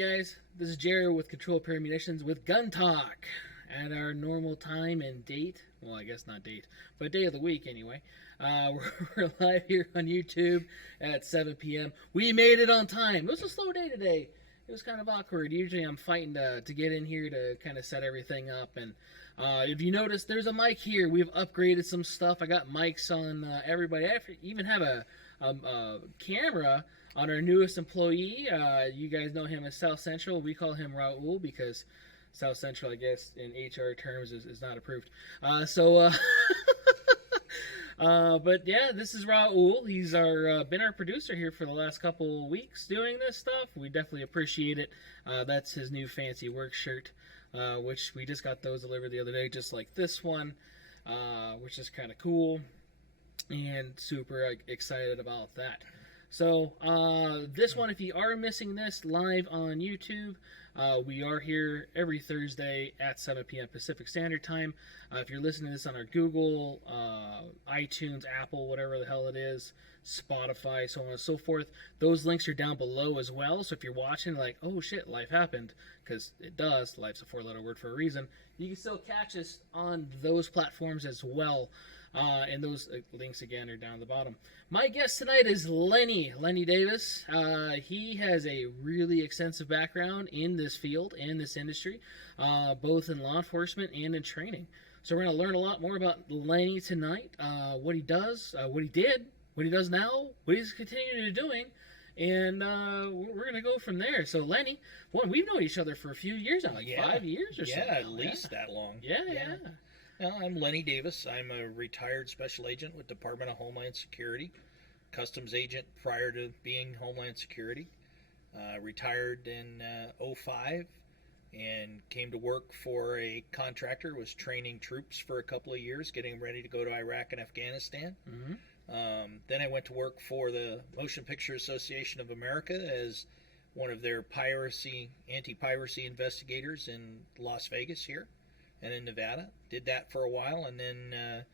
guys, this is Jerry with Control Pair Munitions with Gun Talk at our normal time and date. Well, I guess not date, but day of the week anyway. We're live here on YouTube at 7 p.m. We made it on time. It was a slow day today. It was kind of awkward. Usually I'm fighting to get in here to kind of set everything up. And if you notice, there's a mic here. We've upgraded some stuff. I got mics on everybody. I even have a camera on our newest employee. You guys know him as South Central. We call him Raul because South Central, I guess, in HR terms is not approved. But yeah, this is Raul. He's been our producer here for the last couple weeks doing this stuff. We definitely appreciate it. That's his new fancy work shirt, which we just got those delivered the other day, just like this one, which is kind of cool and super excited about that. So this one, if you are missing this live on YouTube, we are here every Thursday at 7 p.m. Pacific Standard Time. If you're listening to this on our Google, iTunes, Apple, whatever the hell it is, Spotify, so on and so forth, those links are down below as well. So if you're watching like, oh shit, life happened, because it does, life's a four-letter word for a reason, you can still catch us on those platforms as well. And those links, again, are down at the bottom. My guest tonight is Lenny Davis. He has a really extensive background in this field and this industry, both in law enforcement and in training. So we're going to learn a lot more about Lenny tonight, what he does, what he did, what he does now, what he's continuing to doing, and we're going to go from there. So Lenny, we've known each other for a few years now, 5 years or so. Yeah, at least that long. Yeah. Well, I'm Lenny Davis. I'm a retired special agent with Department of Homeland Security, customs agent prior to being Homeland Security. Retired in 2005 and came to work for a contractor, was training troops for a couple of years, getting ready to go to Iraq and Afghanistan. Mm-hmm. Then I went to work for the Motion Picture Association of America as one of their anti-piracy investigators in Las Vegas here and in Nevada. Did that for a while, and then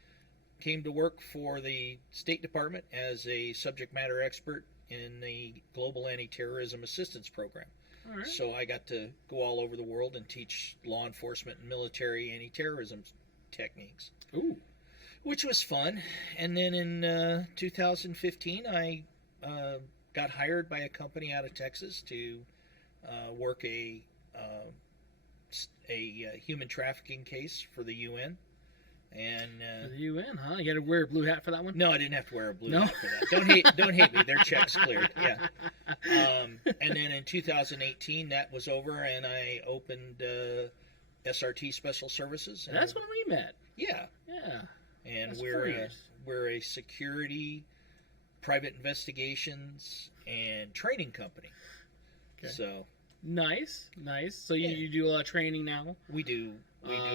came to work for the State Department as a subject matter expert in the Global Anti-Terrorism Assistance Program. All right. So I got to go all over the world and teach law enforcement and military anti-terrorism techniques. Ooh. Which was fun. And then in 2015, I got hired by a company out of Texas to work a human trafficking case for the UN. And for the UN, huh? You got to wear a blue hat for that one? No, I didn't have to wear a blue hat for that. Don't hate me. Their check's cleared. Yeah. And then in 2018, that was over, and I opened SRT Special Services. That's when we met. Yeah. Yeah. And we're a security, private investigations, and training company. Okay. So. Nice. So you do a lot of training now? We do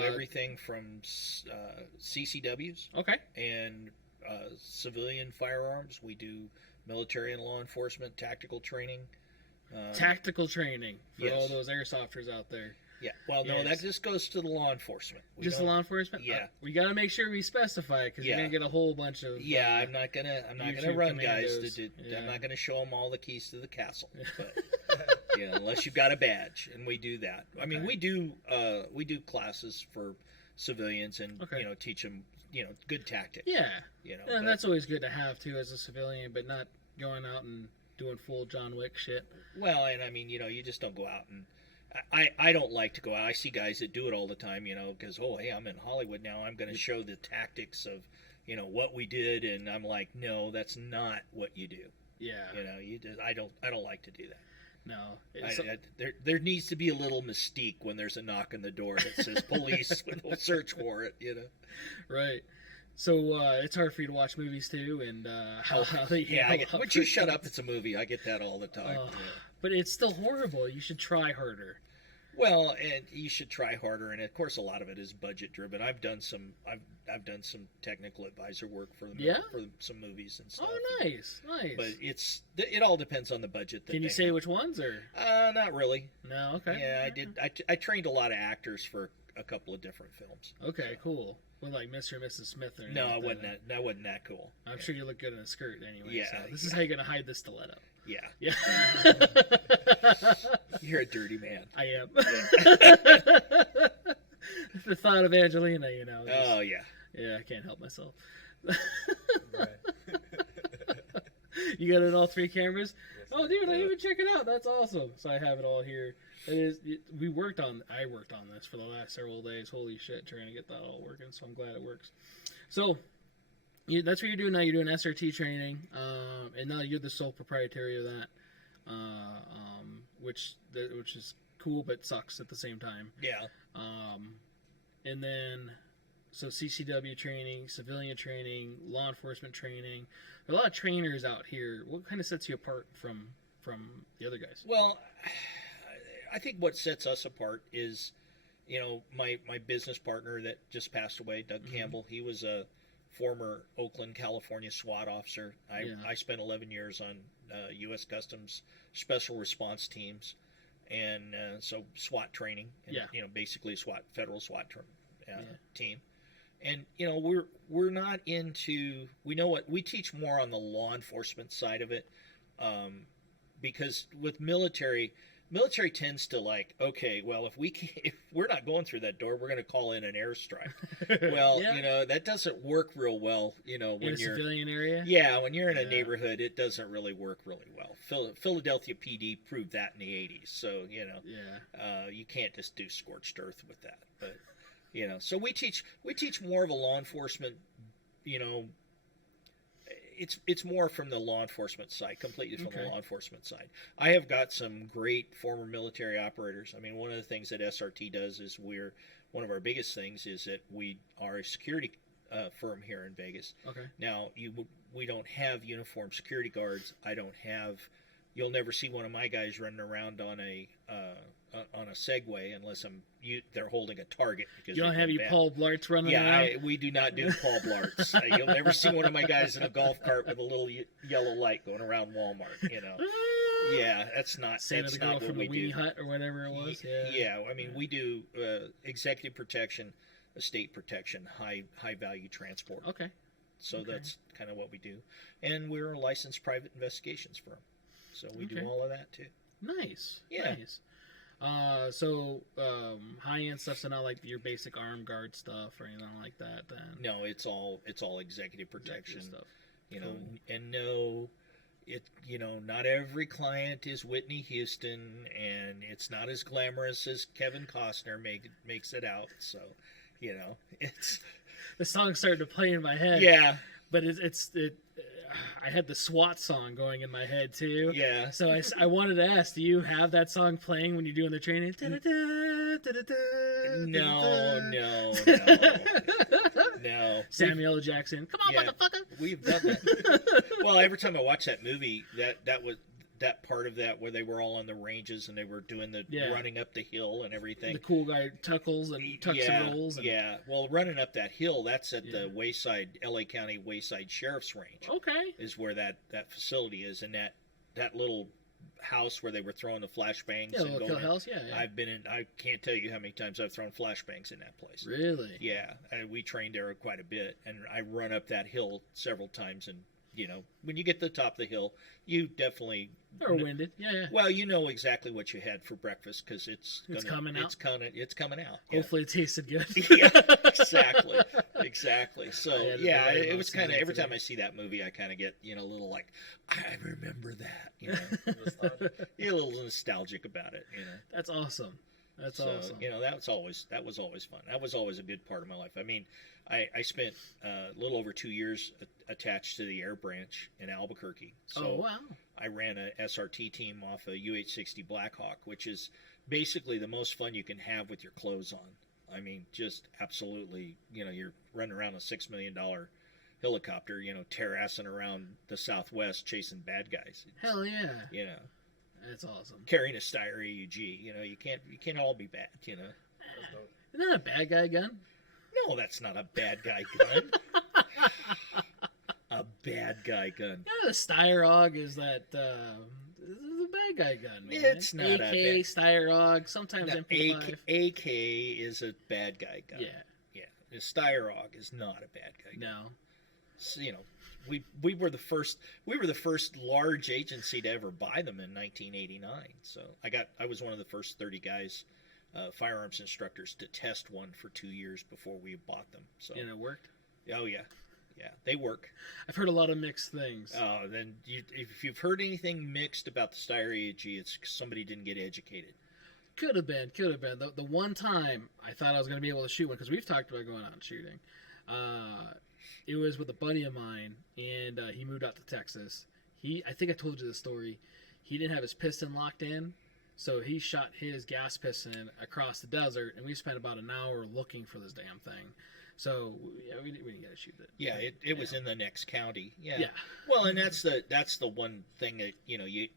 everything from CCWs. Okay. And civilian firearms. We do military and law enforcement tactical training. Tactical training for all those airsofters out there. Yeah. Well, no, that just goes to the law enforcement. Just the law enforcement? Yeah. We got to make sure we specify because you're gonna get a whole bunch of. Yeah, I'm not gonna run guys to do. Yeah. I'm not gonna show them all the keys to the castle. But, unless you've got a badge, and we do that. I mean, we do classes for civilians and teach them good tactics. Yeah. And that's always good to have too as a civilian, but not going out and doing full John Wick shit. Well, and I mean, you just don't go out and. I don't like to go out. I see guys that do it all the time, because, hey, I'm in Hollywood now. I'm going to show the tactics of, what we did. And I'm like, no, that's not what you do. Yeah. I don't like to do that. No. There needs to be a little mystique when there's a knock on the door that says police with a search warrant, Right. So it's hard for you to watch movies too, and Would you shut up? It's a movie. I get that all the time. But it's still horrible. You should try harder. Well, and you should try harder, and of course, a lot of it is budget driven. I've done some technical advisor work for some movies and stuff. Oh, nice. But it all depends on the budget. Can you say which ones or? Not really. No, okay. Yeah, I did. I trained a lot of actors for a couple of different films. Okay, cool. Well, like Mr. and Mrs. Smith or anything. No, I wasn't that cool. I'm sure you look good in a skirt anyway. Yeah. So this is how you're gonna hide the stiletto. Yeah. Yeah. You're a dirty man. I am. The thought of Angelina, you know. Oh, yeah. Yeah, I can't help myself. Right. You got it all 3 cameras? Yes, Oh, dude, I even check it out. That's awesome. So I have it all here. I worked on this for the last several days. Holy shit, trying to get that all working. So I'm glad it works. So that's what you're doing now. You're doing SRT training, and now you're the sole proprietary of that, which is cool but sucks at the same time. Yeah. And then, so CCW training, civilian training, law enforcement training. There are a lot of trainers out here. What kind of sets you apart from the other guys? Well, I think what sets us apart is, my business partner that just passed away, Doug Campbell. He was a former Oakland, California SWAT officer. I spent 11 years on U.S. Customs special response teams, and so SWAT training, and basically federal SWAT team. And we're not into, we teach more on the law enforcement side of it, because with military tends to like, okay, well, if we're not going through that door, we're going to call in an airstrike. Well, that doesn't work real well, when in a civilian area. Yeah, when you're in a neighborhood, it doesn't really work really well. Philadelphia PD proved that in the 80s, so you can't just do scorched earth with that. But so we teach more of a law enforcement, it's more from the law enforcement side, completely from the law enforcement side. I have got some great former military operators. I mean, one of the things that SRT does is one of our biggest things is that we are a security firm here in Vegas. Okay. Now, we don't have uniformed security guards. You'll never see one of my guys running around on a Segway unless they're holding a target. Because you don't have your Paul Blarts running around? Yeah, we do not do Paul Blarts. You'll never see one of my guys in a golf cart with a little yellow light going around Walmart. Yeah, that's not Santa the girl what from we the Weenie do. Hut or whatever it was. Yeah, I mean we do executive protection, estate protection, high value transport. Okay. So that's kind of what we do, and we're a licensed private investigations firm. So we do all of that too. Nice. Yeah. Nice. So high-end stuff's not like your basic armed guard stuff or anything like that. Then no, it's all executive protection stuff. Cool. And no, not every client is Whitney Houston, and it's not as glamorous as Kevin Costner makes it out. So, it's the song started to play in my head. Yeah, but I had the SWAT song going in my head too. Yeah. So I wanted to ask, do you have that song playing when you're doing the training? No. Samuel L. Jackson. Come on, motherfucker. We've done that. Well, every time I watch that movie, that was that part of that where they were all on the ranges and they were doing the running up the hill and everything. The cool guy tucks and rolls. Yeah. Well, running up that hill, that's at the LA County Wayside Sheriff's Range. Okay. Is where that facility is, and that little house where they were throwing the flashbangs. Yeah, little house. Yeah. I can't tell you how many times I've thrown flashbangs in that place. Really? Yeah. We trained there quite a bit, and I run up that hill several times, and when you get to the top of the hill, you definitely or winded. Yeah. Well, you know exactly what you had for breakfast because it's coming out. It's coming out. Hopefully, it tasted good. Yeah, exactly. So it was kind of every time I see that movie, I kind of get a little like I remember that. A little nostalgic about it. That's awesome. That's awesome. That was always fun. That was always a good part of my life. I mean, I spent a little over 2 years attached to the Air Branch in Albuquerque. So wow. I ran a SRT team off a UH-60 Blackhawk, which is basically the most fun you can have with your clothes on. I mean, just absolutely, you're running around a $6 million helicopter, terrassing around the Southwest chasing bad guys. Hell yeah. That's awesome. Carrying a Steyr AUG, you can't all be bad, Isn't that a bad guy gun? No, that's not a bad guy gun. A bad guy gun. Yeah, the Steyr is that this is a bad guy gun, man. It's not AK, Steyr, sometimes MP5. AK is a bad guy gun. Yeah. The Steyr is not a bad guy gun. No. So, we were the first large agency to ever buy them in 1989. So I was one of the first 30 guys, firearms instructors, to test one for 2 years before we bought them. So And it worked? oh yeah, they work. I've heard a lot of mixed things. Oh, then if you've heard anything mixed about the Steyr AG, it's 'cause somebody didn't get educated. Could have been. The one time I thought I was going to be able to shoot one, because we've talked about going out and shooting. It was with a buddy of mine, and he moved out to Texas. I think I told you the story. He didn't have his piston locked in, so he shot his gas piston across the desert, and we spent about an hour looking for this damn thing. So yeah, we didn't get to shoot it. Yeah, it was in the next county. Yeah. Yeah. Well, and that's the one thing that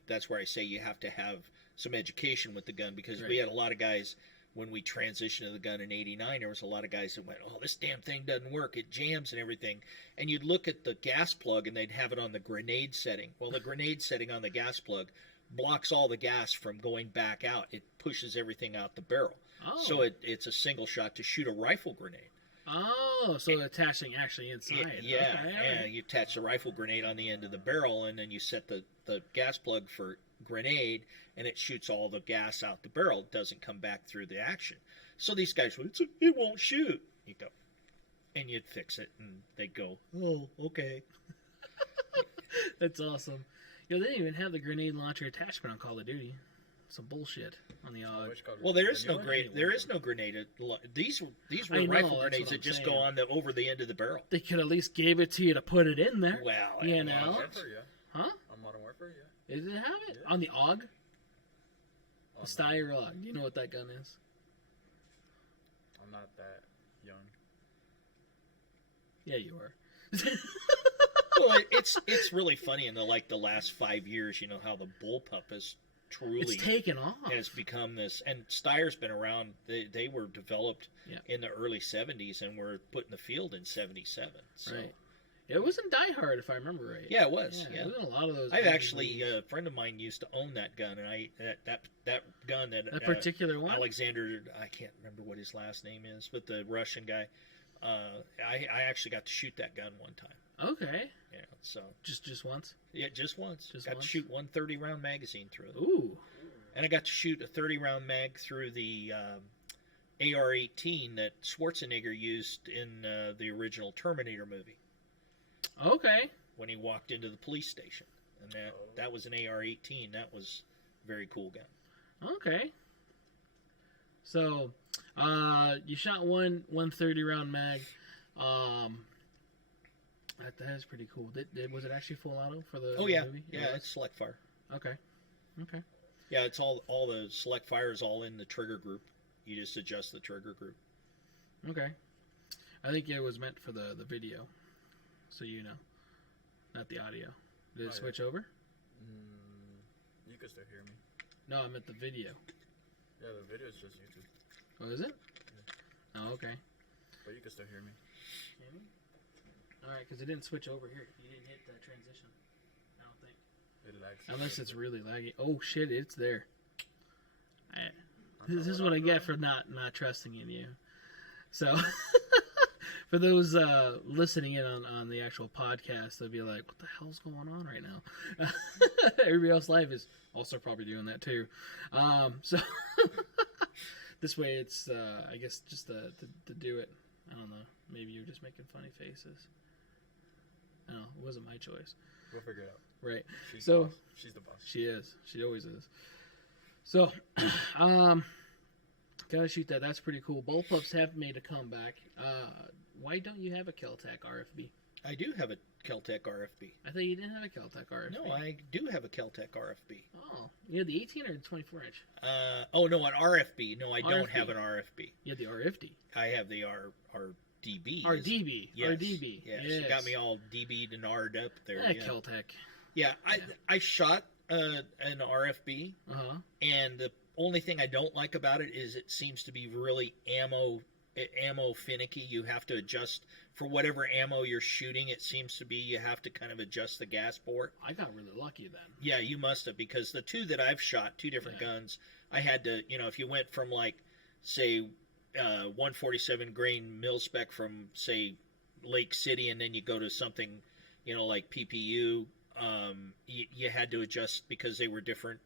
that's where I say you have to have some education with the gun, because we Right. had a lot of guys when we transitioned to the gun in '89. There was a lot of guys that went, "Oh, this damn thing doesn't work. It jams and everything." And you'd look at the gas plug, and they'd have it on the grenade setting. Well, the grenade setting on the gas plug blocks all the gas from going back out. It pushes everything out the barrel. Oh. So it's a single shot to shoot a rifle grenade. Oh, so attaching actually inside. Yeah, Okay, all yeah. right. You attach the rifle grenade on the end of the barrel, and then you set the gas plug for grenade, and it shoots all the gas out the barrel. It doesn't come back through the action. So these guys would, it won't shoot. You go, and you'd fix it, and they'd go, oh, okay. That's awesome. They didn't even have the grenade launcher attachment on Call of Duty. Some bullshit on the AUG. Well, there is no grenade. These were I know, rifle that's grenades what that I'm just saying. go on over the end of the barrel. They could at least gave it to you to put it in there. Well, You I know? don't Warfare, yeah. Huh? On Modern Warfare, yeah. Did it have it? Yeah. On the AUG? Oh, The Steyr AUG. Do you know what that gun is? I'm not that young. Yeah, you are. Well, it's really funny in the last 5 years. You know how the bullpup has truly It's taken off. has become this, and Steyr's been around. They were developed Yeah. in the early '70s and were put in the field in '77. So. Right. It was in Die Hard, if I remember right. Yeah, it was. Yeah, It was in a lot of those. I've movies. actually a friend of mine used to own that gun, and that gun that particular one. Alexander, I can't remember what his last name is, but the Russian guy. I actually got to shoot that gun one time. Okay. Yeah, so Just once. yeah, just once. Just got once? to shoot one 30-round magazine through it. Ooh. And I got to shoot a 30-round mag through the AR-18 that Schwarzenegger used in the original Terminator movie Okay. when he walked into the police station. And that was an AR-18. That was a very cool gun. Okay. So, you shot one 30-round mag. That is pretty cool. Was it actually full auto for the Oh, yeah. movie? It Yeah, was? it's select fire. Okay. Yeah, it's all the select fire is all in the trigger group. You just adjust the trigger group. Okay. I think it was meant for the video, so you know, not the audio. Did it Oh, yeah. switch over? You can still hear me. No, I meant the video. Yeah, the video is just YouTube, Oh, is it? Oh, okay. but you can still hear me. All right, because it didn't switch over here. You didn't hit the transition. I don't think. It lags. Unless it's really laggy. Oh shit, it's there. This is what I get for not trusting in you. So, for those listening in on the actual podcast, they'll be like, "What the hell's going on right now?" Everybody else's life is also probably doing that too. So this way, it's I guess just to do it. I don't know. Maybe you're just making funny faces. I don't know. It wasn't my choice. We'll figure it out. Right. She's So- the boss. She's the boss. She is. She always is. So, gotta shoot that. That's pretty cool. Bullpups have made a comeback. Why don't you have a Keltec RFB? I do have a Keltec RFB. I thought you didn't have a Keltec RFB. No, I do have a Keltec RFB. Oh, you had the 18 or the 24 inch? Oh no, an RFB. No, I don't RFB. have an RFB. You had the RFD. I have the RDB. RDB. Yes. RDB. Yes. You got me all DB'd and R'd up there. Yeah, Yeah. Keltec. Yeah, I shot an RFB, Uh huh. and the only thing I don't like about it is it seems to be really ammo finicky. You have to adjust for whatever ammo you're shooting. It seems to be you have to kind of adjust the gas port. I got really lucky then. Yeah, you must have, because the two that I've shot, two different Yeah. guns, I had to, if you went from like, say, 147 grain mil spec from, say, Lake City, and then you go to something, like PPU, you had to adjust because they were different.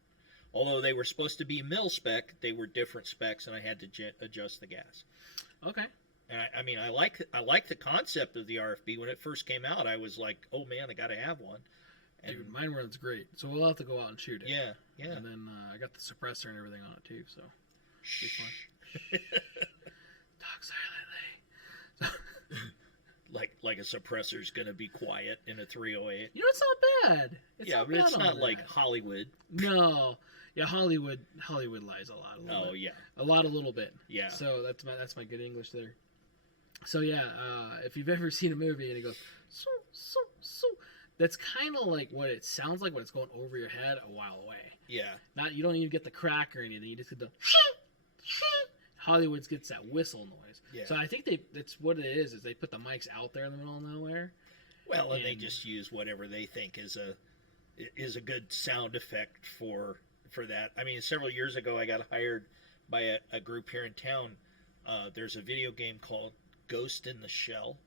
Although they were supposed to be mil spec, they were different specs, and I had to adjust the gas. Okay. And I like the concept of the RFB. When it first came out, I was like, oh man, I got to have one. And Dude, mine runs great. So we'll have to go out and shoot it. yeah. And then I got the suppressor and everything on it too, so Shh. be fun. Talk silently. like a suppressor's gonna be quiet in a 308. You know, it's not bad. It's Yeah, not but bad it's on not that. like Hollywood. No. Yeah, Hollywood lies a lot. A little Oh bit. yeah, A little bit. yeah. So that's my good English there. So yeah, if you've ever seen a movie and it goes so, that's kind of like what it sounds like when it's going over your head a while away. Yeah. Not you don't even get the crack or anything. You just get the Hollywood gets that whistle noise. Yeah. So I think that's what it is they put the mics out there in the middle of nowhere. Well, and they just use whatever they think is a good sound effect for that. I mean, several years ago, I got hired by a group here in town. There's a video game called Ghost in the Shell,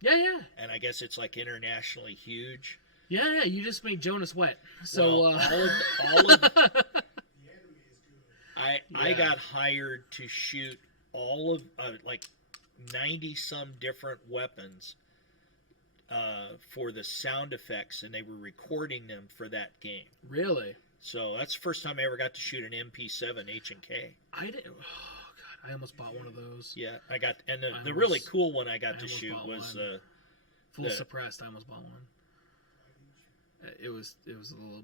Yeah. and I guess it's like internationally huge. Yeah, you just made Jonas wet. So Well, all of I Yeah. got hired to shoot all of like 90 some different weapons for the sound effects, and they were recording them for that game. really, So that's the first time I ever got to shoot an MP7 H&K. I didn't. Oh god, I almost bought one of those. Yeah, I got, and I the really almost- cool one I got I to almost shoot bought was one. Full the- suppressed. I almost bought one. It was a little.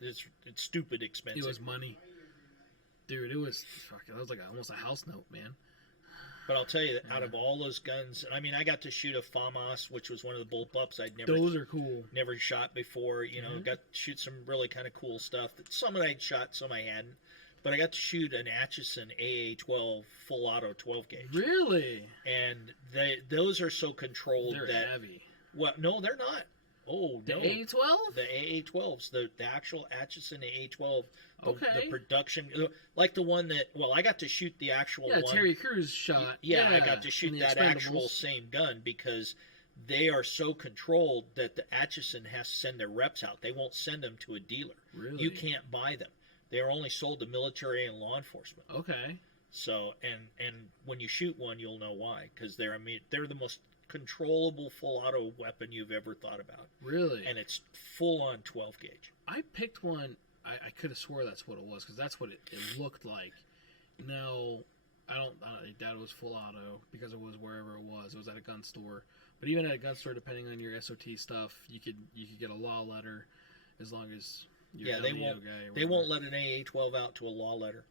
it's stupid expensive. It was money, dude. It was fucking. That was like almost a house note, man. But I'll tell you that out Yeah. of all those guns, I mean, I got to shoot a FAMAS, which was one of the bullpups I'd Those are cool. never shot before. You know, Mhm. got to shoot some really kind of cool stuff. That some I'd shot, some I hadn't. But I got to shoot an Atchison AA-12 full auto 12 gauge, Really, and those are so controlled they're that heavy. well, no, they're not. Oh The no, A12. the AA-12s, the actual Atchison AA-12, the Okay. production, like the one that. Well, I got to shoot the actual Yeah, one. Terry Crews shot. Yeah, I got to in shoot the that actual Expendables. same gun because they are so controlled that the Atchison has to send their reps out. They won't send them to a dealer. Really? You can't buy them. They are only sold to military and law enforcement. Okay. So, and when you shoot one, you'll know why, because they're the most controllable full auto weapon you've ever thought about, Really. and it's full on 12 gauge. I picked one. I could have swore that's what it was because that's what it looked like. No, I don't think that was full auto because it was wherever it was. It was at a gun store. But even at a gun store, depending on your SOT stuff, you could get a law letter as long as you're Yeah, an they LEO won't. guy or They whatever. won't let an AA-12 out to a law letter.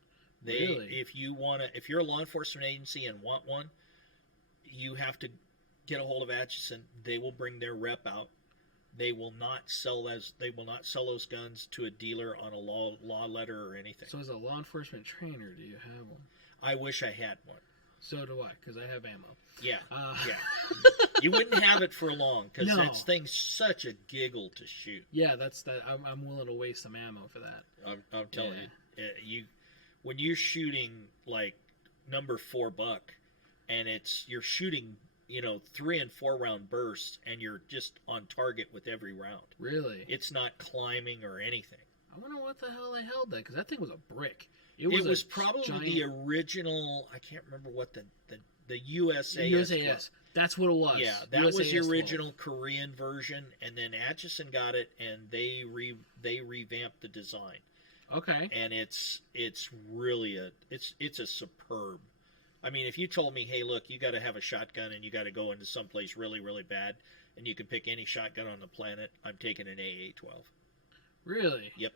Really? If you're a law enforcement agency and want one, you have to get a hold of Atchison. They will bring their rep out. They will not sell those guns to a dealer on a law letter or anything. So as a law enforcement trainer, do you have one? I wish I had one. So do I, because I have ammo. Yeah, Yeah. You wouldn't have it for long because No. that thing's such a giggle to shoot. Yeah, that's that. I'm willing to waste some ammo for that. I'm telling Yeah. you, when you're shooting like number 4 buck, and you're shooting 3 and 4 round bursts, and you're just on target with every round. Really? It's not climbing or anything. I wonder what the hell they held that, because that thing was a brick. It a was probably giant, the original. I can't remember what the USAS. USAS. That's what it was. Yeah, that was the USAS 12. original Korean version, and then Atchison got it, and they revamped the design, Okay. and it's really it's a superb. I mean, if you told me, hey, look, you got to have a shotgun and you got to go into someplace really, really bad, and you can pick any shotgun on the planet, I'm taking an AA-12. Really? Yep,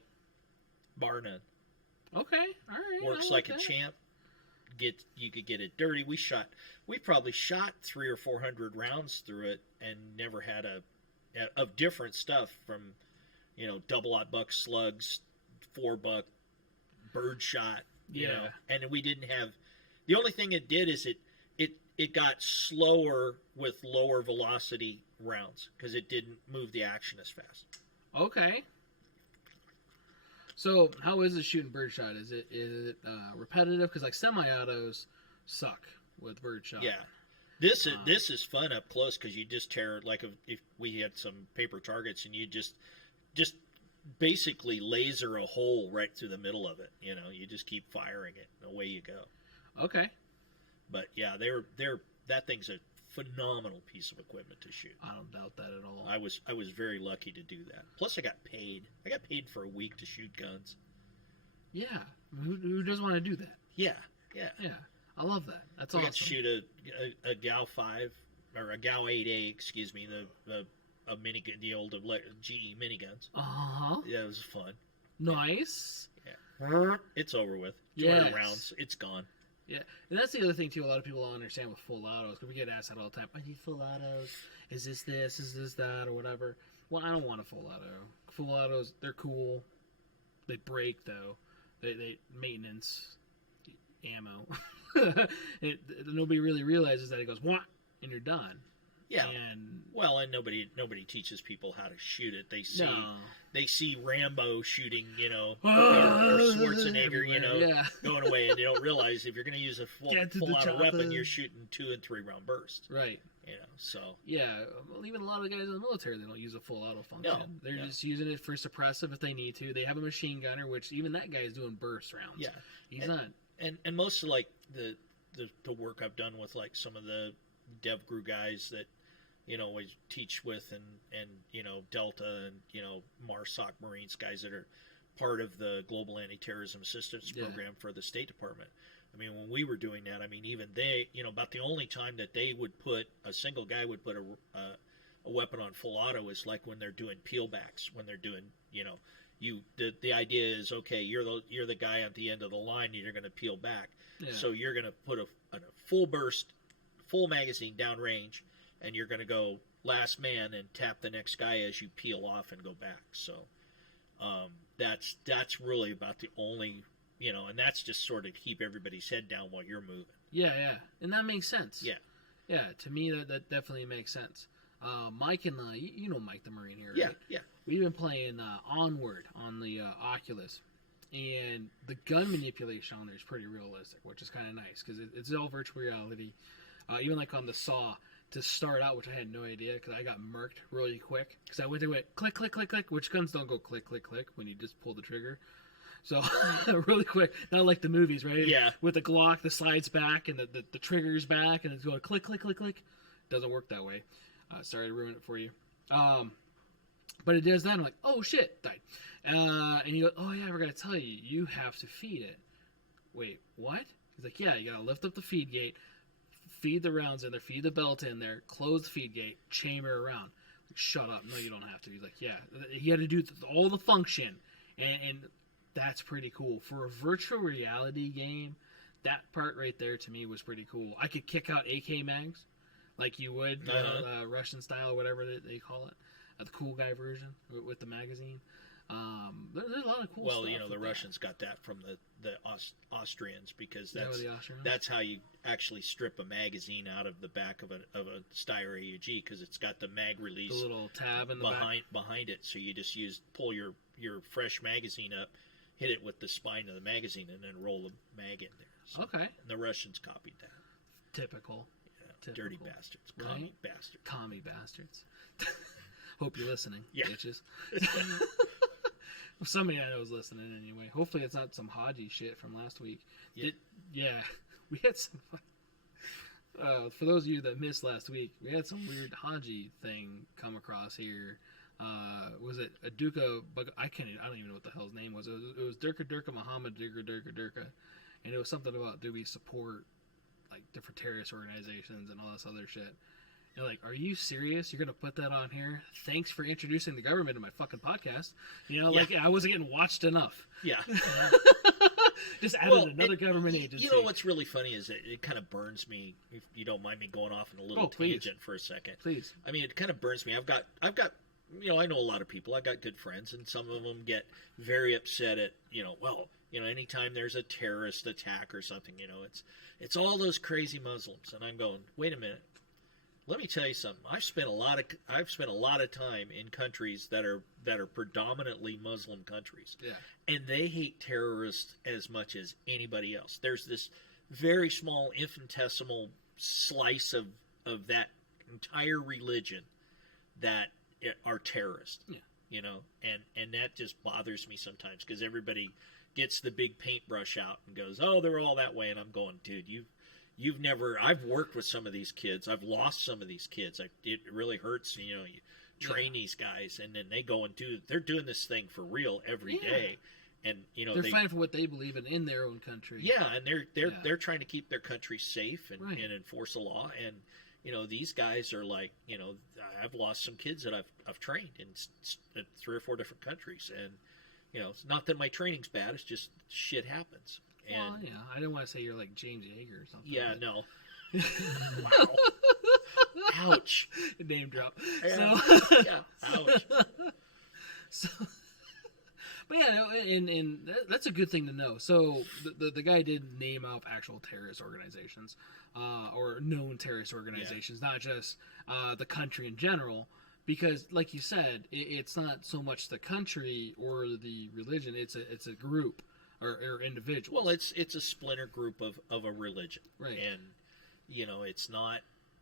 bar none. Okay. All right. Works I like a that. champ. You could get it dirty. We probably shot 300 or 400 rounds through it and never had of different stuff from, double-aught buck slugs, 4 buck, bird shot, Yeah. and we didn't have. The only thing it did is it got slower with lower velocity rounds because it didn't move the action as fast. Okay. So, how is it shooting birdshot? Is it repetitive? Because like semi-autos suck with birdshot. Yeah. This is fun up close because you just tear, like if we had some paper targets and you just basically laser a hole right through the middle of it. You just keep firing it and away you go. Okay. But yeah, that thing's a phenomenal piece of equipment to shoot. I don't doubt that at all. I was very lucky to do that. Plus, I got paid. I got paid for a week to shoot guns. Yeah. Who doesn't want to do that? Yeah. I love that. That's we awesome. got to shoot a Gal 5 or a Gal 8A, excuse me, the old GE miniguns. Yeah, it was fun. Nice. Yeah. It's over with. 200 rounds. It's gone. Yeah, and that's the other thing, too, a lot of people don't understand with full autos, because we get asked that all the time. I need full autos. Is this, is this that, or whatever. Well, I don't want a full auto. Full autos, they're cool. They break, though. They maintenance, ammo. Nobody really realizes that. It goes, what? And you're done. Yeah. And nobody teaches people how to shoot it. They see Rambo shooting, or Schwarzenegger, going away, and they don't realize if you're going to use a full auto weapon, you're shooting 2 and 3 round bursts. Right. So. Yeah, well, even a lot of the guys in the military, they don't use a full auto function. No, They're just using it for suppressive if they need to. They have a machine gunner, which even that guy is doing burst rounds. Yeah. He's not. And most of the work I've done with like some of the DevGru guys that we teach with and Delta and MARSOC Marines, guys that are part of the Global Anti-Terrorism Assistance Program for the State Department. I mean, when we were doing that, I mean, even they, about the only time that they would put a single guy would put a weapon on full auto is like when they're doing peelbacks, when they're doing, the idea is, okay, you're the guy at the end of the line and you're going to peel back. Yeah. So you're going to put a full burst, full magazine down range, and you're going to go last man and tap the next guy as you peel off and go back. So that's really about the only, and that's just sort of to keep everybody's head down while you're moving. Yeah, and that makes sense. Yeah, to me that definitely makes sense. Mike and you know Mike the Marine here, right? Yeah. We've been playing Onward on the Oculus, and the gun manipulation on there is pretty realistic, which is kind of nice because it's all virtual reality. Even like on the Saw to start out, which I had no idea because I got murked really quick because I went click click click click, which guns don't go click click click when you just pull the trigger. So really quick, not like the movies, right? Yeah. With the Glock, the slides back and the trigger's back, and it's going click click click click. Doesn't work that way. Sorry to ruin it for you. But it does that. I'm like, oh shit, died. And you go, oh yeah, I forgot to tell you, you have to feed it. Wait, what? He's like, yeah, you gotta lift up the feed gate, feed the rounds in there, feed the belt in there, close the feed gate, chamber around. Like, shut up. No, you don't have to. He's like, yeah. He had to do all the function, and that's pretty cool. For a virtual reality game, that part right there to me was pretty cool. I could kick out AK mags like you would, Russian style or whatever they call it. The cool guy version with the magazine. There's a lot of cool stuff. Well, the Russians got that from the Austrians because Austrians? That's how you actually strip a magazine out of the back of a Steyr AUG because it's got the mag release, the little tab in the behind it. So you just pull your fresh magazine up, hit it with the spine of the magazine, and then roll the mag in there. So, okay. And the Russians copied that. Typical. Dirty bastards. Right? Commie bastards. Commie bastards. Hope you're listening, bitches. Somebody I know is listening anyway. Hopefully it's not some Haji shit from last week. Yeah. We had some... for those of you that missed last week, we had some weird Haji thing come across here. Was it a Duka... I don't even know what the hell his name was. It was Durka Muhammad Durka. And it was something about, do we support like different terrorist organizations and all this other shit. You're like, are you serious? You're going to put that on here? Thanks for introducing the government to my fucking podcast. Like I wasn't getting watched enough. Yeah. Just added another government agency. You know what's really funny is that it kind of burns me, if you don't mind me going off on a little tangent for a second. Please. I mean, it kind of burns me. I've got I know a lot of people. I got good friends, and some of them get very upset at, anytime there's a terrorist attack or something, it's all those crazy Muslims. And I'm going, wait a minute. Let me tell you something. I've spent a lot of time in countries that are predominantly Muslim countries. Yeah. And they hate terrorists as much as anybody else. There's this very small infinitesimal slice of of that entire religion that are terrorists. Yeah. You know, and that just bothers me sometimes because everybody gets the big paintbrush out and goes, "Oh, they're all that way," and I'm going, "Dude, you've never." I've worked with some of these kids. I've lost some of these kids. It really hurts. You know, you train these guys, and then they go and they're doing this thing for real every day. And you know they're fighting for what they believe in their own country. Yeah, and they're trying to keep their country safe and enforce the law. And you know, these guys are like, you know, I've lost some kids that I've trained in 3 or 4 different countries, and you know, it's not that my training's bad. It's just shit happens. And well, yeah, I didn't want to say you're like James Yeager or something. Yeah, no. Wow. Ouch. Name drop. Yeah. So, Yeah. Ouch. So, but yeah, and that's a good thing to know. So the guy did name out actual terrorist organizations, or known terrorist organizations, not just the country in general. Because, like you said, it's not so much the country or the religion; it's a group or individuals. Well, it's a splinter group of a religion, right? And you know, it's not,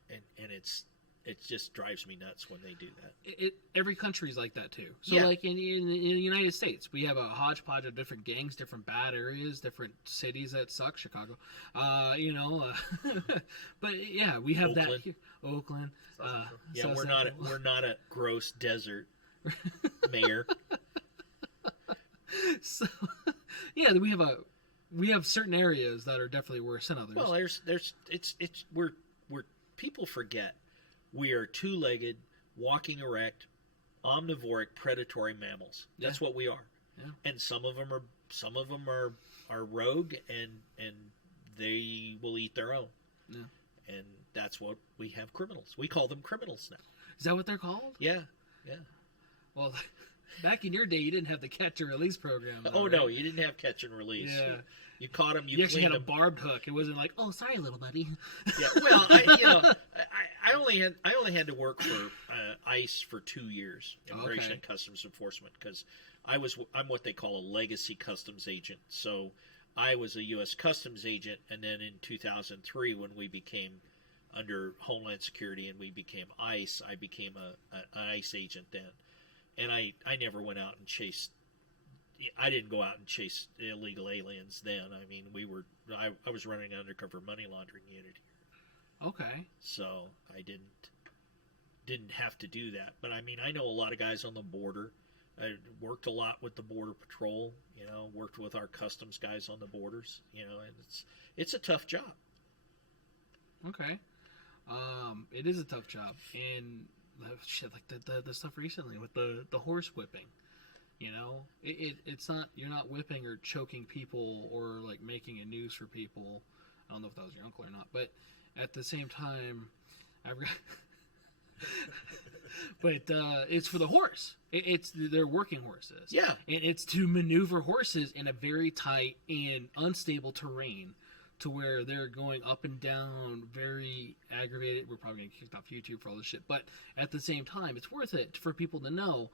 and it just drives me nuts when they do that. Every country's like that too. So, like in the United States, we have a hodgepodge of different gangs, different bad areas, different cities that suck. Chicago, you know, but yeah, we have Oakland. that here. Oakland. Yeah, we're not a gross desert, mayor. So, yeah, we have certain areas that are definitely worse than others. Well, we're people forget we are 2-legged, walking erect, omnivoric, predatory mammals. That's what we are. Yeah. And some of them are rogue, and they will eat their own. Yeah. And that's what we have criminals. We call them criminals now. Is that what they're called? Yeah. Well, back in your day, you didn't have the catch and release program. Though, no, you didn't have catch and release. Yeah. You caught them. You actually had a barbed hook. It wasn't like, oh, sorry, little buddy. Yeah. Well, I only had to work for ICE for 2 years, Immigration and Customs Enforcement, because I'm what they call a legacy customs agent. So I was a U.S. Customs agent, and then in 2003, when we became under Homeland Security and we became ICE, I became an ICE agent then. And I never went out and chased. I didn't go out and chase illegal aliens then. I mean, I was running an undercover money laundering unit here. Okay. So I didn't have to do that. But I mean, I know a lot of guys on the border. I worked a lot with the Border Patrol, you know, worked with our customs guys on the borders, you know, and it's a tough job. Okay. It is a tough job. And shit, like the stuff recently with the horse whipping. You know, it's not, you're not whipping or choking people or like making a noose for people. I don't know if that was your uncle or not, but at the same time, but it's for the horse. They're working horses. Yeah, and it's to maneuver horses in a very tight and unstable terrain, to where they're going up and down, very aggravated. We're probably gonna get kicked off YouTube for all this shit, but at the same time, it's worth it for people to know.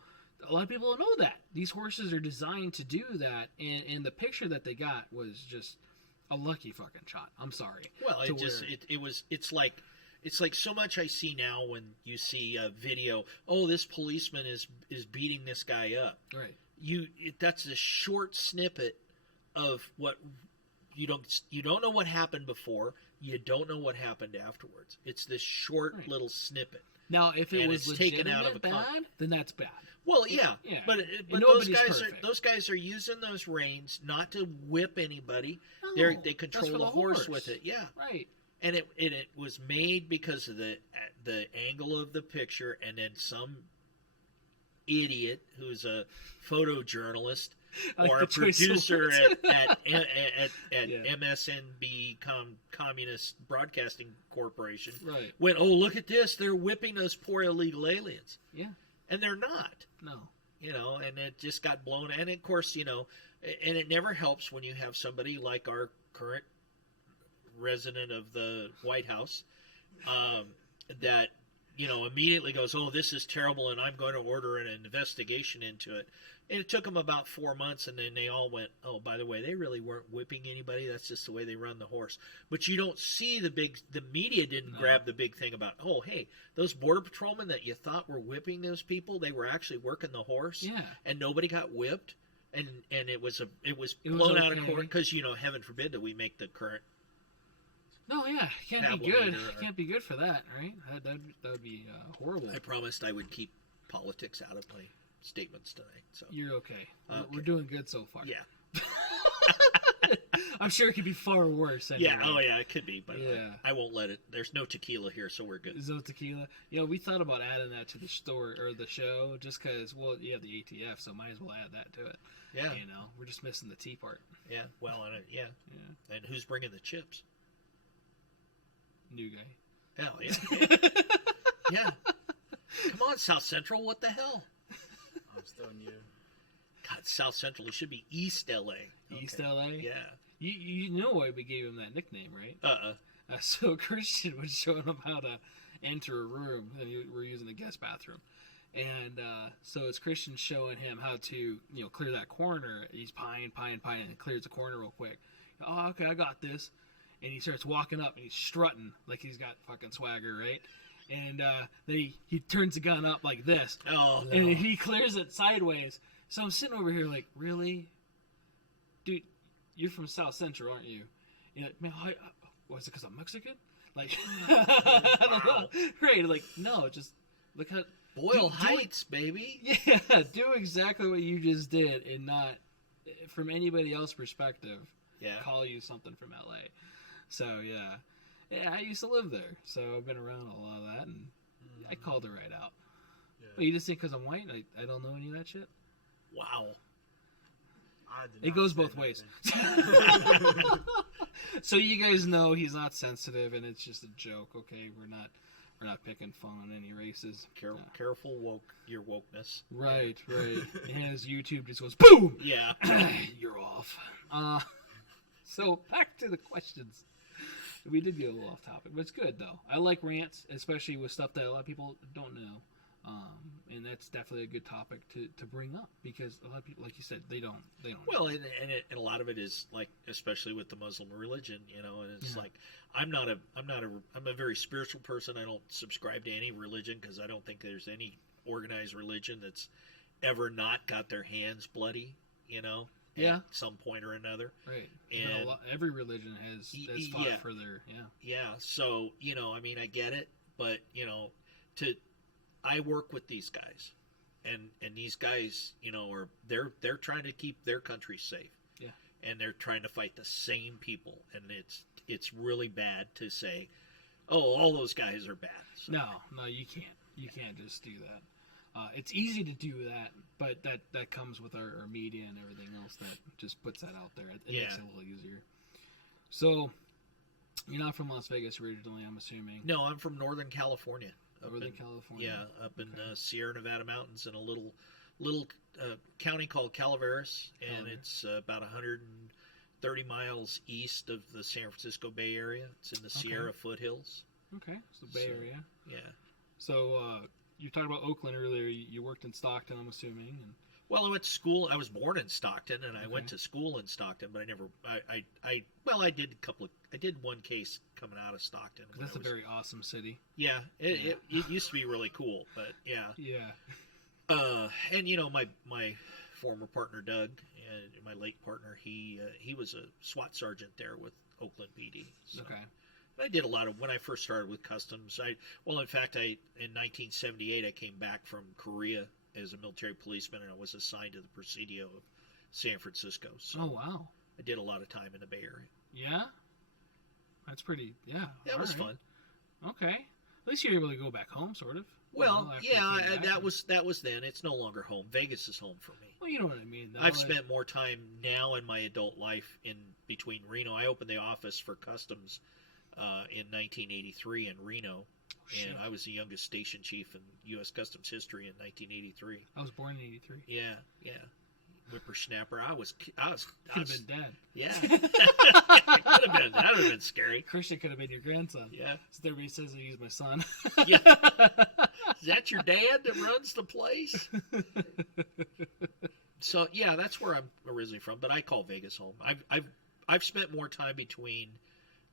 A lot of people don't know that these horses are designed to do that, and the picture that they got was just a lucky fucking shot. I'm sorry. Well, it's like so much I see now when you see a video. Oh, this policeman is beating this guy up. Right. That's a short snippet of what you don't know what happened before. You don't know what happened afterwards. It's this short little snippet. Now, if it was legitimate bad, then that's bad. Well, yeah. But those guys are using those reins not to whip anybody. No, they control the horse with it. Yeah. Right. And it was made because of the angle of the picture, and then some idiot who's a photojournalist or a producer at MSNB Communist Broadcasting Corporation went, oh, look at this, they're whipping those poor illegal aliens. Yeah. And they're not. No. You know, and it just got blown. And of course, you know, and it never helps when you have somebody like our current resident of the White House that, immediately goes, oh, this is terrible, and I'm going to order an investigation into it. And it took them about 4 months, and then they all went, oh, by the way, they really weren't whipping anybody. That's just the way they run the horse. But you don't see the media didn't grab the big thing about, oh, hey, those border patrolmen that you thought were whipping those people, they were actually working the horse. Yeah. And nobody got whipped. And it was blown out of court because, heaven forbid that we make the current. No, yeah, can't be good. Can't be good for that, right? That would be horrible. I promised I would keep politics out of my statements tonight. So you're okay. We're doing good so far. Yeah. I'm sure it could be far worse. Anyway. Yeah. Oh, yeah. It could be, but yeah. I won't let it. There's no tequila here, so we're good. There's no tequila. We thought about adding that to the store or the show, just because. Well, you have the ATF, so might as well add that to it. Yeah. We're just missing the tea part. Yeah. Well, yeah. And who's bringing the chips? New guy. Hell yeah. Yeah. Come on, South Central. What the hell? I'm still new. God, South Central. It should be East LA. East LA? Yeah. You know why we gave him that nickname, right? So Christian was showing him how to enter a room, and we're using the guest bathroom. And so it's Christian showing him how to, clear that corner. He's pieing, and clears the corner real quick. Oh, okay, I got this. And he starts walking up, and he's strutting like he's got fucking swagger, right? And then he turns the gun up like this. Oh, no. And he clears it sideways. So I'm sitting over here like, really? Dude, you're from South Central, aren't you? You're like, man, was it because I'm Mexican? Like, I don't know. Right, like, no, just look how... Boyle Heights, baby. Yeah, do exactly what you just did and not, from anybody else's perspective, call you something from L.A. So, yeah, I used to live there, so I've been around a lot of that, and I called it right out. Yeah. But you just think because I'm white, I don't know any of that shit? Wow. It goes both ways. So you guys know he's not sensitive, and it's just a joke, okay? We're not picking fun on any races. Careful your wokeness. Right. And his YouTube just goes, boom! Yeah. You're off. So back to the questions. We did get a little off topic, but it's good though. I like rants, especially with stuff that a lot of people don't know, and that's definitely a good topic to bring up because a lot of people, like you said, they don't. Well, and a lot of it is like, especially with the Muslim religion, and it's like I'm a very spiritual person. I don't subscribe to any religion because I don't think there's any organized religion that's ever not got their hands bloody, at some point or another. Right. And every religion has fought for their So I get it, but I work with these guys, and these guys they're trying to keep their country safe. Yeah. And they're trying to fight the same people, and it's really bad to say, oh, all those guys are bad. So. No, you can't just do that. It's easy to do that, but that comes with our media and everything else that just puts that out there. It makes it a little easier. So, you're not from Las Vegas originally, I'm assuming. No, I'm from Northern California. California. Yeah, up in Sierra Nevada mountains in a little county called Calaveras, and it's about 130 miles east of the San Francisco Bay Area. It's in the Sierra foothills. Okay, so Bay Area. Yeah. So, you talked about Oakland earlier. You worked in Stockton, I'm assuming. Well, I went to school. I was born in Stockton, and I went to school in Stockton, but I never. I did one case coming out of Stockton. That's a very awesome city. Yeah, it used to be really cool, but yeah. Yeah. And my former partner Doug, and my late partner, he was a SWAT sergeant there with Oakland PD. So. Okay. I did a lot of when I first started with customs. In 1978, I came back from Korea as a military policeman, and I was assigned to the Presidio of San Francisco. So oh wow! I did a lot of time in the Bay Area. Yeah, that's pretty. Yeah, that was fun. Okay, at least you're able to go back home, sort of. Well, that was then. It's no longer home. Vegas is home for me. Well, you know what I mean. I've spent more time now in my adult life in between Reno. I opened the office for customs. In 1983 in Reno, and I was the youngest station chief in U.S. Customs history in 1983. I was born in '83. Yeah. whippersnapper. I was Could have been dad. Yeah. That would have been scary. Christian could have been your grandson. Yeah. So everybody says that he's my son. Yeah. Is that your dad that runs the place? So yeah, that's where I'm originally from. But I call Vegas home. I've spent more time between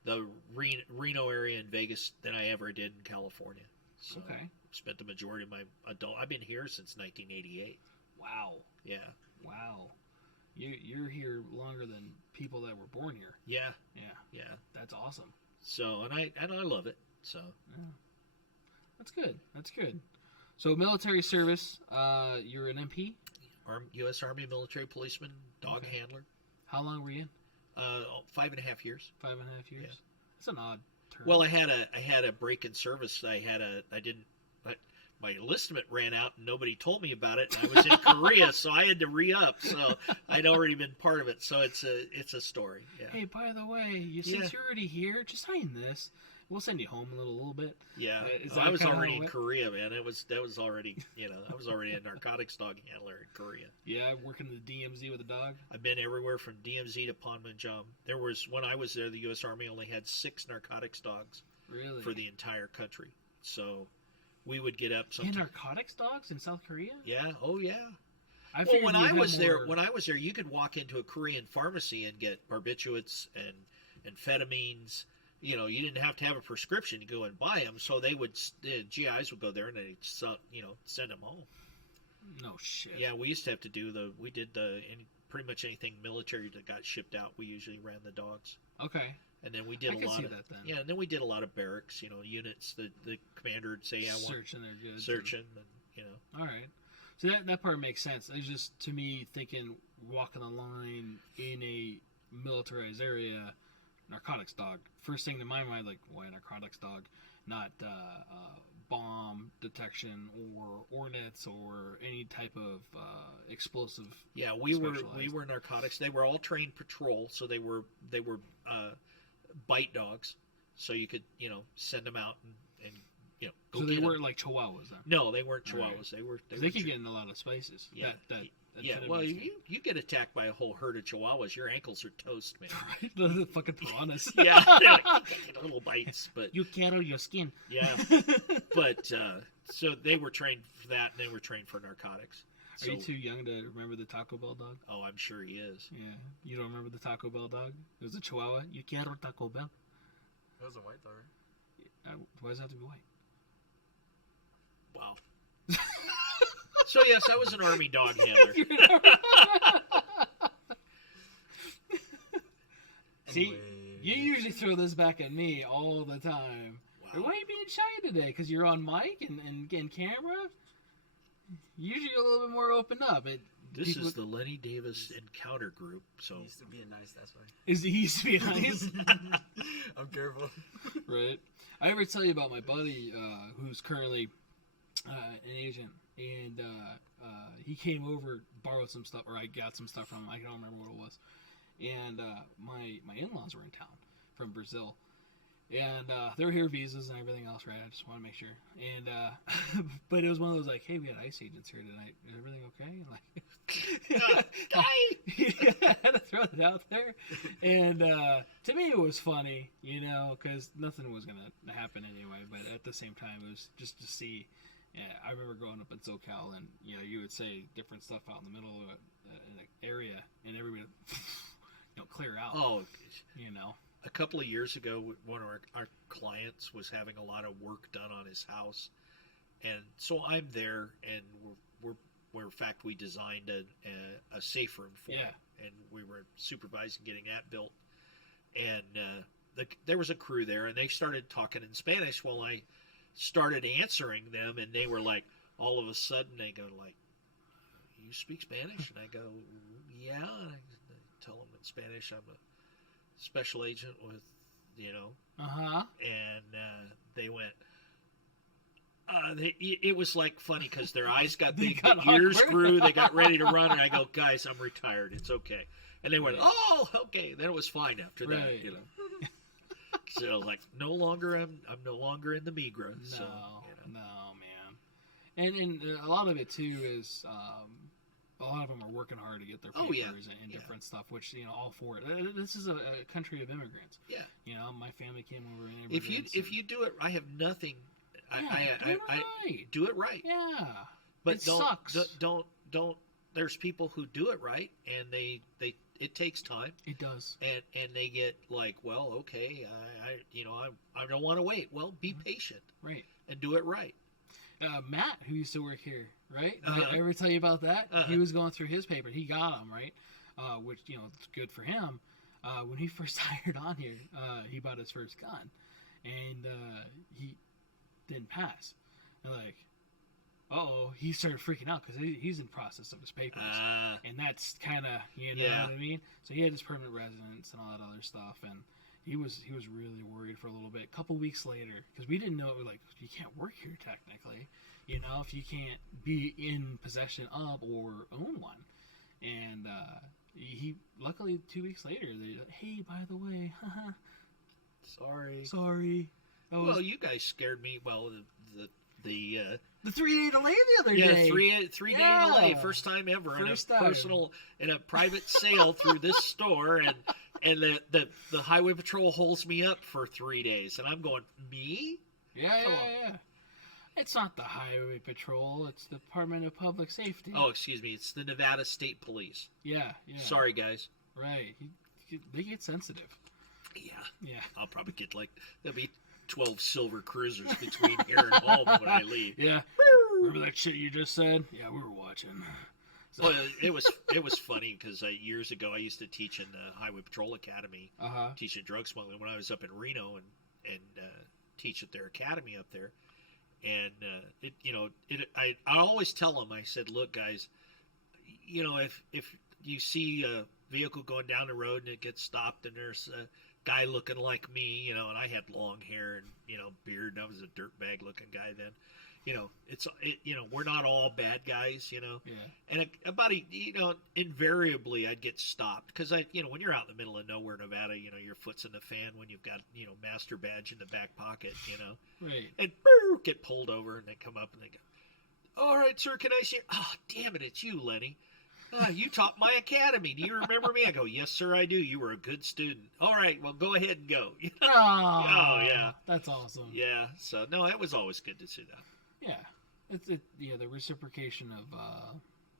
the Reno area and Vegas than I ever did in California. So Okay. spent the majority of my I've been here since 1988. Wow. Yeah. Wow. You're here longer than people that were born here. Yeah. Yeah. Yeah. That's awesome. So and I love it. So Yeah. That's good. That's good. So military service, you're an MP? U.S. Army military policeman, dog Okay. handler. How long were you in? 5.5 years. 5.5 years? Yeah. That's an odd term. Well, I had a break in service. My enlistment ran out and nobody told me about it. And I was in Korea, so I had to re-up. So I'd already been part of it. So it's a story. Yeah. Hey, by the way, since you're already here, just sign this. We'll send you home a little bit. Yeah. Is I that was kinda already how in it Korea, man. That was already, I was already a narcotics dog handler in Korea. Yeah, working in the DMZ with a dog. I've been everywhere from DMZ to Panmunjom. When I was there, the U.S. Army only had 6 narcotics dogs Really? for the entire country. So we would get up And sometimes. narcotics dogs in South Korea? Yeah. Oh, yeah. I Well, figured when you'd I have was more- there, you could walk into a Korean pharmacy and get barbiturates and amphetamines. You didn't have to have a prescription to go and buy them. So the GIs would go there and they'd send them home. No shit. Yeah, we used to have to pretty much anything military that got shipped out. We usually ran the dogs. Okay. And then we did I a can lot see of that then. yeah. And then we did a lot of barracks. Units. The commander would say, "I want Searching their goods. searching," and All right. So that part makes sense. It's just, to me, thinking walking the line in a militarized area, narcotics dog. First thing to my mind, like, why narcotics dog? Not bomb detection or ordnance or any type of explosive. Yeah, we Specialized. were narcotics. They were all trained patrol, so they were bite dogs. So you could send them out and go So get they 'em. weren't like chihuahuas then. No, they weren't All right. chihuahuas. They were. They could get in a lot of spaces. Yeah. That Yeah. could Well, have you get attacked by a whole herd of chihuahuas, your ankles are toast, man. right? The fucking piranhas. Yeah, they're like little bites, but You carry your skin. yeah. But so they were trained for that, and they were trained for narcotics. Are you too young to remember the Taco Bell dog? Oh, I'm sure he is. Yeah. You don't remember the Taco Bell dog? It was a Chihuahua. You quiero Taco Bell. That was a white dog, right? Why does it have to be white? Wow. So yes, I was an army dog handler. See, Anyway. you usually throw this back at me all the time. Wow. Why are you being shy today? Because you're on mic and camera? Usually you're a little bit more open up. This is the Lenny Davis Encounter Group. So He used to be nice, that's why. He used to be nice? I'm careful. Right. I ever tell you about my buddy who's currently an agent, and he came over, borrowed some stuff, or I got some stuff from him. I don't remember what it was. And my in-laws were in town from Brazil, and they were here, visas and everything else, right? I just want to make sure. And but it was one of those like, hey, we had ICE agents here tonight. Is everything okay? And like, I had to throw it out there. And to me, it was funny, because nothing was gonna happen anyway. But at the same time, it was just to see. Yeah, I remember growing up in SoCal, and you would say different stuff out in the middle of an area, and everybody would, clear out. Oh, A couple of years ago, one of our clients was having a lot of work done on his house, and so I'm there, and we're in fact we designed a safe room for him, and we were supervising getting that built, and there was a crew there, and they started talking in Spanish while I started answering them, and they were like, all of a sudden they go like, you speak Spanish? And I go, yeah. And I tell them in Spanish I'm a special agent with, and they went, it was like funny because their eyes got big, their ears grew, they got ready to run, and I go, guys, I'm retired, it's okay. And they went, oh, okay. Then it was fine after that, So I was like, I'm no longer in the Migros. No, So, no, man. And a lot of it too is a lot of them are working hard to get their Oh, papers yeah. and Yeah. different stuff, which, all for it. This is a country of immigrants. Yeah. My family came over in If immigrants. you do it, I have nothing. do it right. Do it right. Yeah. But it don't, sucks. Don't. There's people who do it right, and they it takes time, It does. and they get like, well, okay, I don't want to wait. Well, be patient Right. and do it right. Matt, who used to work here, right? Uh-huh. I ever tell you about that? Uh-huh. He was going through his paper. He got them, right? Which, it's good for him. When he first hired on here, he bought his first gun, and he didn't pass. And he started freaking out because he's in the process of his papers. And that's kind of, Yeah. what I mean? So he had his permanent residence and all that other stuff, and he was really worried for a little bit. A couple weeks later, because we didn't know, you can't work here technically, if you can't be in possession of or own one. And he, luckily, 2 weeks later, they like, hey, by the way, sorry. Well, you guys scared me. Well, the 3-day delay the other day. three day Yeah. delay, first time ever First in a time. personal in a private sale through this store, and the highway patrol holds me up for 3 days, and I'm going, me? Yeah. It's not the highway patrol. It's the Department of Public Safety. Oh, excuse me, it's the Nevada State Police. Yeah. Sorry, guys. Right. They get sensitive. Yeah, I'll probably get there'll be 12 silver cruisers between here and home when I leave. Yeah. Remember that shit you just said? Yeah, we were watching. So. Well, it was funny because years ago I used to teach in the Highway Patrol Academy, teaching drug smuggling when I was up in Reno and teach at their academy up there. And I always tell them, I said, look, guys, if you see a vehicle going down the road and it gets stopped and there's a guy looking like me, and I had long hair and beard, and I was a dirtbag looking guy then. We're not all bad guys, Yeah. And invariably I'd get stopped because when you're out in the middle of nowhere, Nevada, your foot's in the fan when you've got master badge in the back pocket, Right. and get pulled over, and they come up and they go, "All right, sir, can I see?" Oh, damn it, it's you, Lenny. You taught my academy. Do you remember me? I go, "Yes, sir, I do. You were a good student." All right, well, go ahead and go. Oh, yeah. That's awesome. Yeah, so no, it was always good to see that. Yeah. The reciprocation of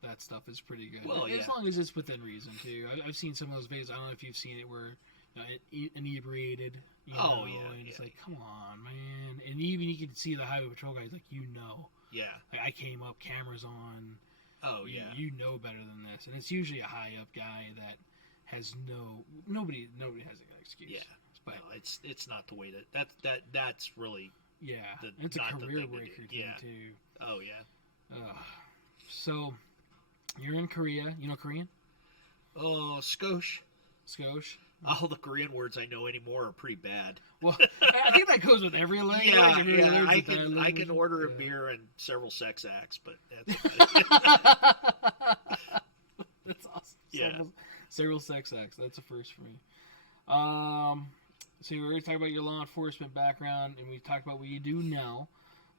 that stuff is pretty good. Well, As long as it's within reason, too. I've seen some of those videos. I don't know if you've seen it where inebriated, and it's like, come on, man. And even you can see the highway patrol guys, Yeah. Like, I came up, cameras on. Oh, yeah. You know better than this. And it's usually a high up guy that has nobody has an excuse. Yeah. But no, it's not the way that's really. Yeah, the, it's a not the career thing to breaker do. thing, Yeah. too. Oh, yeah. So, you're in Korea. You know Korean? Oh, skosh. Skosh? All the Korean words I know anymore are pretty bad. Well, I think that goes with every language. Yeah. I can order a beer and several sex acts, but that's about it. That's awesome. Yeah. Several sex acts. That's a first for me. So we already talked about your law enforcement background, and we talked about what you do now.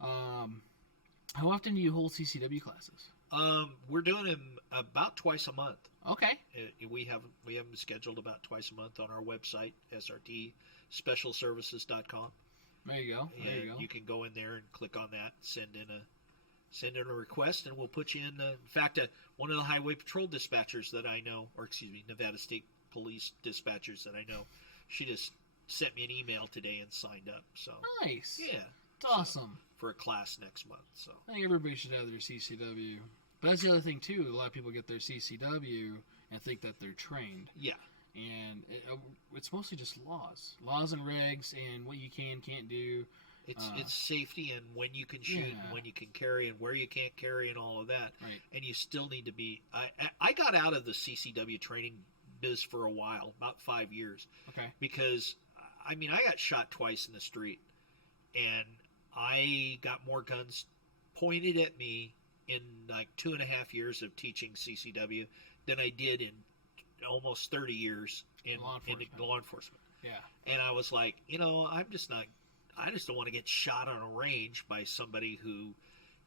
How often do you hold CCW classes? We're doing them about twice a month. Okay. We have them scheduled about twice a month on our website, srtspecialservices.com. There you go. You can go in there and click on that, send in a request, and we'll put you in. In fact, one of the highway patrol dispatchers that I know, or excuse me, Nevada State Police dispatchers that I know, she just sent me an email today and signed up. So nice. Yeah. It's awesome. For a class next month. So I think everybody should have their CCW. But that's the other thing, too. A lot of people get their CCW and think that they're trained. Yeah. And it's mostly just laws and regs, and what you can't do. It's safety and when you can shoot, and when you can carry, and where you can't carry, and all of that. Right. And you still need to be. I got out of the CCW training biz for a while, about 5 years. Okay. Because I got shot twice in the street, and I got more guns pointed at me in like 2.5 years of teaching CCW than I did in almost 30 years in law enforcement. Yeah. And I was like, I just don't want to get shot on a range by somebody who,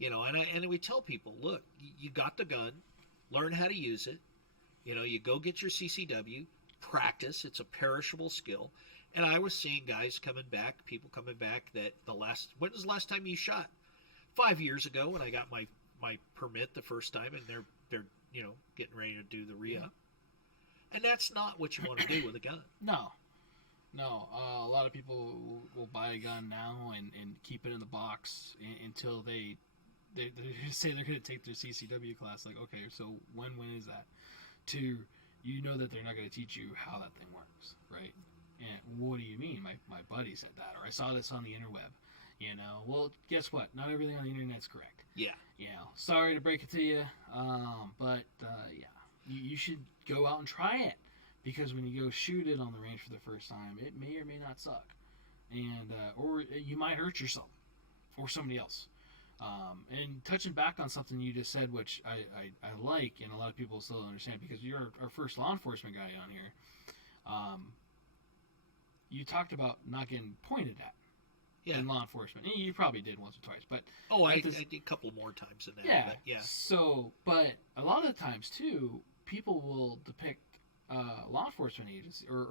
and we tell people, look, you got the gun, learn how to use it. You know, you go get your CCW, practice. It's a perishable skill. And I was seeing guys coming back, people coming back that when was the last time you shot? 5 years ago when I got my permit the first time, and they're you know, getting ready to do the re-up. And that's not what you want to do with a gun. No. A lot of people will buy a gun now and keep it in the box until they say they're going to take their CCW class. Like, okay, so when is that? You know that they're not going to teach you how that thing works, right? And what do you mean? My buddy said that, or I saw this on the interweb. You know, well, guess what? Not everything on the internet's correct. Yeah. You know, sorry to break it to you, but yeah, you should go out and try it, because when you go shoot it on the range for the first time, it may or may not suck, and or you might hurt yourself or somebody else. And touching back on something you just said, which I like, and a lot of people still don't understand, because you're our first law enforcement guy on here. You talked about not getting pointed at. Yeah. In law enforcement. And you probably did once or twice, but I did a couple more times than that. Yeah. But yeah. So, but a lot of the times too, people will depict law enforcement agents or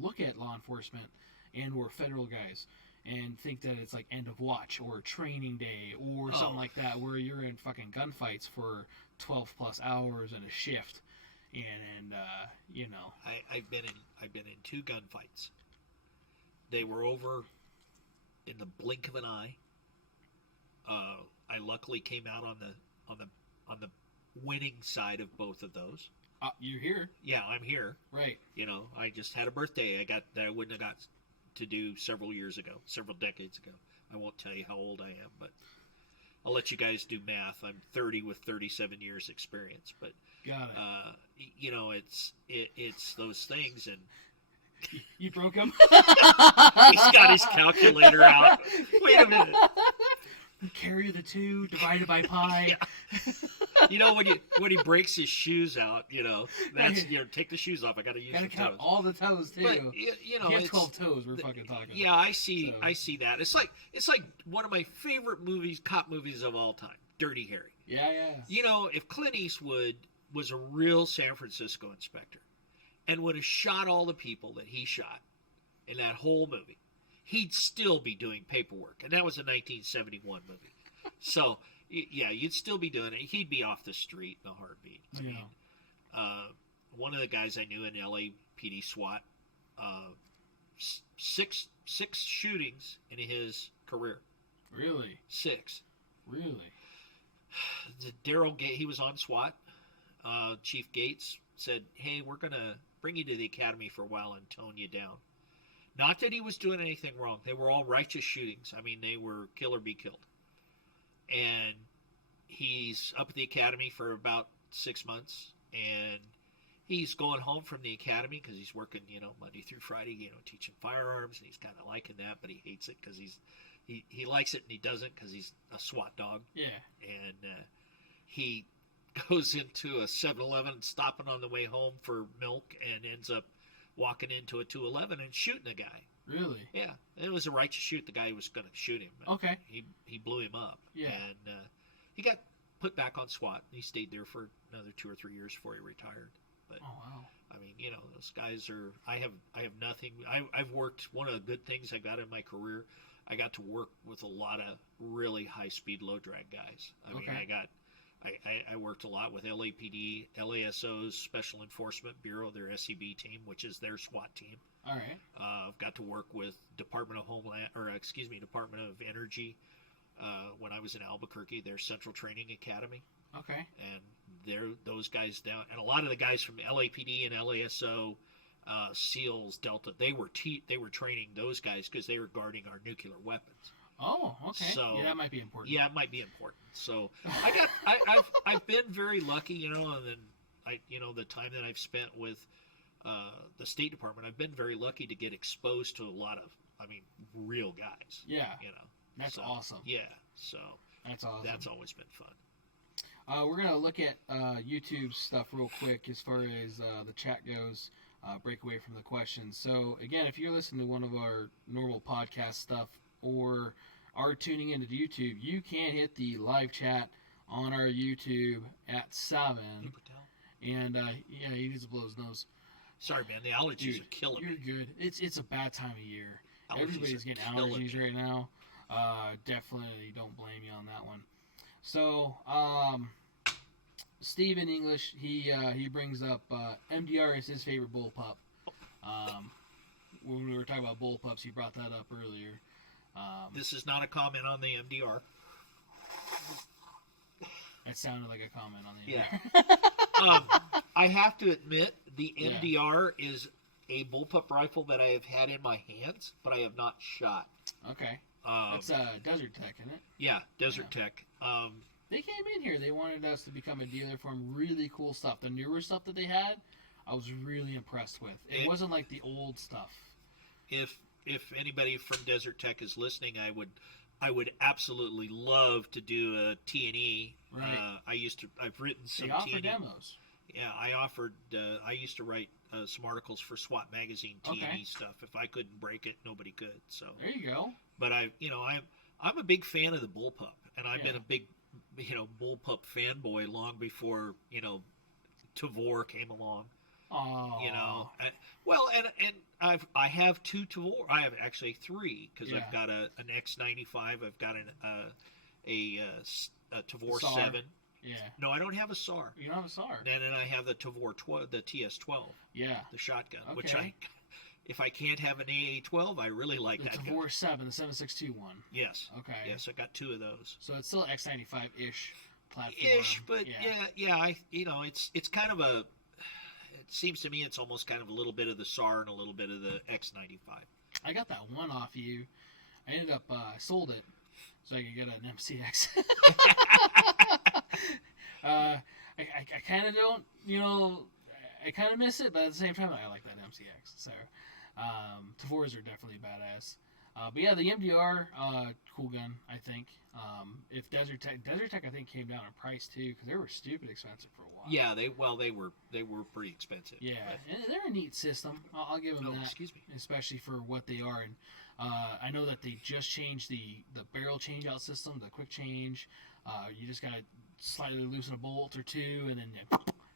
look at law enforcement and or federal guys and think that it's like end of watch or training day or something like that, where you're in fucking gunfights for 12 plus hours in a shift, and you know. I've been in 2 gunfights. They were over in the blink of an eye. I luckily came out on the winning side of both of those. You're here. Yeah, I'm here. Right. You know, I just had a birthday I wouldn't have got to do several decades ago. I won't tell you how old I am, but I'll let you guys do math. I'm 30 with 37 years experience, but got it. you know, it's those things. And you broke him. He's got his calculator out. Wait a minute. Carry the 2 divided by pi. Yeah. You know, when he breaks his shoes out, you know, that's, you know, take the shoes off. I got to use the count toes. all the toes too. But you know, he has 12 toes. We're fucking talking. Yeah, I see that. It's like one of my favorite movies, cop movies of all time, Dirty Harry. Yeah. You know, if Clint Eastwood was a real San Francisco inspector and would have shot all the people that he shot in that whole movie, he'd still be doing paperwork. And that was a 1971 movie. So, yeah, you'd still be doing it. He'd be off the street in a heartbeat. I mean, one of the guys I knew in LAPD SWAT, 6 shootings in his career. Really? 6. Really? Daryl Gates, he was on SWAT. Chief Gates said, "Hey, we're going to bring you to the academy for a while and tone you down." Not that he was doing anything wrong. They were all righteous shootings. I mean, they were kill or be killed. And he's up at the academy for about 6 months, and he's going home from the academy because he's working, you know, Monday through Friday, you know, teaching firearms, and he's kind of liking that, but he hates it because he likes it and he doesn't because he's a SWAT dog. Yeah. And he goes into a 7-Eleven, stopping on the way home for milk, and ends up walking into a 211 and shooting a guy. Really? Yeah, it was a righteous shoot. The guy was going to shoot him. Okay. He blew him up. Yeah. And he got put back on SWAT. He stayed there for another 2 or 3 years before he retired. But oh wow. I mean, you know, those guys are. I have nothing. I've worked. One of the good things I got in my career, I got to work with a lot of really high speed, low drag guys. I mean, I worked a lot with LAPD, LASO's Special Enforcement Bureau, their SCB team, which is their SWAT team. All right. I've got to work with Department of Energy. When I was in Albuquerque, their Central Training Academy. Okay. And those guys down, and a lot of the guys from LAPD and LASO, SEALs, Delta, they were training those guys because they were guarding our nuclear weapons. Oh, okay. So, yeah, that might be important. Yeah, it might be important. So I've been very lucky, you know, and then the time that I've spent with the State Department, I've been very lucky to get exposed to a lot of, real guys. Yeah. You know. That's awesome. Yeah. So that's awesome. That's always been fun. We're gonna look at YouTube stuff real quick as far as the chat goes. Break away from the questions. So again, if you're listening to one of our normal podcast stuff or are tuning into YouTube, you can hit the live chat on our YouTube at 7. And yeah, he needs to blow his nose. Sorry, man. The allergies are killing me. You're good. It's a bad time of year. Allergies Everybody's getting allergies right now. Definitely don't blame you on that one. So, Steve in English, he brings up MDR is his favorite bullpup. When we were talking about bullpups, he brought that up earlier. This is not a comment on the MDR. That sounded like a comment on the MDR. I have to admit, the MDR is a bullpup rifle that I have had in my hands, but I have not shot. Okay. It's Desert Tech, isn't it? Yeah, Desert Tech. They came in here. They wanted us to become a dealer for really cool stuff. The newer stuff that they had, I was really impressed with. It wasn't like the old stuff. If anybody from Desert Tech is listening, I would absolutely love to do a T&E. Right. I've written some They offer T&E demos. Yeah, I used to write some articles for SWAT magazine T&E stuff. If I couldn't break it, nobody could. So there you go. But I'm a big fan of the bullpup, and I've been a big bullpup fanboy long before Tavor came along. Oh. And I have two Tavor. I have actually three because I've got an X95. I've got a Tavor SAR. 7. Yeah. No, I don't have a SAR. You don't have a SAR. And then I have the Tavor 12, the TS12. Yeah. The shotgun, Okay. which if I can't have an AA12, I really like the that Tavor gun. 7, the 7.62 one. Yes. Okay. Yes, I got two of those. So it's still X95-ish platform. But it's kind of a. It seems to me it's almost kind of a little bit of the SAR and a little bit of the X95. I got that one off you. I ended up sold it so I could get an MCX. I kind of don't, I kind of miss it, but at the same time, I like that MCX. So, Tavors are definitely badass. But yeah, the MDR, cool gun, I think. If Desert Tech, I think came down in price too, because they were stupid expensive for a while. Yeah, they were pretty expensive. Yeah, and they're a neat system. I'll give them that. Excuse me. Especially for what they are. And I know that they just changed the barrel change-out system, the quick change. You just gotta slightly loosen a bolt or two, and then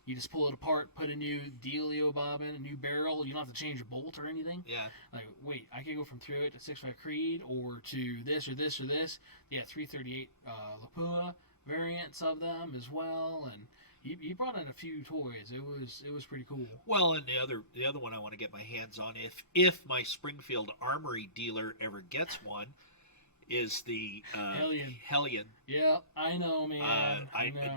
you just pull it apart, put a new dealio bob in, a new barrel. You don't have to change your bolt or anything. Yeah. Like, wait, I can go from 308 to 6.5 Creed, or to this or this or this. Yeah, 338 Lapua variants of them as well, and he brought in a few toys. It was pretty cool. Well, and the other one I want to get my hands on, if my Springfield Armory dealer ever gets one, is the Hellion. Yeah, I know, man. I know.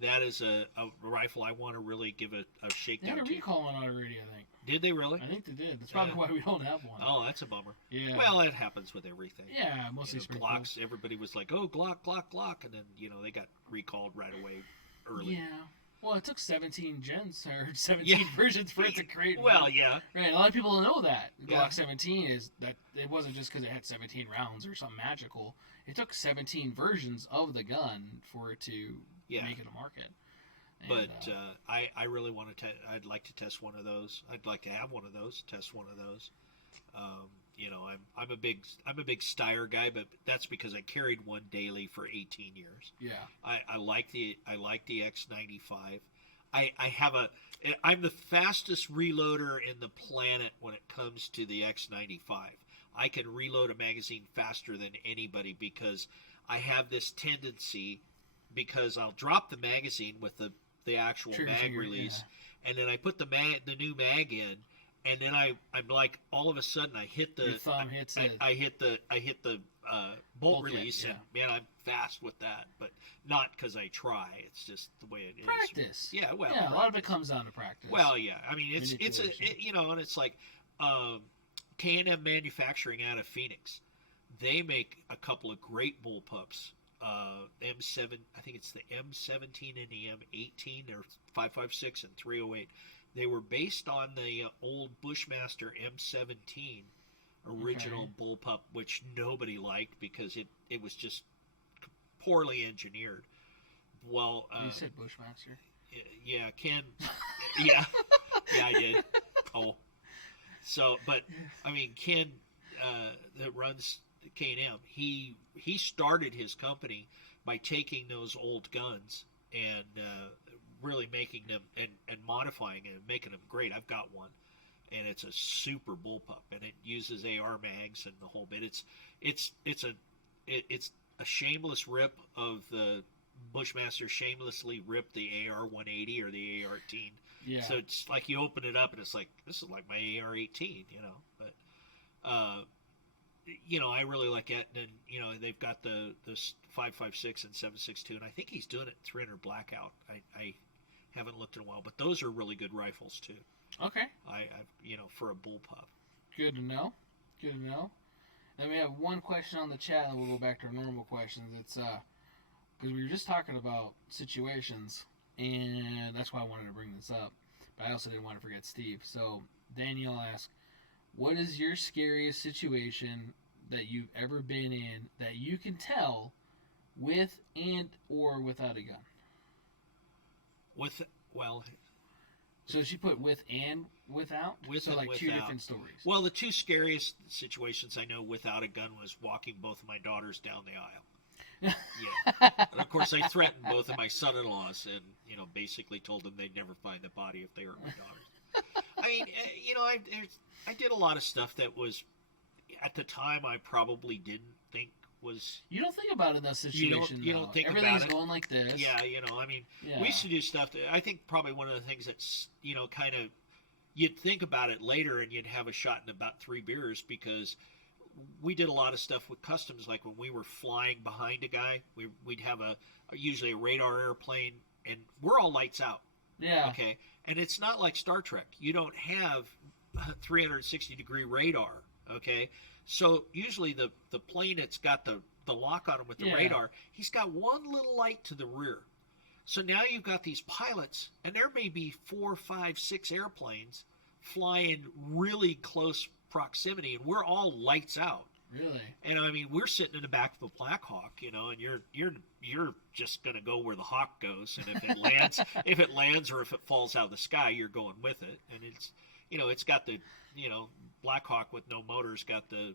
That is a rifle I want to really give a shakedown They had a to. recall on it already, I think. Did they really? I think they did. That's probably why we don't have one. Oh, that's a bummer. Yeah. Well, it happens with everything. Yeah, mostly Glocks. Everybody was like, "Oh, Glock," and then they got recalled right away, early. Yeah. Well, it took 17 gens or 17 versions for it to create one. Well, yeah. Right. A lot of people don't know that Yeah. Glock 17 is that it wasn't just because it had 17 rounds or something magical. It took 17 versions of the gun for it to make it a market. But I really want to. I'd like to test one of those. I'd like to have one of those. Test one of those. I'm a big Steyr guy, but that's because I carried one daily for 18 years. Yeah. I like the X95. I'm the fastest reloader in the planet when it comes to the X95. I can reload a magazine faster than anybody because I have this tendency, because I'll drop the magazine with the actual mag release, and then I put the new mag in, and then I'm like, all of a sudden I hit the your thumb hits it. I hit the bolt release, and man, I'm fast with that, but not because I try. It's just the way it is. Practice. Yeah, well, a lot of it comes down to practice. Well, yeah, I mean, and it's like K&M Manufacturing out of Phoenix. They make a couple of great bullpups. M7, I think it's the M17 and the M18. They're 5.56 and 308. They were based on the old Bushmaster M17 original bullpup, which nobody liked because it was just poorly engineered. Well, you said Bushmaster. Yeah, Ken. yeah, I did. Oh, so but I mean, Ken that runs K&M, he started his company by taking those old guns and really making them and modifying it and making them great. I've got one, and it's a super bullpup, and it uses AR mags and the whole bit. It's a shameless rip of the Bushmaster shamelessly ripped the AR-180 or the AR-18. Yeah. So it's like you open it up and it's like, this is like my AR-18, But I really like it. And then they've got the 5.56 and 7.62, and I think he's doing it 300 blackout. I haven't looked in a while, but those are really good rifles too. Okay. I for a bullpup. Good to know. Good to know. Then we have one question on the chat, and we'll go back to our normal questions. It's because we were just talking about situations, and that's why I wanted to bring this up. But I also didn't want to forget Steve. So Daniel asked, what is your scariest situation that you've ever been in that you can tell with and or without a gun? So she put with and without? With so and like without. Two different stories. Well, the two scariest situations I know without a gun was walking both of my daughters down the aisle. Yeah. And of course, I threatened both of my son-in-laws and, basically told them they'd never find the body if they were my daughters. I mean, I did a lot of stuff that was, at the time, I probably didn't think was... You don't think about it in that situation. You don't think Everything's about it. going like this. Yeah, we used to do stuff that, I think probably one of the things that's, kind of, you'd think about it later and you'd have a shot in about 3 beers, because we did a lot of stuff with customs. Like when we were flying behind a guy, we'd have usually a radar airplane, and we're all lights out. Yeah. Okay. And it's not like Star Trek. You don't have 360-degree radar. Okay. So usually the plane that's got the lock on him with the radar, he's got one little light to the rear. So now you've got these pilots, and there may be 4, 5, 6 airplanes flying really close proximity, and we're all lights out. Really? And I mean, we're sitting in the back of a Black Hawk, and you're just gonna go where the hawk goes, and if it lands, or if it falls out of the sky, you're going with it. And it's got the Black Hawk with no motors got the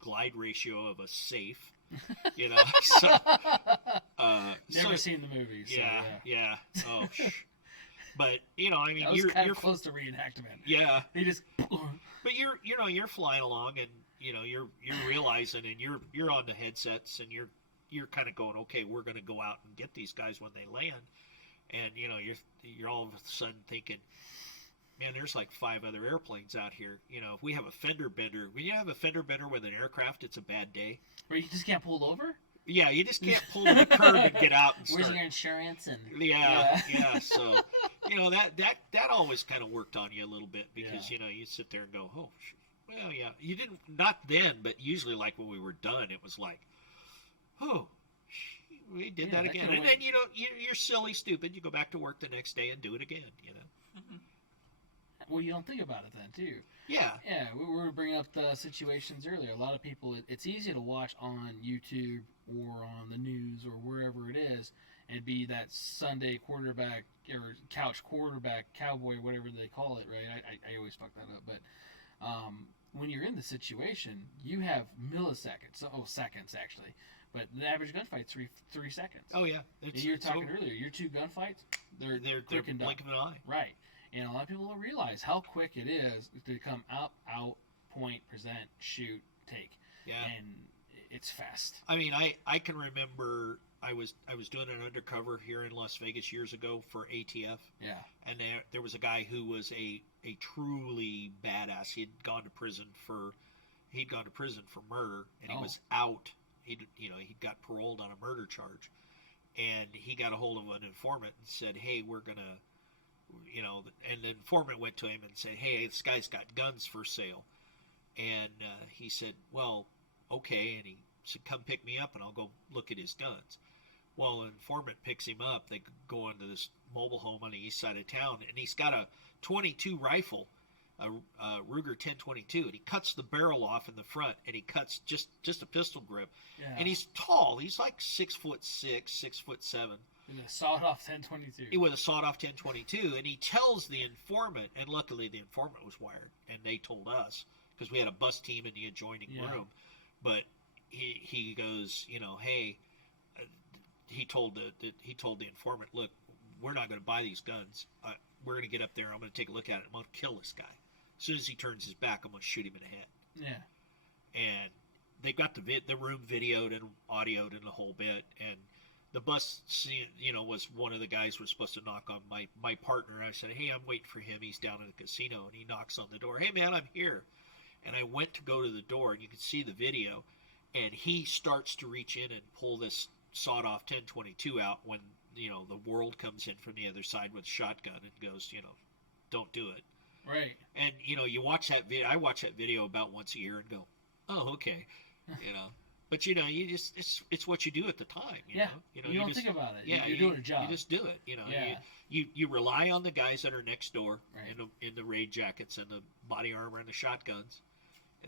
glide ratio of a safe. So never seen the movie. So, yeah. Oh, but I mean, that was kind of close to reenactment. Yeah. They just. But you're flying along, and you're realizing, and you're on the headsets, and you're kind of going, okay, we're going to go out and get these guys when they land, and you're all of a sudden thinking, man, there's like 5 other airplanes out here. If we have a fender bender, when you have a fender bender with an aircraft, it's a bad day. Or you just can't pull over? Yeah, you just can't pull to the curb and get out and start. Where's your insurance? And yeah. So, that always kind of worked on you a little bit, because, you sit there and go, oh, well, yeah. You didn't, not then, but usually like when we were done, it was like, oh, we did that again. And then, you're silly, stupid. You go back to work the next day and do it again, Mm-hmm. Well, you don't think about it then, too. Yeah. Yeah, we were bringing up the situations earlier. A lot of people, it's easy to watch on YouTube or on the news or wherever it is, and be that Sunday quarterback or couch quarterback, cowboy, whatever they call it, right? I always fuck that up. But when you're in the situation, you have milliseconds. Seconds, actually. But the average gunfight's 3 seconds. Oh, yeah. You were talking earlier. Your 2 gunfights, they're quick and done. Blink of an eye. Right. And a lot of people don't realize how quick it is to come out, point, present, shoot, take. Yeah. And it's fast. I mean, I can remember I was doing an undercover here in Las Vegas years ago for ATF. Yeah. And there was a guy who was a truly badass. He'd gone to prison for murder, and he was out. He got paroled on a murder charge, and he got a hold of an informant and said, "Hey, we're gonna." And the informant went to him and said, hey, this guy's got guns for sale. And he said, well, okay. And he said, come pick me up and I'll go look at his guns. Well, the informant picks him up. They go into this mobile home on the east side of town, and he's got a .22 rifle, a Ruger 10/22, and he cuts the barrel off in the front, and he cuts just a pistol grip. Yeah. And he's tall. He's like 6'6", 6'7". With a sawed-off 10/22. With a sawed-off 10/22, and he tells the informant, and luckily the informant was wired, and they told us, because we had a bus team in the adjoining room, but he goes, hey, he told the informant, look, we're not going to buy these guns. We're going to get up there. I'm going to take a look at it. I'm going to kill this guy. As soon as he turns his back, I'm going to shoot him in the head. Yeah. And they got the room videoed and audioed and the whole bit. And the bus scene, was one of the guys was supposed to knock on my partner. I said, hey, I'm waiting for him. He's down in the casino. And he knocks on the door. Hey, man, I'm here. And I went to go to the door, and you can see the video. And he starts to reach in and pull this sawed-off 1022 out when, the world comes in from the other side with a shotgun and goes, don't do it. Right. And, you watch that video. I watch that video about once a year and go, oh, okay, But, you just, it's what you do at the time, you know. You don't think about it. Yeah, you're doing a job. You just do it, Yeah. You rely on the guys that are next door Right. in the raid jackets and the body armor and the shotguns,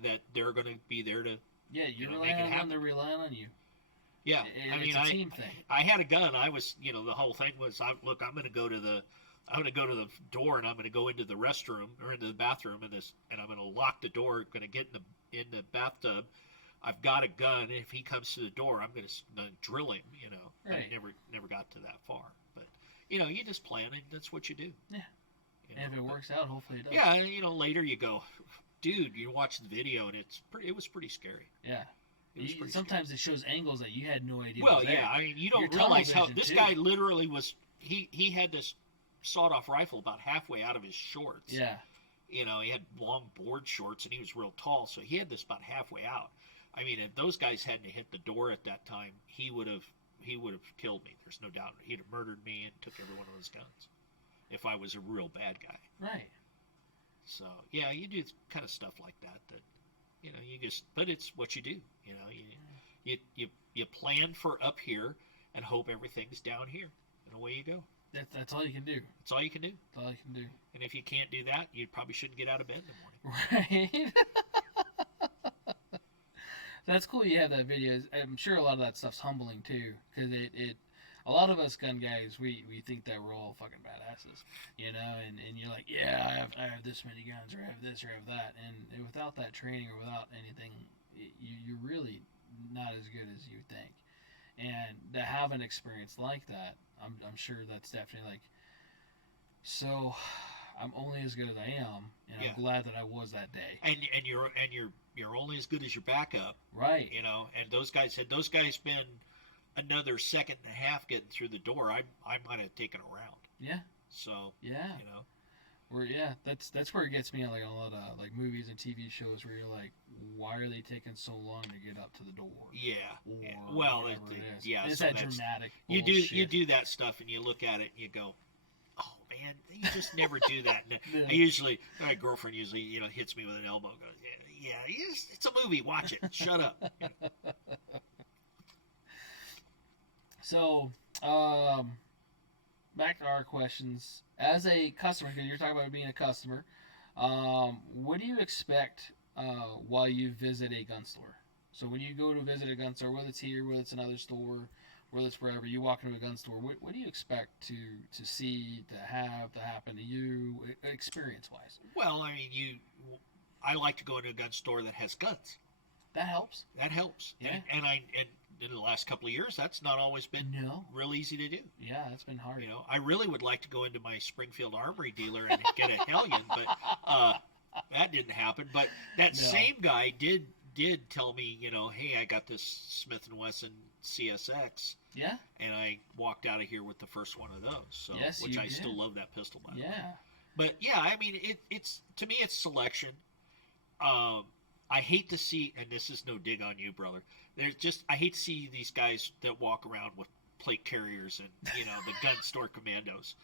that they're going to be there to, Yeah, you're make it relying on them, happen. they're relying on you. Yeah, It's a team thing. I had a gun. I was, the whole thing was, I'm going to go to the door and I'm going to go into the restroom or into the bathroom and I'm going to lock the door. Going to get in the bathtub. I've got a gun. And if he comes to the door, I'm going to drill him. But Right. I never got to that far. But you just plan and that's what you do. Yeah. And if it works out, hopefully it does. Yeah, and later you go, dude, you watch the video and it was pretty scary. Yeah. It was pretty Sometimes it shows angles that you had no idea. Well, was there. yeah, I mean, you don't Your realize how television, this too. guy literally was. He had this sawed-off rifle about halfway out of his shorts. Yeah. He had long board shorts and he was real tall, so he had this about halfway out. I mean, if those guys hadn't hit the door at that time, he would have killed me. There's no doubt. He'd have murdered me and took every one of those guns if I was a real bad guy. Right. So yeah, you do kind of stuff like that. But it's what you do. You plan for up here and hope everything's down here, and away you go. That's all you can do. That's all you can do. That's all you can do. And if you can't do that, you probably shouldn't get out of bed in the morning. Right. That's cool. You have that video. I'm sure a lot of that stuff's humbling too, because a lot of us gun guys, we think that we're all fucking badasses, and you're like, yeah, I have this many guns, or I have this, or I have that, and without that training or without anything, you're really not as good as you think. And to have an experience like that, I'm sure that's definitely like, so I'm only as good as I am, and Yeah. I'm glad that I was that day. And you're only as good as your backup, Right. And those guys been another second and a half getting through the door, I might have taken a round. Yeah. So Yeah. That's where it gets me on like a lot of like movies and TV shows where you're like, why are they taking so long to get up to the door? Yeah. Or Yeah. Well, whatever it is. yeah. And it's so that that's- dramatic. You bullshit. do that stuff and you look at it and you go, oh man, you just never do that. And Yeah. my girlfriend usually hits me with an elbow, goes, yeah, it's a movie, watch it, shut up. So, back to our questions. As a customer, because you're talking about being a customer, what do you expect while you visit a gun store? So when you go to visit a gun store, whether it's here, whether it's another store, whether it's wherever, you walk into a gun store, what do you expect to see, to happen to you, experience-wise? Well, I mean, I like to go into a gun store that has guns. That helps. That helps. Yeah. And in the last couple of years, that's not always been real easy to do. Yeah, that's been hard. I really would like to go into my Springfield Armory dealer and get a Hellion, but that didn't happen. But that same guy did tell me, hey, I got this Smith & Wesson CSX. Yeah. And I walked out of here with the first one of those. So, Yes, which you I did. still love that pistol, by the way. Yeah. But yeah, I mean, it's to me, it's selection. I hate to see, and this is no dig on you, brother. I hate to see these guys that walk around with plate carriers and the gun store commandos.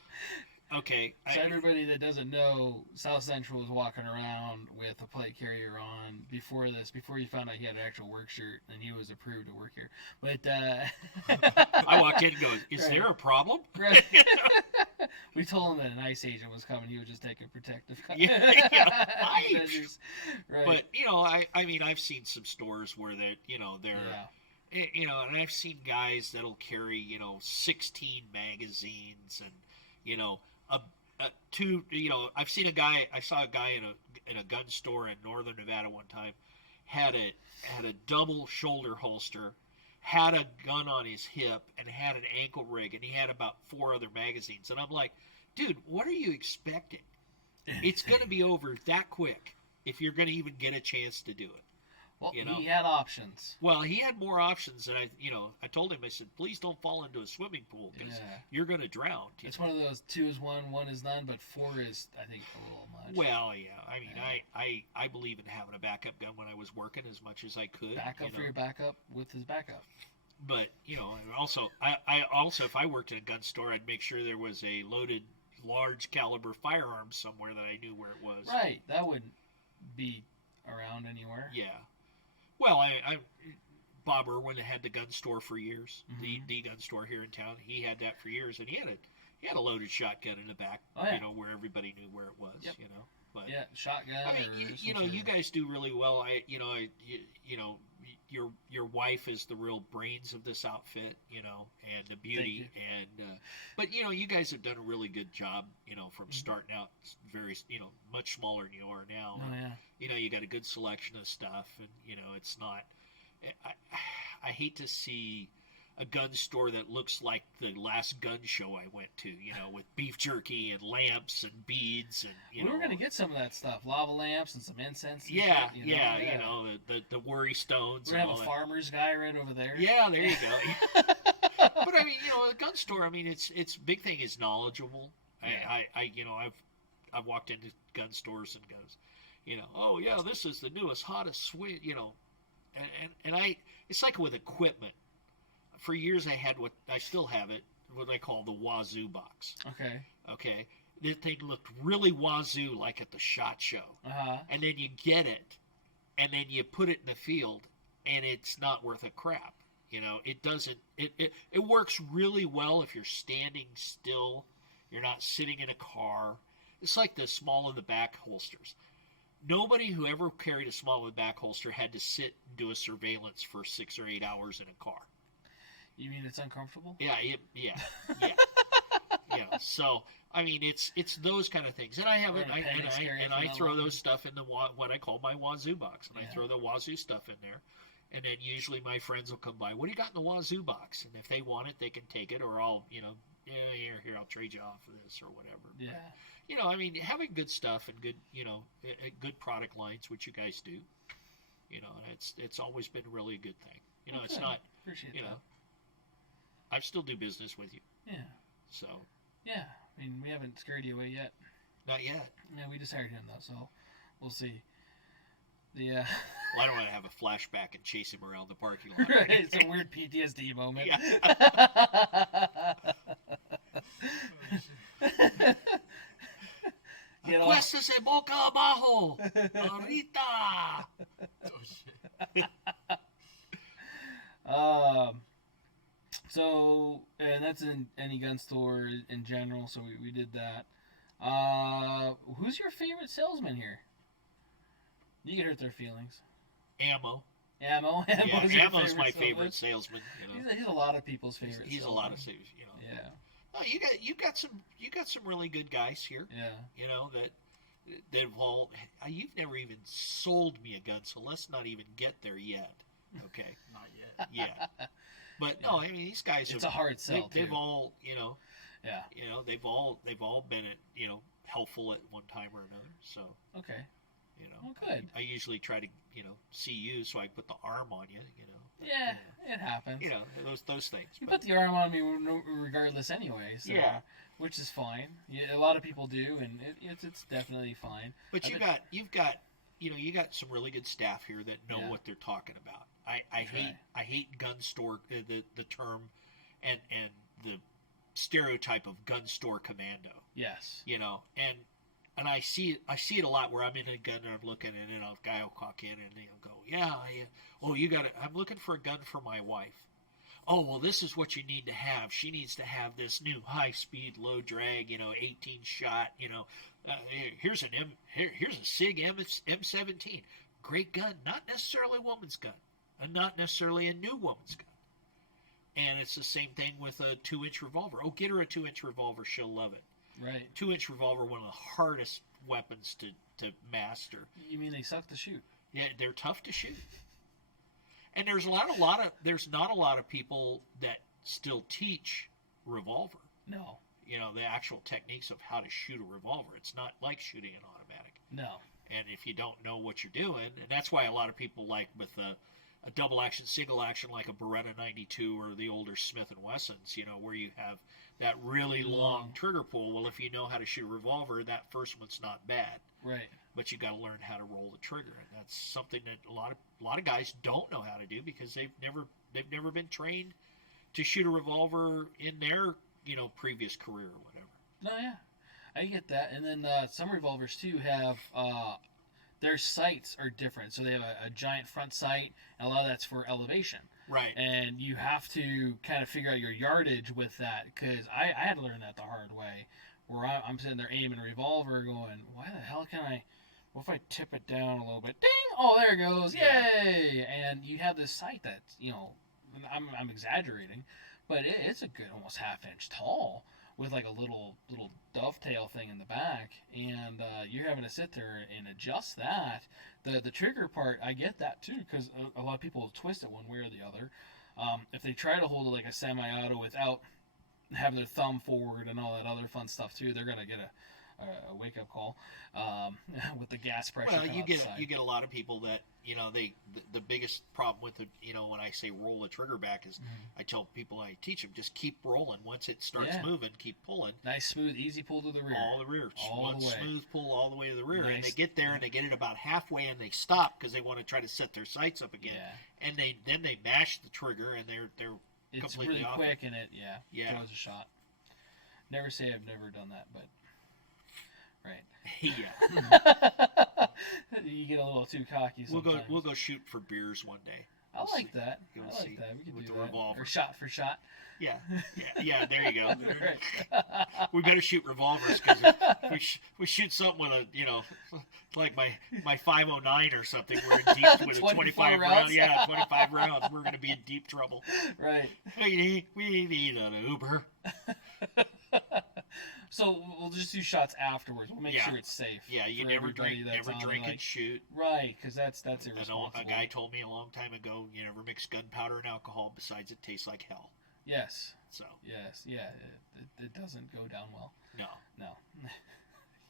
Okay. So everybody that doesn't know, South Central was walking around with a plate carrier on before you found out he had an actual work shirt and he was approved to work here. But I walked in and goes, is Right. there a problem? Right. We told him that an ICE agent was coming. He was just taking protective Right. measures. Right. But I mean, I've seen some stores where they're and I've seen guys that'll carry 16 magazines and I saw a guy in a gun store in northern Nevada one time had a double shoulder holster had a gun on his hip and had an ankle rig, and he had about 4 other magazines. And I'm like, dude, what are you expecting? It's going to be over that quick if you're going to even get a chance to do it. Well, You know? he had options. Well, he had more options than I told him, I said, please don't fall into a swimming pool because you're going to drown. It's one of those 2 is 1, 1 is none, but 4 is, I think, a little much. Well, yeah. I mean, I believe in having a backup gun when I was working as much as I could. Backup for your backup with his backup. But, I also, if I worked in a gun store, I'd make sure there was a loaded large caliber firearm somewhere that I knew where it was. Right. That wouldn't be around anywhere. Yeah. Well, Bob Irwin had the gun store for years. Mm-hmm. The gun store here in town. He had that for years, and he had a loaded shotgun in the back. Oh, yeah. Where everybody knew where it was. Yep. But yeah, shotgun. I mean, you guys do really well. Your wife is the real brains of this outfit, and the beauty, and but you guys have done a really good job, from starting out very, much smaller than you are now. Oh, yeah. You got a good selection of stuff, and it's not. I hate to see a gun store that looks like the last gun show I went to, with beef jerky and lamps and beads and we were gonna get some of that stuff, lava lamps and some incense. And yeah, shit, the worry stones. We're gonna have a farmer's guy right over there. Yeah, there you go. But I mean, a gun store. I mean, its big thing is knowledgeable. Yeah. I've walked into gun stores and goes, oh yeah, this is the newest, hottest swing, and it's like with equipment. For years, I still have it, what I call the Wazoo box. Okay. That thing looked really Wazoo, like at the SHOT Show. Uh-huh. And then you get it, and then you put it in the field, and it's not worth a crap. It doesn't. It works really well if you're standing still. You're not sitting in a car. It's like the small in the back holsters. Nobody who ever carried a small in the back holster had to sit and do a surveillance for 6 or 8 hours in a car. You mean it's uncomfortable? Yeah. So I mean, it's those kind of things, and I have it, I throw those stuff in the what I call my Wazoo box, and I throw the Wazoo stuff in there, and then usually my friends will come by. What do you got in the Wazoo box? And if they want it, they can take it, or I'll here I'll trade you off for this or whatever. Yeah. But, I mean, having good stuff and good good product lines, which you guys do, and it's always been really a good thing. Okay. It's not. Appreciate that. I still do business with you. Yeah. So. Yeah. I mean, we haven't scared you away yet. Not yet. Yeah, we just hired him though, so we'll see. Yeah. Well, I don't want to have a flashback and chase him around the parking lot. Right. It's a weird PTSD moment. Yeah. Acuéstese boca abajo. Ahorita. Oh shit. So, and that's in any gun store in general, so we did that. Who's your favorite salesman here? You can hurt their feelings. Ammo. Ammo? Yeah, Ammo's my favorite salesman. He's a lot of people's favorite He's salesman. a lot of salesmen, Yeah. No, you got some really good guys here. Yeah. That have all. You've never even sold me a gun, so let's not even get there yet. Okay. Not yet. Yeah. But no, I mean these guys. It's a hard sell. They've all, Yeah. They've all been helpful at one time or another. So. Okay. Well, good. I usually try to see you so I put the arm on you. Yeah, it happens. Those things. You put the arm on me regardless anyway. So, yeah. Which is fine. Yeah, a lot of people do, and it's definitely fine. But you've got some really good staff here that know what they're talking about. I hate gun store the term and the stereotype of gun store commando. Yes. And I see it a lot where I'm in a gun and I'm looking and a guy will walk in and they'll go, you got it. I'm looking for a gun for my wife. Oh, well, this is what you need to have. She needs to have this new high-speed, low-drag, 18-shot, here's a SIG M17. Great gun. Not necessarily a woman's gun. And not necessarily a new woman's gun. And it's the same thing with a 2-inch revolver. Oh, get her a 2-inch revolver. She'll love it. Right. 2-inch revolver, one of the hardest weapons to master. You mean they suck to shoot? Yeah, they're tough to shoot. And there's not a lot of people that still teach revolver. No. You know, the actual techniques of how to shoot a revolver. It's not like shooting an automatic. No. And if you don't know what you're doing, and that's why a lot of people like with a double action, single action, like a Beretta 92 or the older Smith & Wessons, you know, where you have that really long trigger pull. Well, if you know how to shoot a revolver, that first one's not bad. Right. But you got to learn how to roll the trigger, and that's something that a lot of guys don't know how to do because they've never been trained to shoot a revolver in their, you know, previous career or whatever. No, yeah, I get that. And then some revolvers too have their sights are different, so they have a giant front sight, and a lot of that's for elevation. Right. And you have to kind of figure out your yardage with that, because I had to learn that the hard way, where I'm sitting there aiming a revolver going, why the hell can I, what if I tip it down a little bit? Ding! Oh, there it goes. Yay! And you have this sight that's, you know, I'm exaggerating, but it's a good almost half-inch tall with like a little dovetail thing in the back, and you're having to sit there and adjust that. The trigger part, I get that too, because a lot of people will twist it one way or the other. If they try to hold it like a semi-auto without having their thumb forward and all that other fun stuff too, they're gonna get a wake-up call with the gas pressure. Well, you get a lot of people that, you know, the biggest problem with the, you know, when I say roll the trigger back is, I tell people, I teach them, just keep rolling. Once it starts moving, keep pulling. Nice smooth easy pull to the rear. All the rear. All the way. Smooth pull all the way to the rear. Nice. And they get there and they get it about halfway and they stop because they want to try to set their sights up again. Yeah. And then they mash the trigger and they're it's completely really off. quick and it throws a shot. Never say I've never done that, but right. Yeah. You get a little too cocky sometimes. We'll go shoot for beers one day. I like that. We'll I like see. that. We can With do the that. revolver. Or shot for shot. Yeah. There you go. Right. We better shoot revolvers because if we shoot something with a, you know, like my 509 or something, we're in deep with a 25 rounds. Yeah, 25 rounds. We're going to be in deep trouble. Right. We need an Uber. So we'll just do shots afterwards. We'll make sure it's safe. Yeah, you for never everybody drink, that's on, and like, shoot. Right, because that's irresponsible. A guy told me a long time ago, you never mix gunpowder and alcohol. Besides, it tastes like hell. Yes. So. Yes. Yeah. It doesn't go down well. No.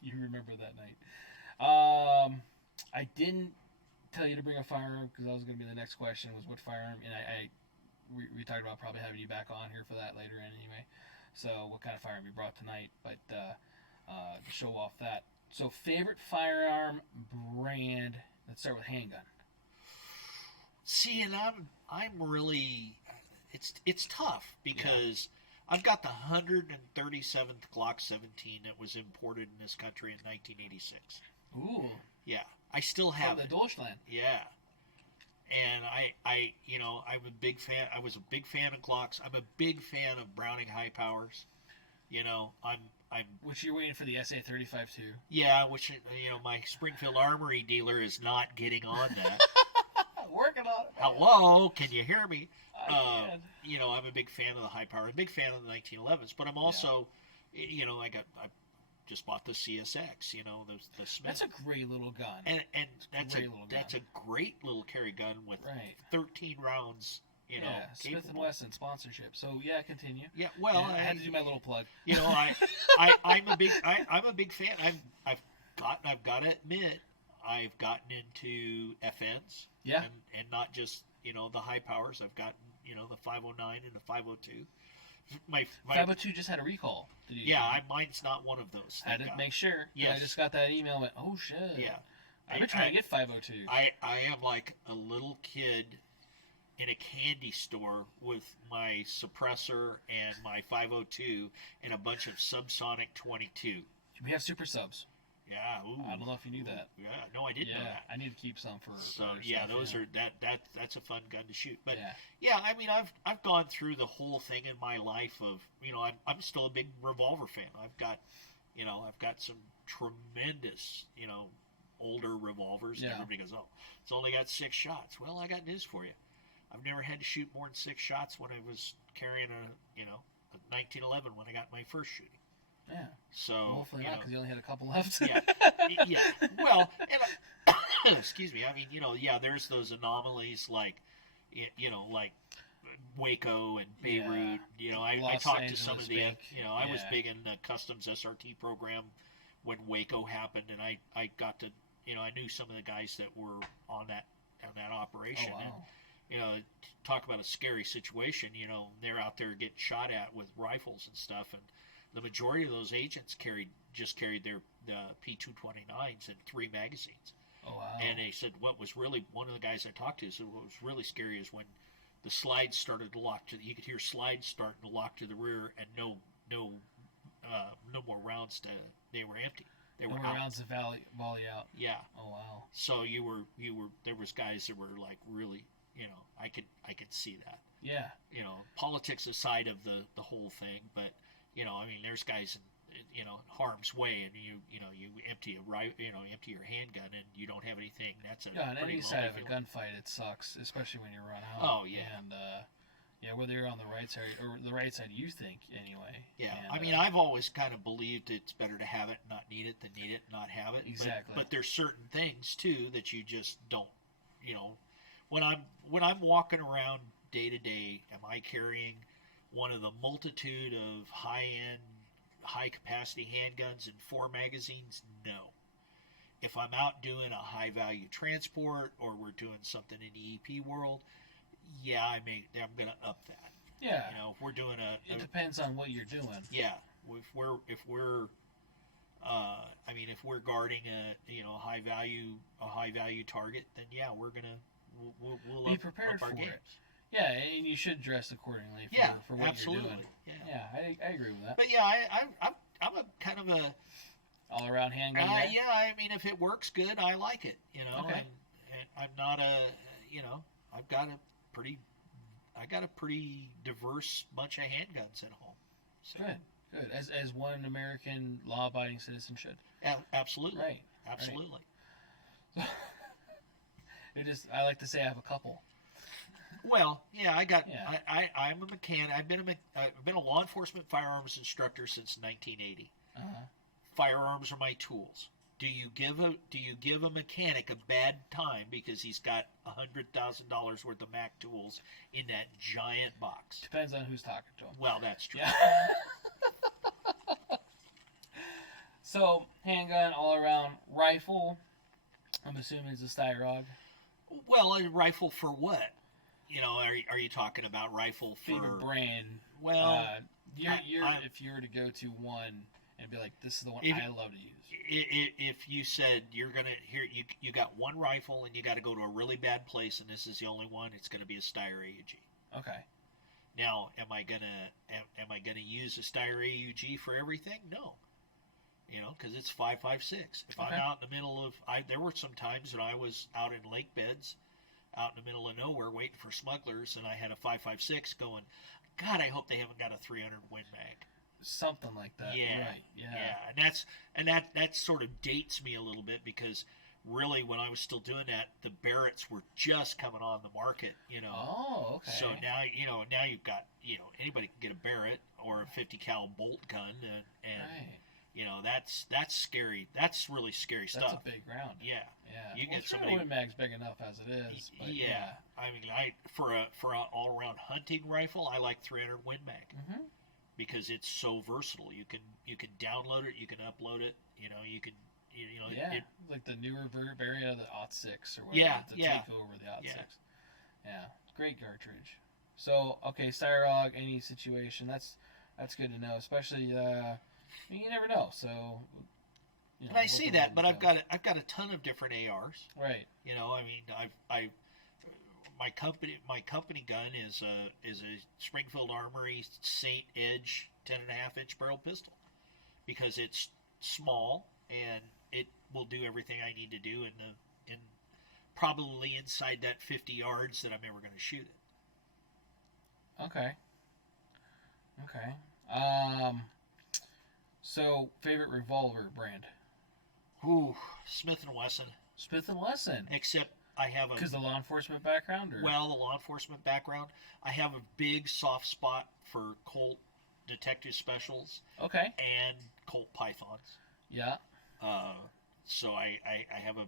You remember that night. I didn't tell you to bring a firearm because that was going to be the next question. Was what firearm? And we talked about probably having you back on here for that later anyway. So what kind of firearm you brought tonight, but to show off that. So favorite firearm brand. Let's start with handgun. See, and I'm really, it's tough because I've got the 137th Glock 17 that was imported in this country in 1986. Ooh. Yeah, I still have the it. Deutschland. Yeah. And I, you know, I'm a big fan. I was a big fan of Glocks. I'm a big fan of Browning high powers. You know, I'm. Which you're waiting for the SA-35 too. Yeah, which, you know, my Springfield Armory dealer is not getting on that. Working on it. Hello, can you hear me? I can. You know, I'm a big fan of the high power. I'm a big fan of the 1911s, but I'm also, you know, I just bought the CSX. You know, the Smith. That's a great little gun. And that's a great little carry gun with 13 rounds. You know, Smith & Wesson sponsorship. So continue. Yeah, well, I had to do my little plug. You know, I'm a big fan. I've got to admit, I've gotten into FNs. Yeah. And not just, you know, the high powers. I've gotten, you know, the 509 and the 502. My 502 just had a recall. Mine's not one of those. I had to make sure. Yes. I just got that email and went, oh shit. Yeah. I've been trying to get 502. I am like a little kid in a candy store with my suppressor and my 502 and a bunch of subsonic 22. We have super subs. Yeah. Ooh, I don't know if you knew that. Yeah. No, I didn't know that. I need to keep some for. So stuff, those are that's a fun gun to shoot. But yeah, I mean, I've gone through the whole thing in my life of, you know, I'm still a big revolver fan. I've got some tremendous, you know, older revolvers. And everybody goes, oh, it's only got 6 shots. Well, I got news for you. I've never had to shoot more than 6 shots when I was carrying a 1911 when I got my first shooting. Yeah. So hopefully not, because you only had a couple left. Yeah. Well, and excuse me. I mean, you know, there's those anomalies like, like Waco and Beirut. Yeah. I Los talked to some Angeles of the, big. I was Yeah. big in the customs SRT program when Waco happened, and I got to, I knew some of the guys that were on that operation. Oh, wow. And, talk about a scary situation. They're out there getting shot at with rifles and stuff, and the majority of those agents just carried their P229s and 3 magazines. Oh, wow. And they said one of the guys I talked to said what was really scary is when the slides started to lock you could hear slides starting to lock to the rear, and no more rounds they were empty. They were No out. rounds of volley out. Yeah. Oh, wow. So there was guys that were like really, I could see that. Yeah. Politics aside of the whole thing, but there's guys in harm's way, and you empty empty your handgun and you don't have anything. That's a Yeah, on pretty any side of a lonely feeling. gunfight, it sucks, especially when you run out. Oh, yeah. And whether you're on the right side or the right side, you think anyway. Yeah, And, I've always kind of believed it's better to have it and not need it than need it and not have it. Exactly. But there's certain things too that you just don't. When I'm walking around day to day, am I carrying one of the multitude of high-end, high-capacity handguns and 4 magazines? No. If I'm out doing a high-value transport or we're doing something in the EP world, yeah, I'm going to up that. Yeah. If we're doing It depends on what you're doing. yeah, if we're if we're guarding a high value target, then yeah, we'll Be up prepared our for games. it. Yeah, and you should dress accordingly for what absolutely. you're doing. Yeah. Yeah, I agree with that. But yeah, I'm a kind of a All around handgun guy? yeah. If it works good, I like it. Okay. And I'm not I've got a pretty diverse bunch of handguns at home. So, Good. As one American law-abiding citizen should. absolutely. Right. Absolutely. I like to say I have a couple. Well, yeah, Yeah. I'm a mechanic. I've been a law enforcement firearms instructor since 1980. Uh-huh. Firearms are my tools. Do you give a mechanic a bad time because he's got $100,000 worth of Mac tools in that giant box? Depends on who's talking to him. Well, that's true. Yeah. So, handgun all around, rifle. I'm assuming it's a Styrog. Well, a rifle for what? Are you talking about rifle for? Favorite brand. Well, if you were to go to one and be like, this is the one I love to use. If you said you're gonna you got one rifle and you got to go to a really bad place and this is the only one, it's gonna be a Steyr AUG. Okay. Now, am I gonna use a Steyr AUG for everything? No. Because it's 5.56. If Okay. I'm out in the middle of, there were some times when I was out in lake beds, out in the middle of nowhere, waiting for smugglers, and I had a 5.56 going. God, I hope they haven't got a 300 Win Mag. Something like that. Yeah, Right. Yeah. and that sort of dates me a little bit because really when I was still doing that, the Barretts were just coming on the market. Oh, okay. So now you've got anybody can get a Barrett or a 50 cal bolt gun and right. that's scary. That's really scary That's stuff. a big round. Yeah. Yeah. You get 300 somebody- Win Mag's big enough as it is. But yeah. For an all around hunting rifle, I like 300 Win Mag Mm-hmm. because it's so versatile. You can download it, you can upload it. You can Yeah. it, Like the newer variant of the Ot6 or whatever. Yeah, To yeah. take over the Ot6. Yeah. Yeah. Great cartridge. So, okay, Styrog, any situation. That's good to know. Especially, you never know. So, and I see that, but I've got a ton of different ARs. Right. My company gun is a Springfield Armory Saint Edge 10.5-inch barrel pistol because it's small and it will do everything I need to do in probably inside that 50 yards that I'm ever going to shoot it. Okay. So, favorite revolver brand? Ooh, Smith & Wesson. Smith & Wesson. Except I have a Because the law enforcement background? Or? the law enforcement background. I have a big soft spot for Colt Detective Specials Okay. and Colt Pythons. Yeah. So I have a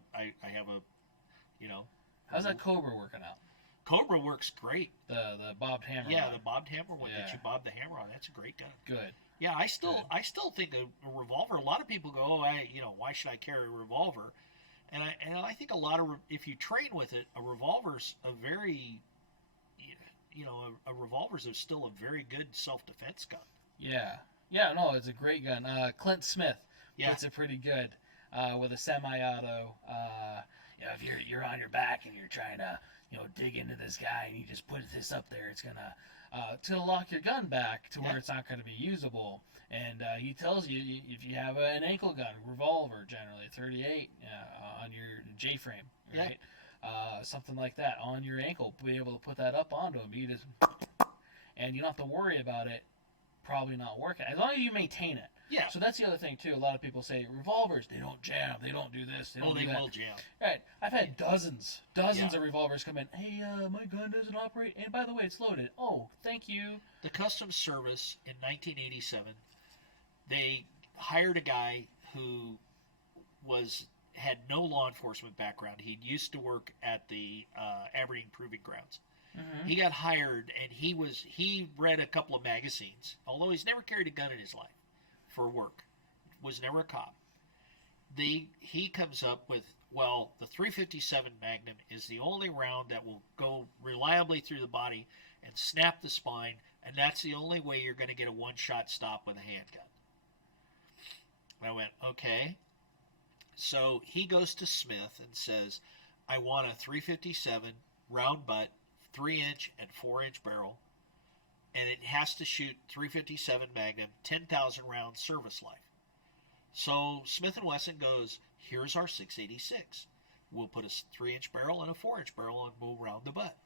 How's that Cobra working out? Cobra works great. The bobbed hammer. Yeah, one. the bobbed hammer one that Yeah. you bob the hammer on. That's a great gun. Good. Yeah, I still think a revolver. A lot of people go, "Oh, why should I carry a revolver?" And I think a lot of if you train with it, a revolver's a very, a revolver's still a very good self-defense gun. Yeah. Yeah, no, it's a great gun. Clint Smith Yeah. puts it pretty good with a semi-auto. If you're on your back and you're trying to, dig into this guy and you just put this up there, it's going to lock your gun back to where it's not going to be usable. And he tells you if you have an ankle gun, revolver generally, 38 on your J-frame, right? Something like that on your ankle, be able to put that up onto him. You just, and you don't have to worry about it probably not working as long as you maintain it. Yeah. So that's the other thing too. A lot of people say revolvers, they don't jam, they don't do this, they don't do that. Will jam. Right. I've had dozens of revolvers come in. Hey, my gun doesn't operate, and by the way, it's loaded. Oh, thank you. The Customs Service in 1987, they hired a guy who had no law enforcement background. He used to work at the Aberdeen Proving Grounds. Mm-hmm. He got hired, and he read a couple of magazines, although he's never carried a gun in his life for work. Was never a cop. He comes up with, the 357 Magnum is the only round that will go reliably through the body and snap the spine, and that's the only way you're going to get a one-shot stop with a handgun. I went, okay. So he goes to Smith and says, I want a 357 round butt, 3-inch and 4-inch barrel, and it has to shoot 357 Magnum, 10,000 round service life. So Smith & Wesson goes, here's our 686. We'll put a 3-inch barrel and a 4-inch barrel, and we'll round the butt.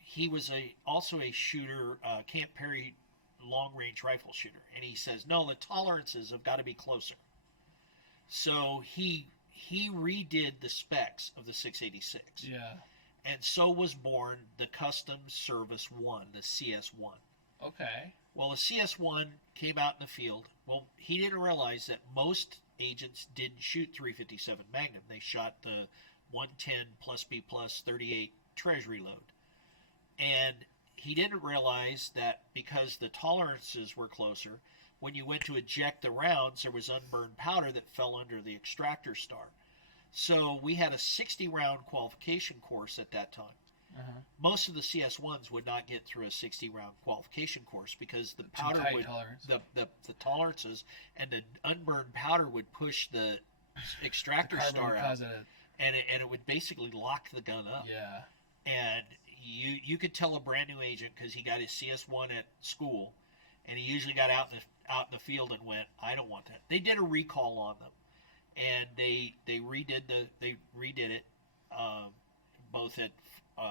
He was also a shooter, Camp Perry long-range rifle shooter, and he says, no, the tolerances have got to be closer. So he redid the specs of the 686. Yeah. And so was born the Customs Service 1, the CS1. Okay. Well, the CS1 came out in the field. Well, he didn't realize that most agents didn't shoot 357 Magnum. They shot the 110 plus B plus 38 Treasury load. And he didn't realize that because the tolerances were closer, when you went to eject the rounds, there was unburned powder that fell under the extractor star. So we had a 60-round qualification course at that time. Uh-huh. Most of the CS1s would not get through a 60-round qualification course because the powder would the tolerances and the unburned powder would push the extractor star out, and it would basically lock the gun up. Yeah. And you could tell a brand new agent because he got his CS1 at school, and he usually got out in the field and went, I don't want that. They did a recall on them. And they redid it both at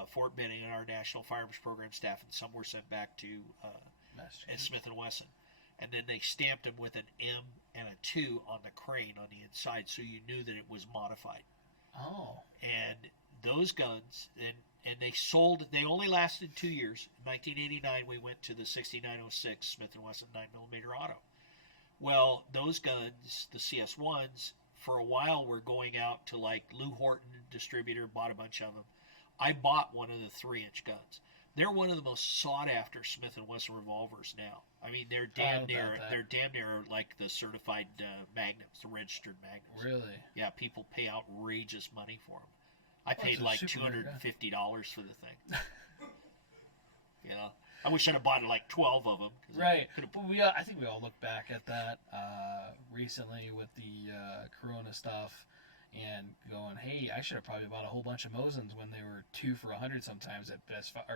Fort Benning and our National Firearms Program staff, and some were sent back to at Smith & Wesson. And then they stamped them with an M and a 2 on the crane on the inside, so you knew that it was modified. Oh. And those guns, and they only lasted 2 years. In 1989, we went to the 6906 Smith & Wesson 9mm auto. Well, those guns, the CS1s, for a while were going out to like Lou Horton distributor, bought a bunch of them. I bought one of the 3-inch guns. They're one of the most sought after Smith & Wesson revolvers now. I mean, they're damn near like the certified magnums, the registered magnums. Really? Yeah, people pay outrageous money for them. I paid like $250 for the thing. I wish I'd have bought like 12 of them. Right. Well, I think we all look back at that recently with the Corona stuff and going, hey, I should have probably bought a whole bunch of Mosins when they were 2 for $100 sometimes at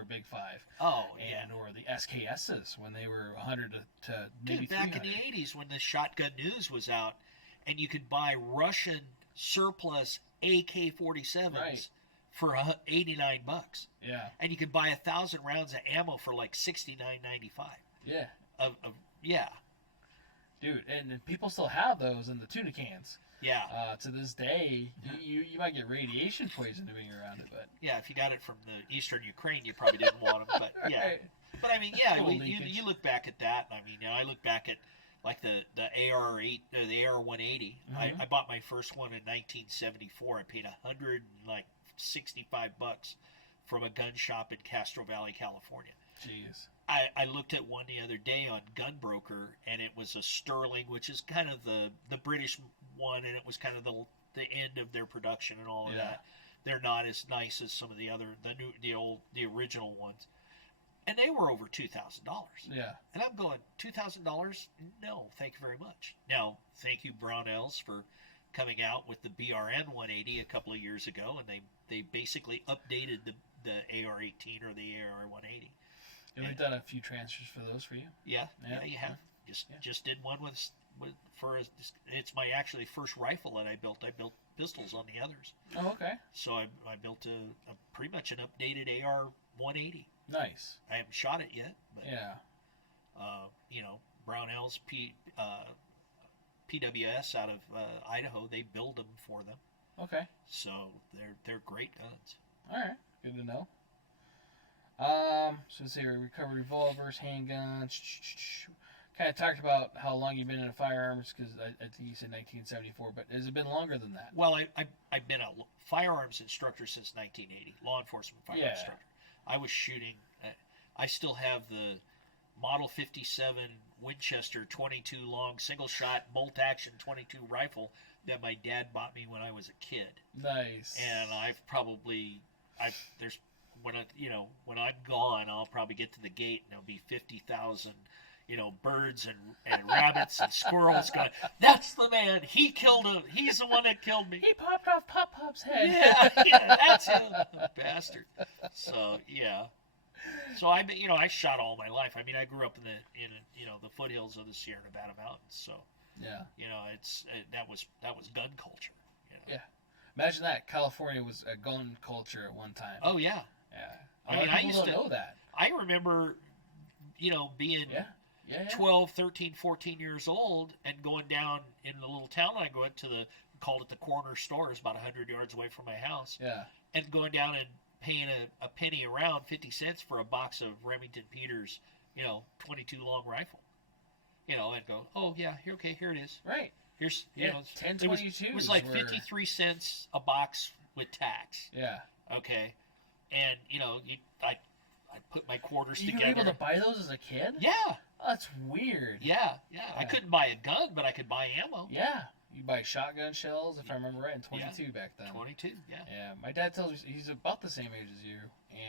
Big Five. Oh, yeah. Or the SKSs when they were $100 to maybe $300. Back in the 80s when the Shotgun News was out and you could buy Russian surplus AK-47s. Right. For $89. Yeah. And you could buy 1,000 rounds of ammo for like $69.95. Yeah. Yeah. Dude, and people still have those in the tuna cans. Yeah. To this day, you might get radiation poisoning around it, but yeah, if you got it from the eastern Ukraine, you probably didn't want them. But yeah. Right. But I mean, yeah, you look back at that. I mean, I look back at like the AR-8, the AR-180. Mm-hmm. I bought my first one in 1974. I paid $165 from a gun shop in Castro Valley, California. Jeez. I looked at one the other day on Gunbroker, and it was a Sterling, which is kind of the British one, and it was kind of the end of their production and all of that. They're not as nice as some of the other the original ones, and they were over $2,000. Yeah. And I'm going, $2,000? No, thank you very much. Now, thank you Brownells for coming out with the BRN 180 a couple of years ago, and they basically updated the AR-18 or the AR-180. And we've done a few transfers for those for you. Yeah, you have. Just did one it's my actually first rifle that I built. I built pistols on the others. Oh, okay. So I built a pretty much an updated AR-180. Nice. I haven't shot it yet, but Yeah. Brownells PWS out of Idaho, they build them for them. Okay. So they're great guns. All right. Good to know. So let's see, we recovered revolvers, handguns. Kind of talked about how long you've been in firearms, because I think you said 1974, but has it been longer than that? Well, I've been a firearms instructor since 1980, law enforcement firearms instructor. I was shooting. I still have the Model 57 Winchester 22 long single shot bolt action 22 rifle that my dad bought me when I was a kid. Nice. And when I'm gone, I'll probably get to the gate and there'll be 50,000, birds and rabbits and squirrels going, "That's the man. He killed him. He's the one that killed me." He popped off Pop-Pop's head. Yeah, that's him, bastard. So yeah. So I shot all my life. I mean, I grew up in the foothills of the Sierra Nevada mountains. So Yeah. That was gun culture. Yeah. Imagine that. California was a gun culture at one time. Oh yeah. Yeah. I mean, I used don't to know that. I remember, being Yeah. 12, 13, 14 years old and going down in the little town I go to called it the corner store. It's about 100 yards away from my house. Yeah. And going down and paying a penny around 50 cents for a box of Remington Peters, 22 long rifle. And go, "Oh yeah, here it is. Right. Here's 1022s. It was like 53 cents a box with tax. Yeah. Okay. And I put my quarters You together. were able to buy those as a kid? Yeah. Oh, that's weird. Yeah. I couldn't buy a gun, but I could buy ammo. Yeah. You buy shotgun shells, if I remember right, in 22 back then. 22, yeah. Yeah, my dad tells me he's about the same age as you.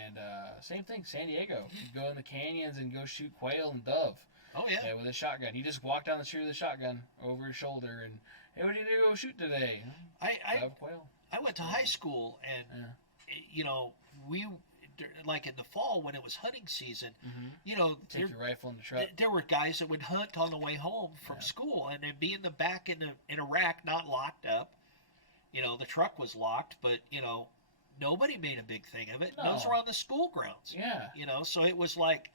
And same thing, San Diego. He'd go in the canyons and go shoot quail and dove. Oh, yeah. With a shotgun. He just walked down the street with a shotgun over his shoulder and, "Hey, what are you going to go shoot today?" Dove, quail. I went to high school, and, we, like in the fall when it was hunting season, Take your rifle in the truck. there were guys that would hunt on the way home from school, and they'd be in the back in a rack, not locked up. The truck was locked, but, nobody made a big thing of it. No. Those were on the school grounds. Yeah. So it was like,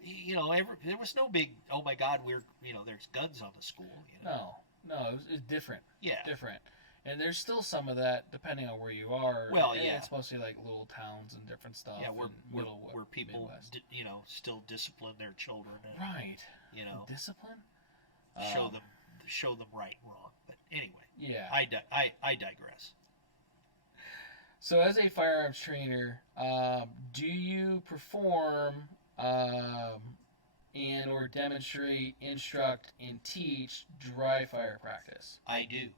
there was no big, "Oh my God, there's guns on the school." No, it was different. Yeah. Different. And there's still some of that, depending on where you are. Well, And yeah. It's mostly like little towns and different stuff. Yeah, where and people, Midwest. still discipline their children and, Right. Discipline? show them right and wrong. But anyway, Yeah. I digress. So as a firearms trainer, do you perform and or demonstrate, instruct, and teach dry fire practice? I do.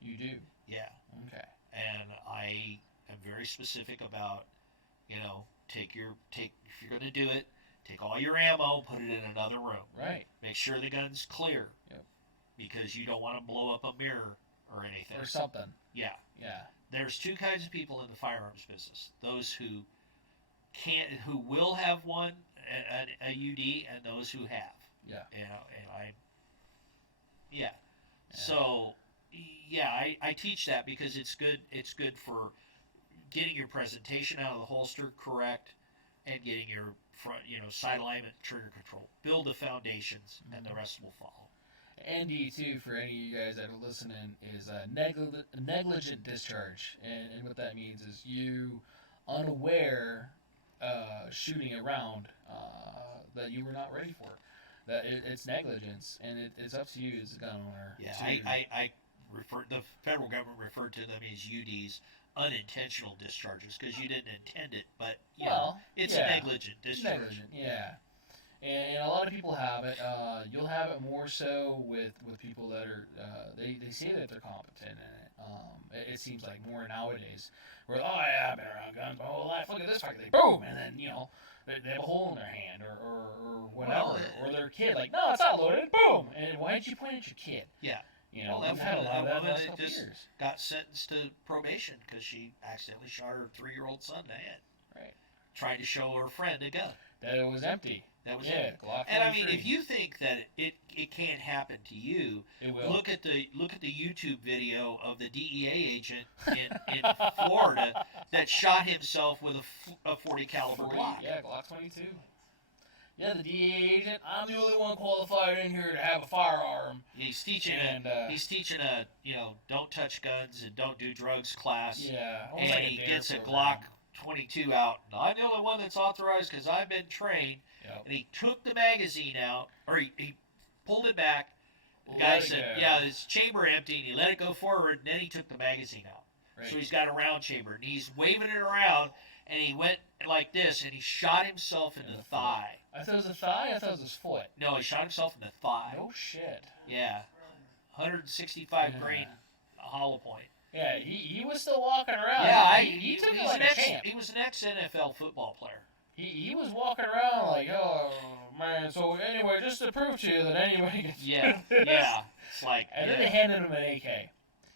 You do? Yeah. Okay. And I am very specific about, if you're going to do it, take all your ammo, put it in another room. Right. Make sure the gun's clear. Yep. Because you don't want to blow up a mirror or anything. Or something. Yeah. Yeah. There's two kinds of people in the firearms business. Those who will have one, a UD, and those who have. Yeah. Yeah. So, I teach that because it's good. It's good for getting your presentation out of the holster correct, and getting your front, sight alignment, trigger control. Build the foundations, and the rest will follow. ND too, for any of you guys that are listening, is a negligent discharge, and what that means is you unaware shooting a round that you were not ready for. That it's negligence, and it's up to you as a gun owner. Yeah, to, I refer, the federal government referred to them as UDs, unintentional discharges because you didn't intend it, but it's yeah. a negligent discharge. Negligent, yeah. And a lot of people have it. You'll have it more so with people that are they say that they're competent in it. It seems like more nowadays. Where I've been around guns my whole life. Look at this fucking thing, boom, and then they have a hole in their hand or whatever, or their kid like, no, it's not loaded, boom. And why did you point at your kid? Yeah. We've had a lot of that last couple just years. got sentenced to probation because she accidentally shot her 3-year-old son in the head. Right. Trying to show her friend a gun. That it was empty. That was it. Glock 43. And I mean, if you think that it can't happen to you, it will. Look at the YouTube video of the DEA agent in Florida that shot himself with a 40 caliber Glock. Yeah, Glock 22. Yeah, the DEA agent. I'm the only one qualified in here to have a firearm. He's teaching a don't touch guns and don't do drugs class. Yeah, and like he gets a program. Glock 22 out. I'm the only one that's authorized because I've been trained. Yep. And he took the magazine out, or he pulled it back. The guy said, his chamber empty, and he let it go forward, and then he took the magazine out. Right. So he's got a round chamber, and he's waving it around, and he went like this, and he shot himself in the thigh. I thought it was a thigh? I thought it was his foot. No, he shot himself in the thigh. No shit. Yeah. 165 grain hollow point. Yeah, he was still walking around. Yeah, he took it like a champ. He was an ex-NFL football player. He was walking around like, oh, man, so anyway, just to prove to you that anybody can Yeah. It's like... And then they handed him an AK.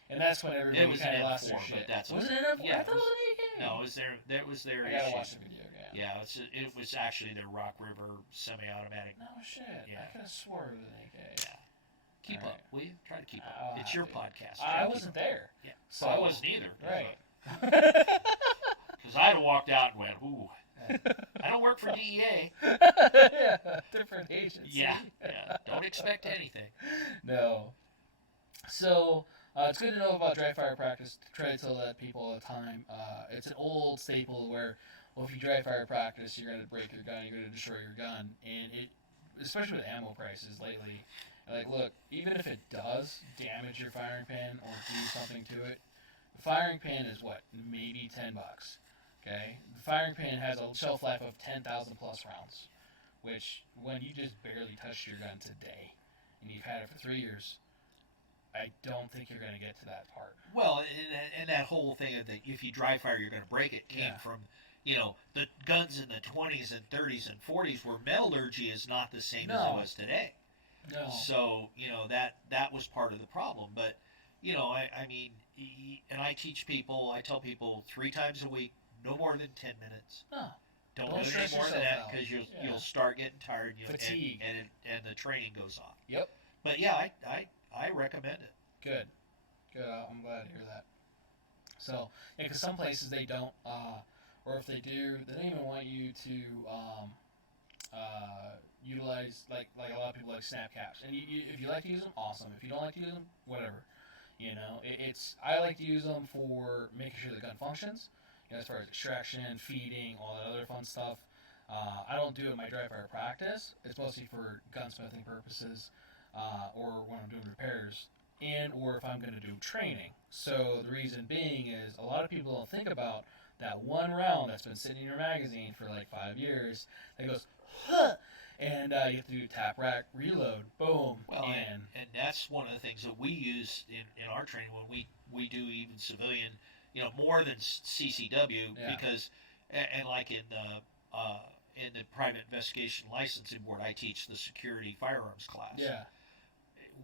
And that's when everybody kind of lost their shit. Was it an M4? Yeah, I thought it was an AK. No, it was their I gotta watch the video again. Yeah, it was actually their Rock River semi-automatic. No shit. Yeah. I could have swore it was an AK. Yeah. Keep up, will you? Try to keep up. I'll It's your podcast. I wasn't there. Yeah. So I wasn't either. Right. Because I'd have walked out and went, ooh. I don't work for DEA. Yeah, different agency. Yeah. Don't expect anything. No. So, it's good to know about dry fire practice. Try to tell that people all the time. It's an old staple where, well, if you dry fire practice, you're going to break your gun, you're going to destroy your gun. And especially with ammo prices lately, like, look, even if it does damage your firing pin or do something to it, the firing pin is what? Maybe $10. Okay? The firing pin has a shelf life of 10,000 plus rounds, which when you just barely touched your gun today and you've had it for 3 years, I don't think you're going to get to that part. Well, and that whole thing of that if you dry fire, you're going to break it came from, the guns in the 20s and 30s and 40s where metallurgy is not the same as it was today. No. So, that was part of the problem. But, I mean, and I tell people 3 times a week, no more than 10 minutes. Huh. Don't do it any more than that because you'll start getting tired Fatigue. and the training goes off. Yep. But yeah, I recommend it. Good. I'm glad to hear that. So, because some places they don't, or if they do, they don't even want you to utilize like a lot of people like snap caps. And if you like to use them, awesome. If you don't like to use them, whatever. I like to use them for making sure the gun functions. As far as extraction, feeding, all that other fun stuff. I don't do it in my dry fire practice. It's mostly for gunsmithing purposes, or when I'm doing repairs, or if I'm going to do training. So the reason being is a lot of people don't think about that one round that's been sitting in your magazine for like 5 years that goes, huh, and you have to do tap rack, reload, boom. Well, and that's one of the things that we use in our training when we do even civilian, more than CCW, because, and like in the private investigation licensing board, I teach the security firearms class. Yeah.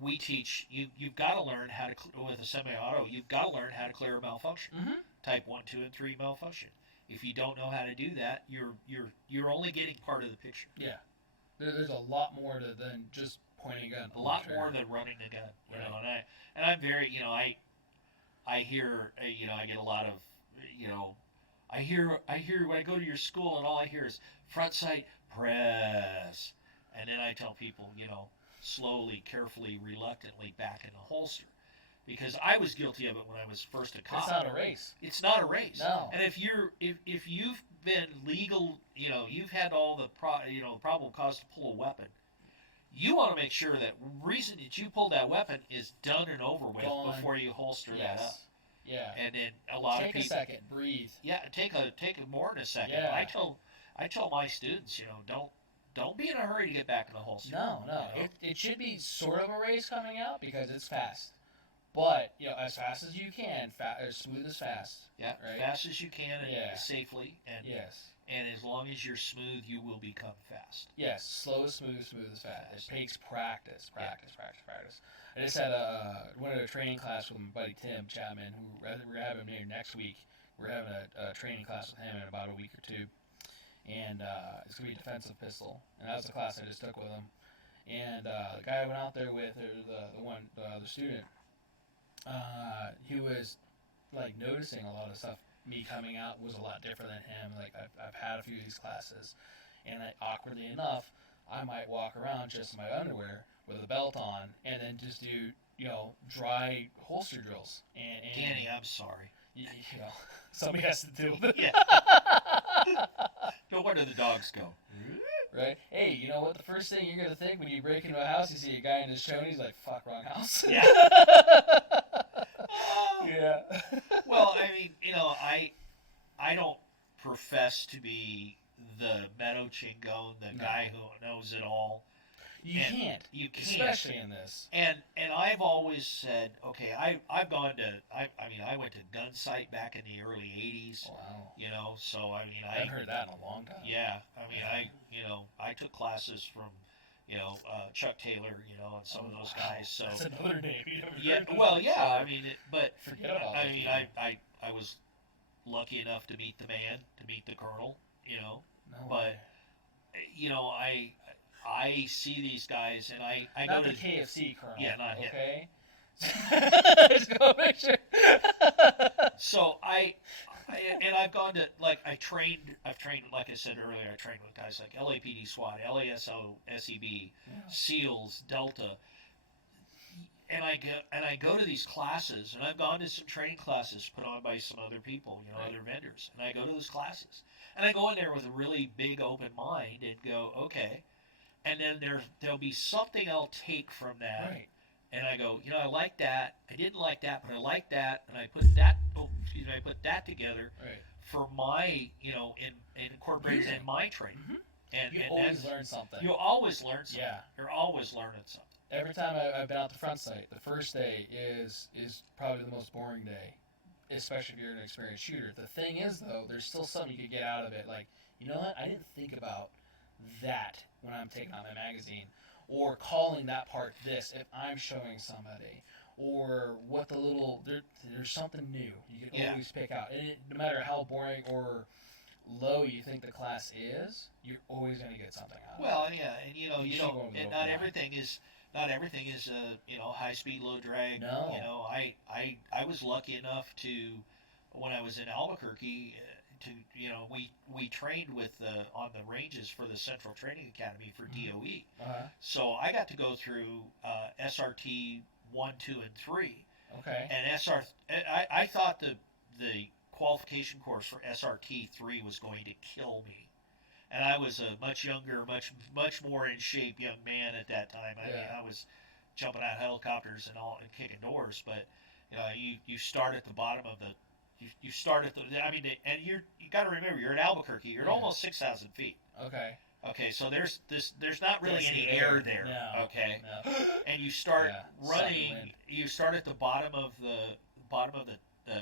We teach you've got to learn how to with a semi-auto. You've got to learn how to clear a malfunction. Mm-hmm. Type 1, 2, and 3 malfunction. If you don't know how to do that, you're only getting part of the picture. Yeah. There's a lot more than just pointing a gun. A lot more than running the gun. And I'm very I hear I get a lot of I hear when I go to your school and all I hear is front sight press, and then I tell people slowly, carefully, reluctantly back in the holster, because I was guilty of it when I was first a cop. It's not a race. It's not a race. No. And if you've been legal, you've had all the probable cause to pull a weapon. You want to make sure that reason that you pulled that weapon is done and over with before you holster that up. Yeah. And then a lot of Take people. a second, breathe. Yeah, take more than a second. Yeah. I tell my students, don't be in a hurry to get back in the holster. No. It should be sort of a race coming out because it's fast. But, as fast as you can, as smooth as fast. Yeah, right? fast as you can and Yeah. safely. And Yes. and as long as you're smooth, you will become fast. Yes, slow is smooth, smooth is fast. It takes practice. I just had went to a training class with my buddy Tim Chapman, who we're going to have him here next week. We're having a training class with him in about a week or two. And it's going to be defensive pistol. And that was the class I just took with him. And the guy I went out there with, or the student, he was like noticing a lot of stuff. Me coming out was a lot different than him. Like I've had a few of these classes, and awkwardly enough, I might walk around just in my underwear with a belt on, and then just do dry holster drills. And Danny, I'm sorry. Somebody has to deal with it. Yeah. No wonder the dogs go. Right? Hey, you know what? The first thing you're gonna think when you break into a house, you see a guy in his chonies, like, fuck, wrong house. Yeah. Yeah. Well, I mean, I don't profess to be the Meadow Chingon, the guy who knows it all. You can't. You can't. Especially in this. And I've always said, okay, I've gone to, I went to Gun Sight back in the early 80s. Wow. So I haven't heard that in a long time. Yeah, I took classes from, Chuck Taylor, and some of those guys. So that's another name. yeah, well, yeah, but forget about I it. mean, I was lucky enough to meet the man, to meet the colonel, No but way. I see these guys, and I Not go the to KFC colonel. Yeah, not him. Okay. Just go make sure. So I've gone to, like, I've trained, like I said earlier, I trained with guys like LAPD SWAT, LASO, SEB, SEALs, Delta, and I go to these classes, and I've gone to some training classes put on by some other people, other vendors, and I go to those classes, and I go in there with a really big open mind and go, okay, and then there'll be something I'll take from that. Right. And I go, I like that. I didn't like that, but I like that, and I put that. I put that together for my, incorporated in my training. Mm-hmm. And You always learn something. You always learn something. Yeah. You're always learning something. Every time I've been out the front sight, the first day is probably the most boring day, especially if you're an experienced shooter. The thing is, though, there's still something you could get out of it. Like, you know what? I didn't think about that when I'm taking out my magazine, or calling that part this if I'm showing somebody, or what the little there's something new you can always pick out. And no matter how boring or low you think the class is, you're always going to get something out of it. Well, yeah, and you should don't. go with And open not mind. everything is high speed, low drag. No. I was lucky enough to, when I was in Albuquerque, we trained with on the ranges for the Central Training Academy for DOE. Uh-huh. So I got to go through SRT 1, 2, and 3. Okay. And I thought the qualification course for SRT 3 was going to kill me. And I was a much younger, much more in shape young man at that time. I mean, I was jumping out of helicopters and kicking doors. But you start at the bottom of the. You start at the. I mean, and you got to remember, you're in Albuquerque. You're at almost 6,000 feet. Okay. Okay, so there's not really any air there. No. Okay, No. and you start Sucking running. wind. You start at the bottom of the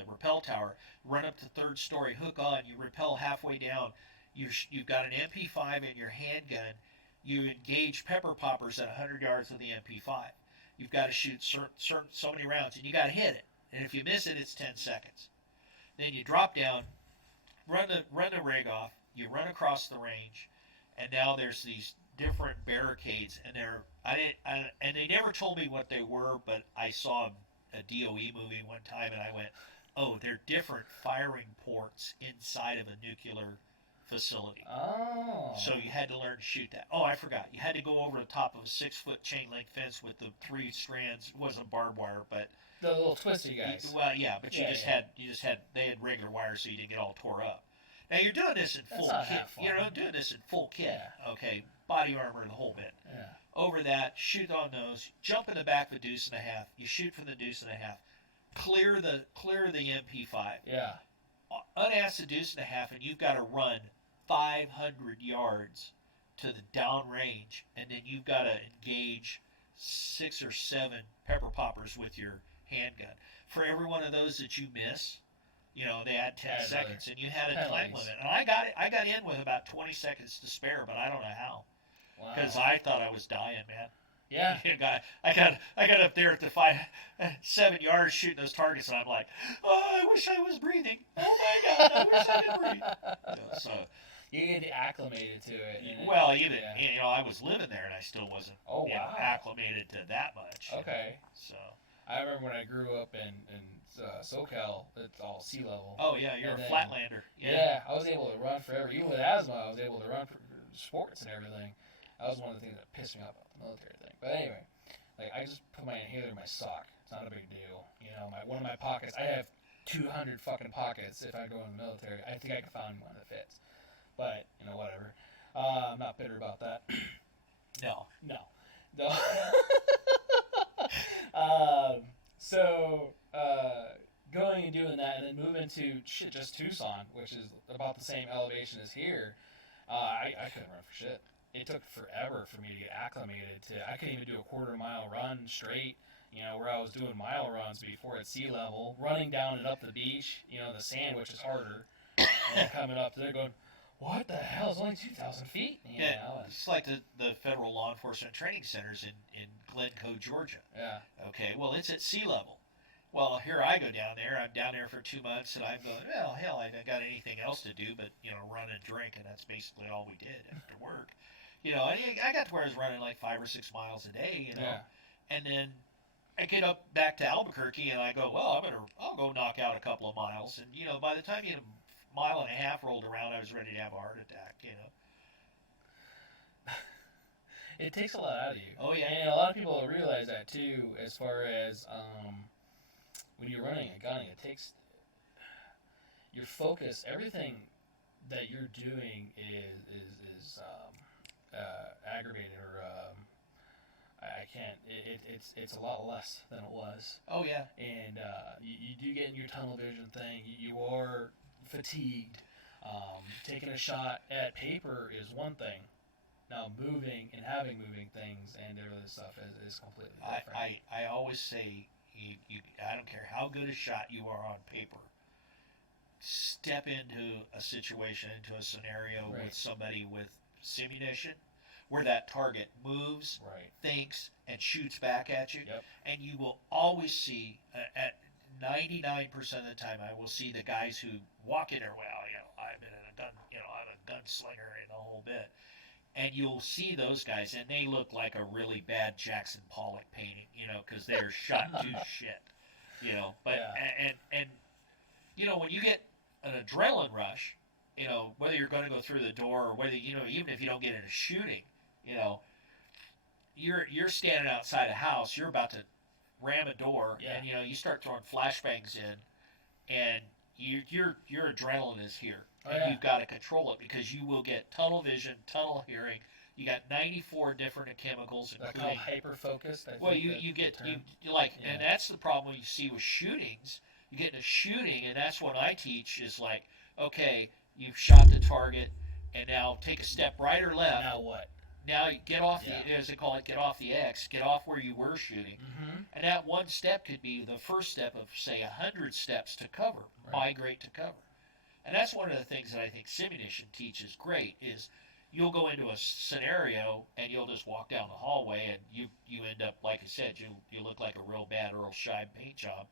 rappel tower, run up to third story, hook on. You rappel halfway down. You've got an MP5 in your handgun. You engage pepper poppers at 100 yards with the MP5. You've got to shoot so many rounds, and you got to hit it. And if you miss it, it's 10 seconds. Then you drop down, run the rig off. You run across the range, and now there's these different barricades, and and they never told me what they were, but I saw a DOE movie one time, and I went, oh, they're different firing ports inside of a nuclear facility. Oh. So you had to learn to shoot that. Oh, I forgot. You had to go over the top of a 6-foot chain link fence with the 3 strands. It wasn't barbed wire, but The little twisty guys. well, yeah, but Yeah, they had regular wire so you didn't get all tore up. Now you're doing this in That's full not kit. half fun. You're doing this in full kit. Yeah. Okay, body armor, the whole bit. Yeah. Over that, shoot on those, jump in the back of a deuce and a half. You shoot from the deuce and a half. clear the MP5. Yeah. Unasked a deuce and a half, and you've got to run 500 yards to the downrange, and then you've got to engage 6 or 7 pepper poppers with your handgun. For every one of those that you miss, they add 10 Add another seconds, and you had a time penalties. limit. And I got in with about 20 seconds to spare, but I don't know how, Wow. because I thought I was dying, man. Yeah. I got up there at the 7 yards shooting those targets, and I'm like, oh, I wish I was breathing. Oh my God, I wish I could breathe. So You get acclimated to it. and- well, even yeah. I was living there, and I still wasn't Oh, wow. acclimated to that much. Okay. So. I remember when I grew up in SoCal, it's all sea level. Oh yeah, you're And a then- flatlander. Yeah, I was able to run forever. Even with asthma, I was able to run for sports and everything. That was one of the things that pissed me off about the military thing. But anyway, like I just put my inhaler in my sock. It's not a big deal. One of my pockets. I have 200 fucking pockets if I go in the military. I think I can find one that fits. But whatever. I'm not bitter about that. No. No. So going and doing that, and then moving to just Tucson, which is about the same elevation as here. I couldn't run for shit. It took forever for me to get acclimated to. I couldn't even do a quarter-mile run straight. Where I was doing mile runs before at sea level, running down and up the beach. The sand, which is harder, and coming up there going, what the hell? It's only 2,000 feet. It's like the federal law enforcement training centers in Glencoe, Georgia. Yeah. Okay, well, it's at sea level. Well, here I go down there. I'm down there for 2 months, and I'm going, well, hell, I don't got anything else to do but, run and drink, and that's basically all we did after work. I got to where I was running like 5 or 6 miles a day, Yeah. and then I get up back to Albuquerque, and I go, well, I'll go knock out a couple of miles, and, by the time a mile and a half rolled around, I was ready to have a heart attack, It takes a lot out of you. Oh, yeah. And a lot of people don't realize that too, as far as when you're running and gunning, it takes your focus. Everything that you're doing is aggravated, or I can't. It's a lot less than it was. Oh, yeah. And you do get in your tunnel vision thing. You are fatigued. Taking a shot at paper is one thing. Now moving and having moving things and every other stuff is completely different. I always say, I don't care how good a shot you are on paper, step into a situation, into a scenario Right. with somebody with simunition, where that target moves, Right. thinks, and shoots back at you. Yep. And you will always see, at 99% of the time, I will see the guys who walk in there, well, I've been in a gun, I'm a gunslinger and the whole bit. And you'll see those guys, and they look like a really bad Jackson Pollock painting, because they're shot to shit, But Yeah. and when you get an adrenaline rush, whether you're going to go through the door or whether even if you don't get into shooting, you're standing outside a house, you're about to ram a door, Yeah. and you start throwing flashbangs in, and your adrenaline is here. Oh, And yeah. you've got to control it, because you will get tunnel vision, tunnel hearing. You got 94 different chemicals, Like how including. hyper focused. Well, you get you like, Yeah. and that's the problem you see with shootings. You get into shooting, and that's what I teach is like, okay, you've shot the target, and now take a step right or left. Now what? Now you get off Yeah. as they call it, get off the X, get off where you were shooting. Mm-hmm. And that one step could be the first step of, say, 100 steps to cover, Right. migrate to cover. And that's one of the things that I think simunition teaches great is you'll go into a scenario and you'll just walk down the hallway and you end up, like I said, you look like a real bad Earl Scheib paint job,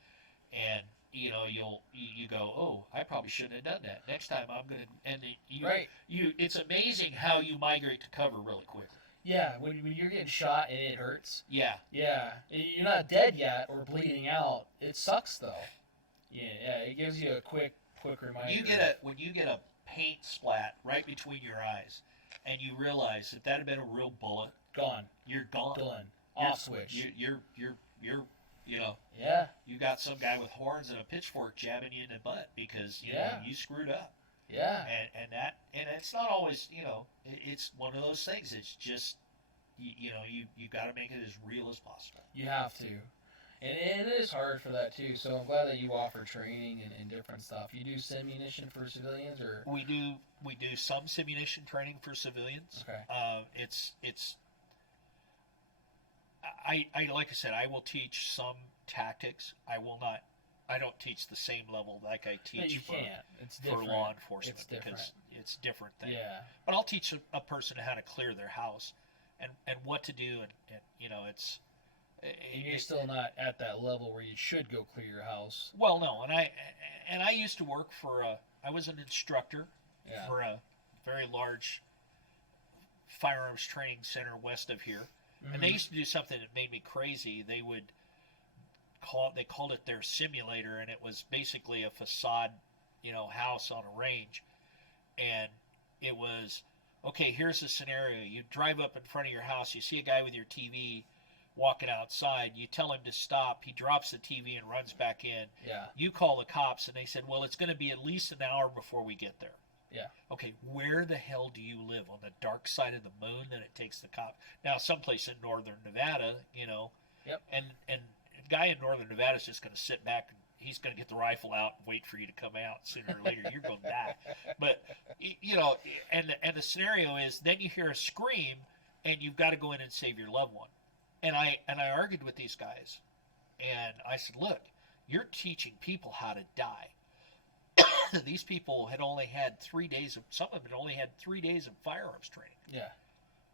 and you go, oh, I probably shouldn't have done that. Next time I'm gonna, and Right. it's amazing how you migrate to cover really quickly. Yeah, when you're getting shot and it hurts. Yeah. Yeah, you're not dead yet or bleeding out. It sucks though. Yeah, it gives you a quick reminder. When you get a paint splat right between your eyes, and you realize if that had been a real bullet, Gone, you're gone. done, You're- off switch. You're Yeah, you got some guy with horns and a pitchfork jabbing you in the butt because Yeah. you screwed up. yeah. And it's not always it's one of those things. It's just you got to make it as real as possible. You have to. And it is hard for that too. So I'm glad that you offer training and different stuff. You do simunition for civilians, or We do some simunition training for civilians. okay, It's I like I said, I will teach some tactics. I don't teach the same level like I no, teach you for, can't. It's for different. law enforcement It's different. because it's different thing. Yeah, But I'll teach a person how to clear their house and what to do and you know it's and you're still not at that level where you should go clear your house. well no and I used to work for I was an instructor Yeah. for a very large firearms training center west of here. And they Mhm. used to do something that made me crazy. They called it their simulator, and it was basically a facade, house on a range. And it was, okay, here's the scenario. You drive up in front of your house, you see a guy with your TV walking outside, you tell him to stop, he drops the TV and runs back in. Yeah. You call the cops, and they said, well, it's going to be at least an hour before we get there. Yeah. Okay, where the hell do you live? On the dark side of the moon that it takes the cop? Now, someplace in northern Nevada, Yep. and a guy in northern Nevada is just going to sit back and he's going to get the rifle out and wait for you to come out. Sooner or later, you're going to die. But, and the scenario is then you hear a scream and you've got to go in and save your loved one. And I argued with these guys, and I said, look, you're teaching people how to die. These people had only had 3 days some of them had only had 3 days of firearms training. Yeah.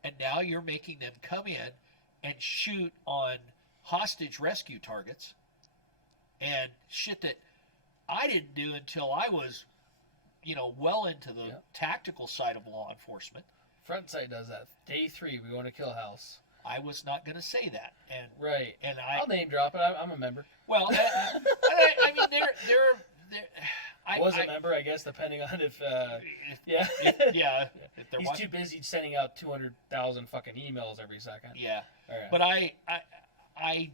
And now you're making them come in and shoot on hostage rescue targets and shit that I didn't do until I was, well into the Yep. tactical side of law enforcement. Front Sight does that. Day 3, we want to kill a house. I was not going to say that. And Right. and I'll name drop it. I'm a member. well, I mean, they're Was a member, I guess, depending on if. Yeah. yeah. If there He's was, too busy sending out 200,000 fucking emails every second. yeah. All right. But I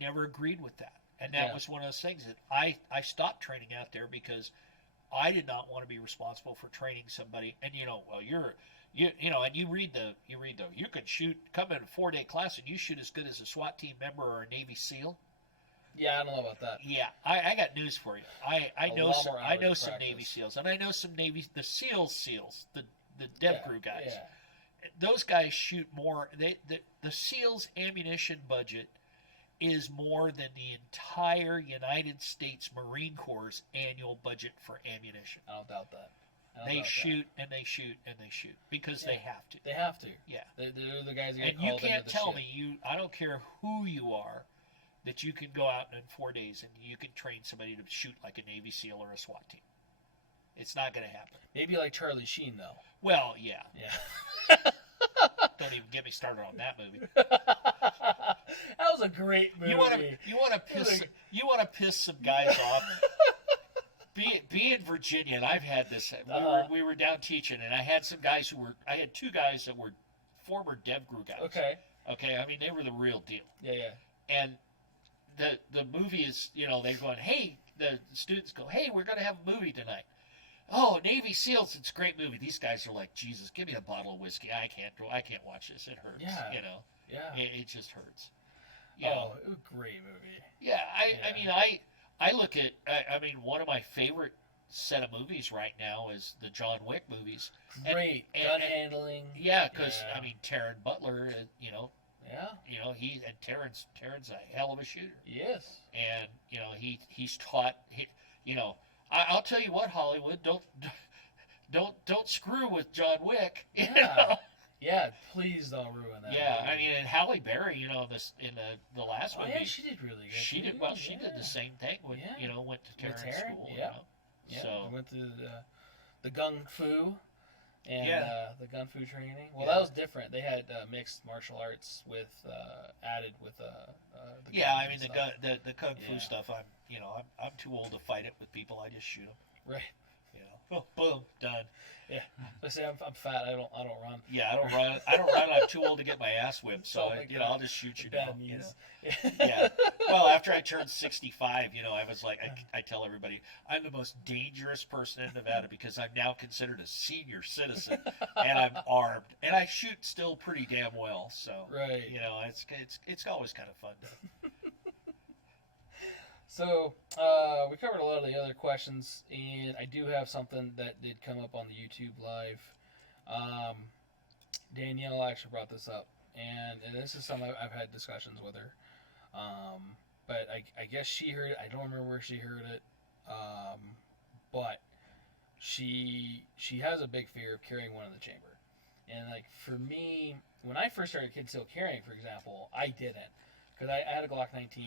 never agreed with that, and that Yeah. was one of those things that I stopped training out there because I did not want to be responsible for training somebody. And and you read the you can shoot, come in a 4-day class and you shoot as good as a SWAT team member or a Navy SEAL. Yeah, I don't know about that. Yeah, I got news for you. I A know lot some more I hours know of some practice. Navy SEAls, and I know some the SEALs, the dev Yeah, crew guys. Yeah. Those guys shoot more. The SEALs ammunition budget is more than the entire United States Marine Corps' annual budget for ammunition. I don't doubt that. I don't They doubt that. shoot and they shoot and they shoot because they have to. They have to. Yeah. They're the guys that get And you called can't into the tell shit. me I don't care who you are, that you can go out in 4 days and you can train somebody to shoot like a Navy SEAL or a SWAT team. It's not going to happen. Maybe like Charlie Sheen, though. Well, yeah. Yeah. Don't even get me started on that movie. That was a great movie. You want to piss some guys off. Be in Virginia, and I've had this. We were down teaching, and I had some guys I had 2 guys that were former DevGru guys. Okay. Okay, I mean they were the real deal. Yeah. And the movie is, they're going, hey, the students go, hey, we're going to have a movie tonight. Oh, Navy SEALs, it's a great movie. These guys are like, Jesus, give me a bottle of whiskey. I can't watch this. It hurts. Yeah. Yeah. It just hurts. Oh, it was a great movie. Yeah, Yeah. I mean, I look at, one of my favorite set of movies right now is the John Wick movies. Great gun handling. Yeah, because, Yeah. Taron Butler, Yeah. Taron's a hell of a shooter. Yes. And, he's taught, I'll tell you what, Hollywood, don't screw with John Wick. You Yeah. know? Yeah. Please don't ruin that. Yeah, movie. and Halle Berry, in the last Oh movie, yeah, she did really good. she did too. well. She did Yeah. the same thing when Yeah. went to With Terrence Taron, school. yeah. Yeah. So I went to the gung fu and the gung fu training. Well, Yeah. that was different. They had mixed martial arts with added with the yeah, guns I and mean stuff. the kung fu Yeah. stuff. I'm too old to fight it with people. I just shoot them. Right. Oh, boom, done. Let's say I'm fat. I don't run. Yeah, I don't run. I'm too old to get my ass whipped. So Oh my God. I'll just shoot you Bad down. knees. Yeah. Well, after I turned 65, I was like, I tell everybody, I'm the most dangerous person in Nevada because I'm now considered a senior citizen and I'm armed and I shoot still pretty damn well. So, Right. it's always kind of fun to. So, we covered a lot of the other questions, and I do have something that did come up on the YouTube live. Um, Danielle actually brought this up, and this is something I've had discussions with her. But I guess she heard it. I don't remember where she heard it. But she has a big fear of carrying one in the chamber. And like for me, when I first started concealed carrying, for example, I didn't, because I had a Glock 19,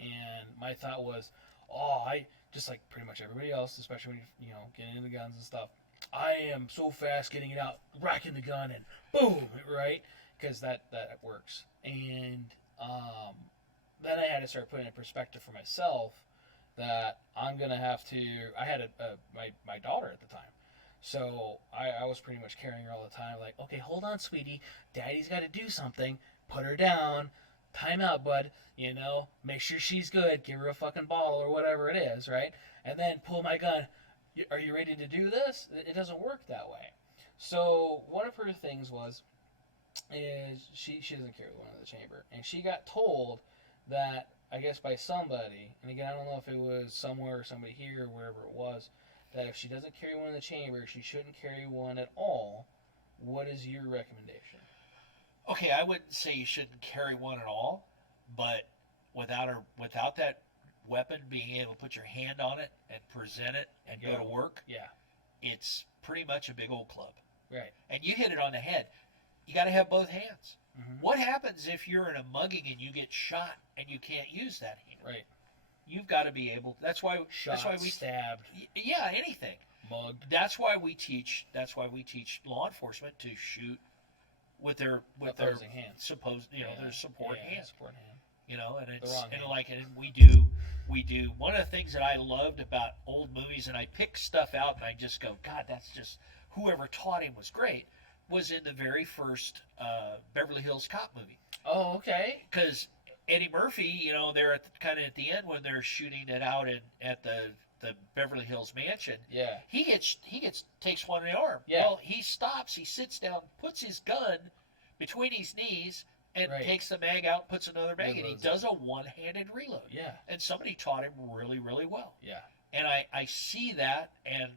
and my thought was, oh, I just like pretty much everybody else, especially when you getting into guns and stuff. I am so fast getting it out, racking the gun, and boom, right? Because that works. And then I had to start putting in perspective for myself that I'm gonna have to. I had my daughter at the time, so I was pretty much carrying her all the time. Like, okay, hold on, sweetie, Daddy's got to do something. Put her down. Time out, bud. Make sure she's good. Give her a fucking bottle or whatever it is, right? And then pull my gun. Are you ready to do this? It doesn't work that way. So one of her things is she doesn't carry one in the chamber, and she got told that, I guess by somebody, and again I don't know if it was somewhere or somebody here or wherever it was, that if she doesn't carry one in the chamber, she shouldn't carry one at all. What is your recommendation? Okay, I wouldn't say you shouldn't carry one at all, but without that weapon being able to put your hand on it and present it and go to work, it's pretty much a big old club. Right. And you hit it on the head. You got to have both hands. Mm-hmm. What happens if you're in a mugging and you get shot and you can't use that hand? Right. You've got to be able. That's why we stabbed. Yeah, anything. Mugged. That's why we teach law enforcement to shoot with their opposing hands. Their support hand. Support hand. And it's wrong and hand. like and we do one of the things that I loved about old movies, and I pick stuff out and I just go, God, that's just whoever taught him was great. Was in the very first Beverly Hills Cop movie. Oh, okay. Because Eddie Murphy, they're kind of at the end when they're shooting it out at the Beverly Hills mansion. Yeah. He takes one in the arm. Yeah. Well, he stops, he sits down, puts his gun between his knees, and takes the mag out, puts another mag, and he does a one-handed reload. Yeah. And somebody taught him really, really well. Yeah. And I see that, and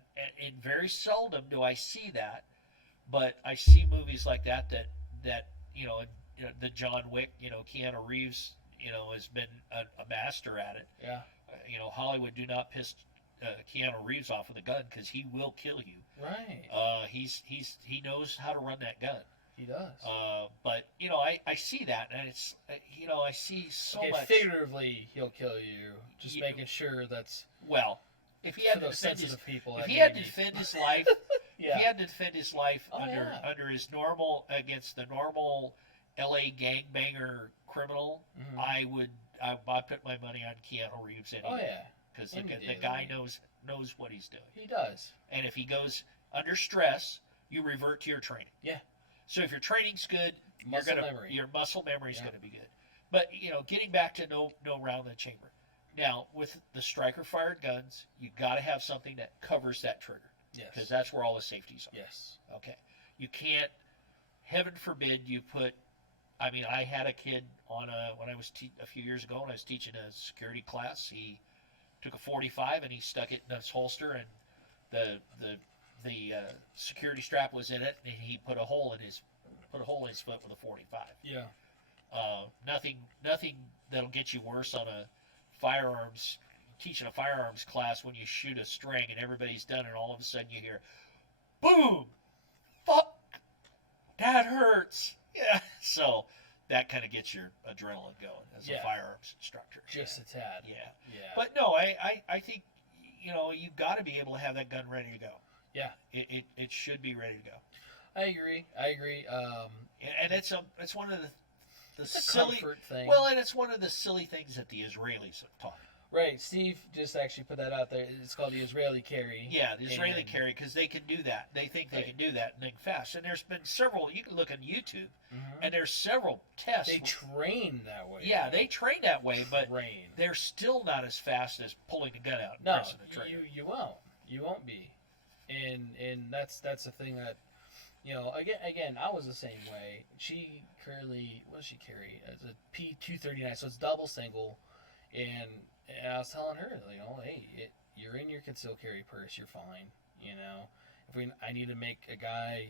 very seldom do I see that, but I see movies like that the John Wick, Keanu Reeves, has been a master at it. Yeah. Hollywood do not piss Keanu Reeves off with a gun because he will kill you. Right. He knows how to run that gun. He does. But I see that, and it's I see so much. Figuratively, he'll kill you. Just making sure that's if he had to those sensitive people. If he had to defend his life, yeah. if he had to defend his life yeah. under his normal against the normal L.A. gangbanger criminal, Mm-hmm. I put my money on Keanu Reeves anyway. Oh yeah. Because the guy knows what he's doing. He does. And if he goes under stress, you revert to your training. Yeah. So if your training's good, your muscle memory is going to be good. But getting back to no round in the chamber. Now with the striker fired guns, you got to have something that covers that trigger. Yes. Because that's where all the safeties are. Yes. Okay. You can't. Heaven forbid you put. I mean, I had a kid on when I was a few years ago when I was teaching a security class. He took a 45 and he stuck it in his holster, and the security strap was in it, and he put a hole in his foot with a 45. Yeah. Nothing that'll get you worse on teaching a firearms class when you shoot a string and everybody's done, and all of a sudden you hear, boom, fuck, that hurts. Yeah. So that kind of gets your adrenaline going as a firearms instructor. Just a tad. Yeah. Yeah. But no, I think you've got to be able to have that gun ready to go. Yeah. It should be ready to go. I agree. And it's one of the it's silly a comfort thing. Well, and it's one of the silly things that the Israelis have taught. Right. Steve just actually put that out there. It's called the Israeli carry. Yeah, the Israeli carry, because they can do that. They think they can do that and think fast. And there's been several. You can look on YouTube, and there's several tests. They train that way. Yeah, they train that way, but train. They're still not as fast as pulling the gun out and no, pressing the trigger. You won't. You won't be. And that's the thing that, again, I was the same way. She currently, what does she carry? As a P239, so it's double single. And I was telling her, hey, you're in your concealed carry purse, you're fine. If I need to make a guy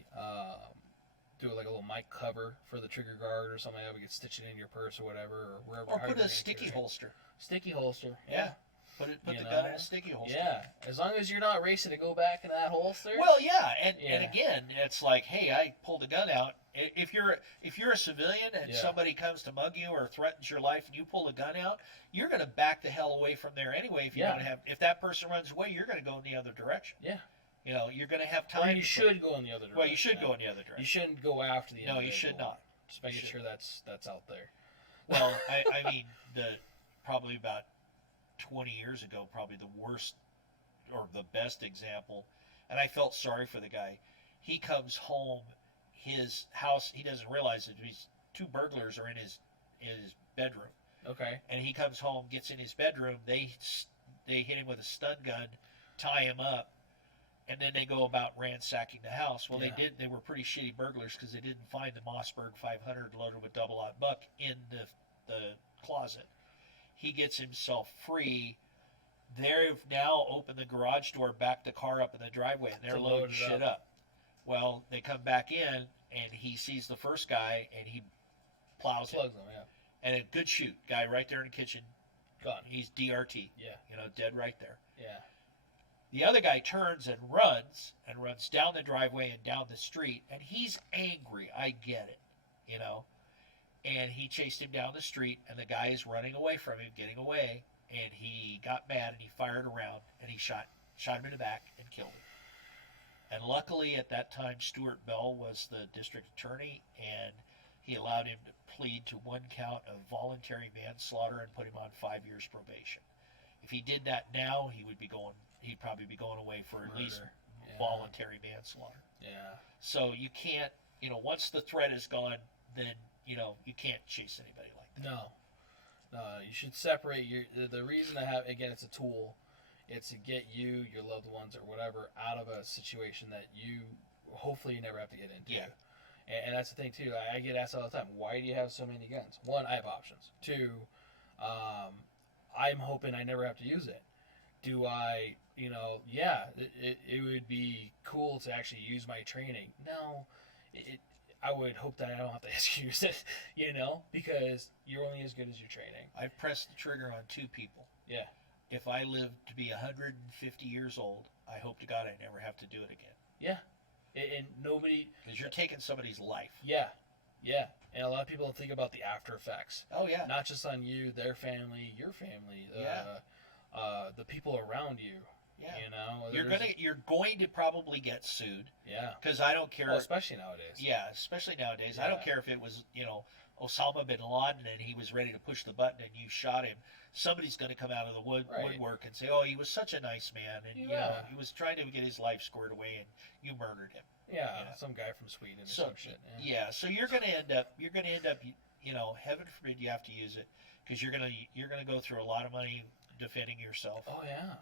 do like a little mic cover for the trigger guard or something like that, we could stitch it in your purse or whatever, or wherever. Or put a sticky holster. Sticky holster. Yeah. Put the gun in a sticky holster. Yeah, as long as you're not racing to go back in that holster. Well, yeah, and again, it's like, hey, I pulled a gun out. If you're a civilian and somebody comes to mug you or threatens your life and you pull a gun out, you're going to back the hell away from there anyway. If that person runs away, you're going to go in the other direction. Yeah. You're going to have time. Or you should go in the other direction. Well, you should go in the other direction. You shouldn't go after the individual. No, you should not. Just making sure that's out there. Well, I mean, probably about 20 years ago, probably the worst or the best example, and I felt sorry for the guy. He comes home, his house, he doesn't realize it. Two burglars are in his bedroom. Okay. And he comes home, gets in his bedroom. They hit him with a stun gun, tie him up, and then they go about ransacking the house. Well, they were pretty shitty burglars because they didn't find the Mossberg 500 loaded with double-aught buck in the closet. He gets himself free. They've now opened the garage door, backed the car up in the driveway, and they're loading shit up. Well, they come back in, and he sees the first guy, and he plows him. Plugs him, yeah. And a good shoot. Guy right there in the kitchen. Gone. He's DRT. Yeah. Dead right there. Yeah. The other guy turns and runs down the driveway and down the street, and he's angry. I get it, And he chased him down the street, and the guy is running away from him, getting away, and he got mad, and he fired around, and he shot him in the back and killed him. And luckily, at that time, Stuart Bell was the district attorney, and he allowed him to plead to 1 count of voluntary manslaughter and put him on 5 years probation. If he did that now, he'd probably be going away for at least voluntary manslaughter. Yeah. So you can't, once the threat is gone, then, you can't chase anybody like that. No, you should separate the reason to have, again, it's a tool. It's to get you, your loved ones, or whatever out of a situation that you hopefully you never have to get into. Yeah. And that's the thing too. I get asked all the time, why do you have so many guns? 1, I have options. 2, I'm hoping I never have to use it. Do I, it would be cool to actually use my training. No, I would hope that I don't have to excuse it, because you're only as good as your training. I've pressed the trigger on 2 people. Yeah. If I live to be 150 years old, I hope to God I never have to do it again. Yeah. And nobody... Because you're taking somebody's life. Yeah. Yeah. And a lot of people don't think about the after effects. Oh, yeah. Not just on you, their family, your family, the people around you. Yeah. You're going to probably get sued. Yeah. Because I don't care. Well, especially nowadays. Yeah, especially nowadays. Yeah. I don't care if it was, Osama bin Laden and he was ready to push the button and you shot him. Somebody's going to come out of the woodwork and say, "Oh, he was such a nice man, and he was trying to get his life squared away, and you murdered him." Yeah, some guy from Sweden or some shit. Yeah, so you're going to end up, heaven forbid you have to use it, because you're gonna go through a lot of money defending yourself. Oh yeah.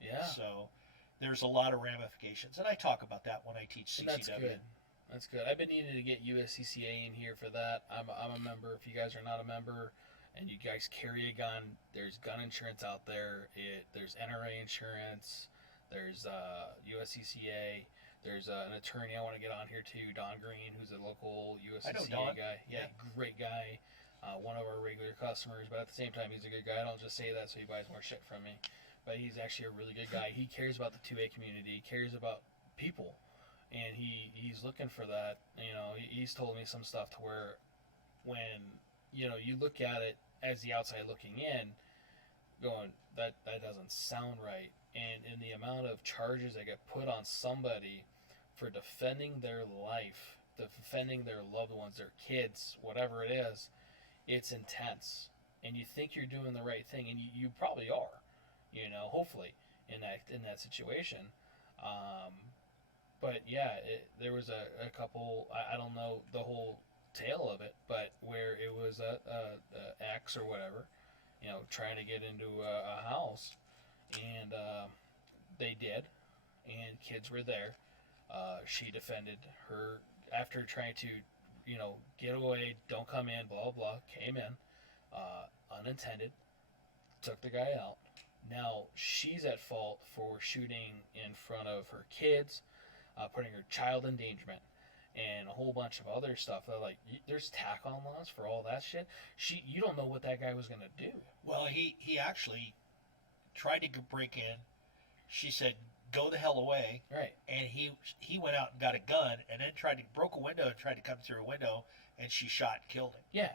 Yeah. So there's a lot of ramifications, and I talk about that when I teach CCW. And that's good. That's good. I've been needing to get USCCA in here for that. I'm a member. If you guys are not a member and you guys carry a gun, there's gun insurance out there. There's NRA insurance. There's USCCA. There's an attorney I want to get on here too, Don Green, who's a local USCCA guy. Yeah, great guy. One of our regular customers, but at the same time, he's a good guy. I don't just say that so he buys more shit from me. But he's actually a really good guy. He cares about the 2A community. He cares about people. And he's looking for that. He's told me some stuff to where when, you look at it as the outside looking in, going, that doesn't sound right. And in the amount of charges that get put on somebody for defending their life, defending their loved ones, their kids, whatever it is, it's intense. And you think you're doing the right thing, and you probably are, hopefully, in that situation. But yeah, there was a couple, I don't know the whole tale of it, but where it was a ex or whatever, trying to get into a house, and they did, and kids were there. She defended her after trying to, get away, don't come in, blah, blah, blah, came in, unintended, took the guy out. Now she's at fault for shooting in front of her kids, putting her child in endangerment, and a whole bunch of other stuff. They're like, there's tack-on laws for all that shit. You don't know what that guy was gonna do. Well, he actually tried to break in. She said, "Go the hell away!" Right. And he went out and got a gun, and then broke a window and tried to come through a window, and she shot and killed him. Yeah.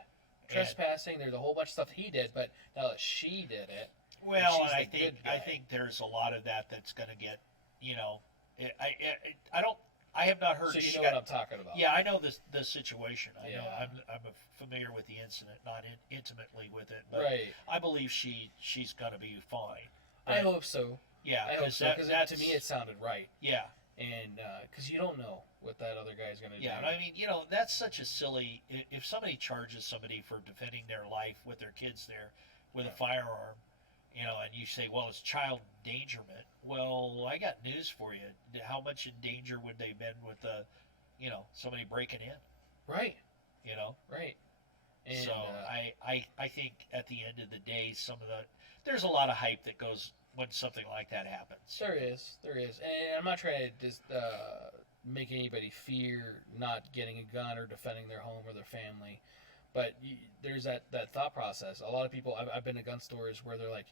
Trespassing. There's a whole bunch of stuff he did, but now that she did it. Well, she's and the good I guy. think there's a lot of that's going to get, I have not heard. So she you know got- what I'm talking about. Yeah, I know the situation. I know Yeah. I'm familiar with the incident, not intimately with it, but Right. I believe she's going to be fine. I hope so. Yeah, I hope so, because that's to me it sounded right. yeah. And because you don't know what that other guy's going to do. Yeah, and I mean, that's such a silly. If somebody charges somebody for defending their life with their kids there with a firearm, and you say, well, it's child endangerment. Well, I got news for you. How much in danger would they have been with somebody breaking in? Right. Right. And, So I think at the end of the day, there's a lot of hype that goes when something like that happens. There is. And I'm not trying to just make anybody fear not getting a gun or defending their home or their family. But there's that thought process. A lot of people, I've been to gun stores where they're like,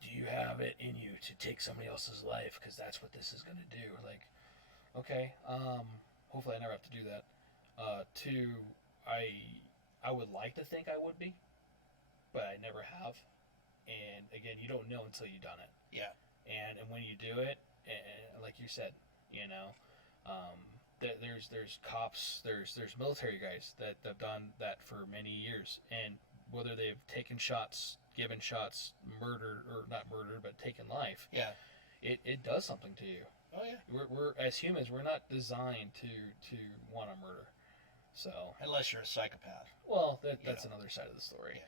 do you have it in you to take somebody else's life? Because that's what this is going to do. Like, okay, hopefully I never have to do that. I would like to think I would be, but I never have. And again, you don't know until you've done it. Yeah. And when you do it, and like you said, there's cops, there's military guys that have done that for many years, and whether they've taken shots, given shots, murdered or not murdered, but taken life, Yeah. it does something to you. Oh yeah. We're as humans, we're not designed to want to murder. So Unless you're a psychopath. well, that's another side of the story.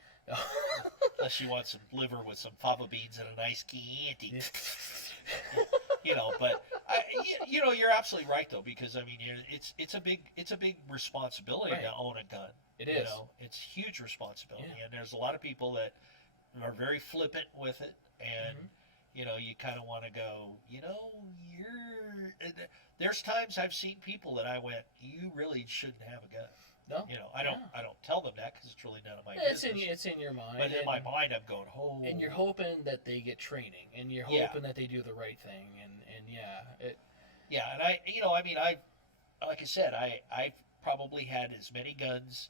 Unless you want some liver with some fava beans and a nice Chianti. Yeah. But you're absolutely right though, because I mean, it's a big responsibility Right. to own a gun. It is. It's huge responsibility, Yeah. and there's a lot of people that are very flippant with it, and Mhm. you kind of want to go, there's times I've seen people that I went, you really shouldn't have a gun. No. I don't tell them that because it's really none of my It's business. in your mind. But in and, my mind, I'm going, oh. and you're hoping that they get training, and you're Yeah. hoping that they do the right thing, and yeah, Yeah, and like I said, I've probably had as many guns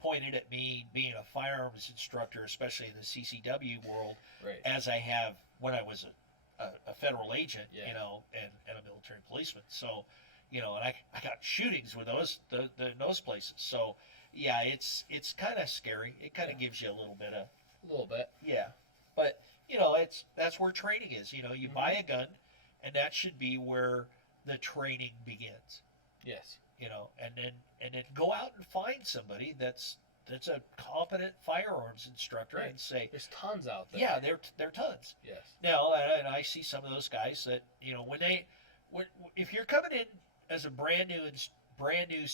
pointed at me being a firearms instructor, especially in the CCW world, right. as I have when I was a federal agent, Yeah. and a military policeman. So, and I got shootings with those places. So, yeah, it's kind of scary. It kind of gives you a little bit of, A little bit. yeah. But, that's where training is. You buy a gun, and that should be where the training begins. Yes. And then go out and find somebody that's a competent firearms instructor Right. and say, There's tons out there. yeah, they're tons. Yes. Now, and I see some of those guys that if you're coming in as a brand new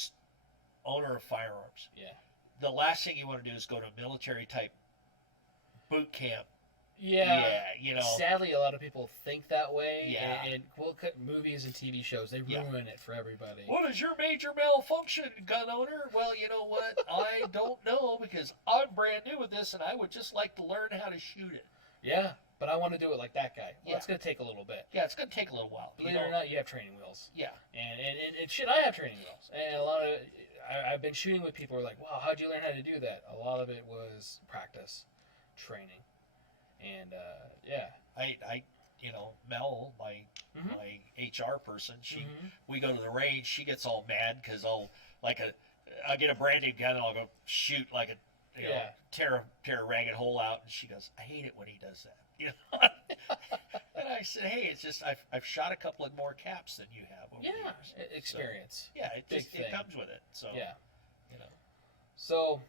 owner of firearms, Yeah. the last thing you want to do is go to a military type boot camp. Yeah. Yeah, Sadly, a lot of people think that way. Yeah. And movies and TV shows, they Yeah. ruin it for everybody. What is your major malfunction, gun owner? Well, you know what? I don't know, because I'm brand new with this, and I would just like to learn how to shoot it. Yeah. But I want to do it like that guy. Well, Yeah. it's going to take a little bit. Yeah, it's going to take a little while. Believe it or not, you have training wheels. Yeah. And shit, I have training wheels. And a lot of I've been shooting with people who are like, wow, how'd you learn how to do that? A lot of it was practice, training. And, yeah. Mel, my Mhm. my HR person, Mhm. we go to the range. She gets all mad because I'll get a brand new gun and I'll go shoot like a Yeah. tear a ragged hole out, and she goes, I hate it when he does that. And I said, hey, it's just I've shot a couple of more caps than you have over the Yeah. years. Experience. So, yeah, it Big just it thing. comes with it. So Yeah. you know. So,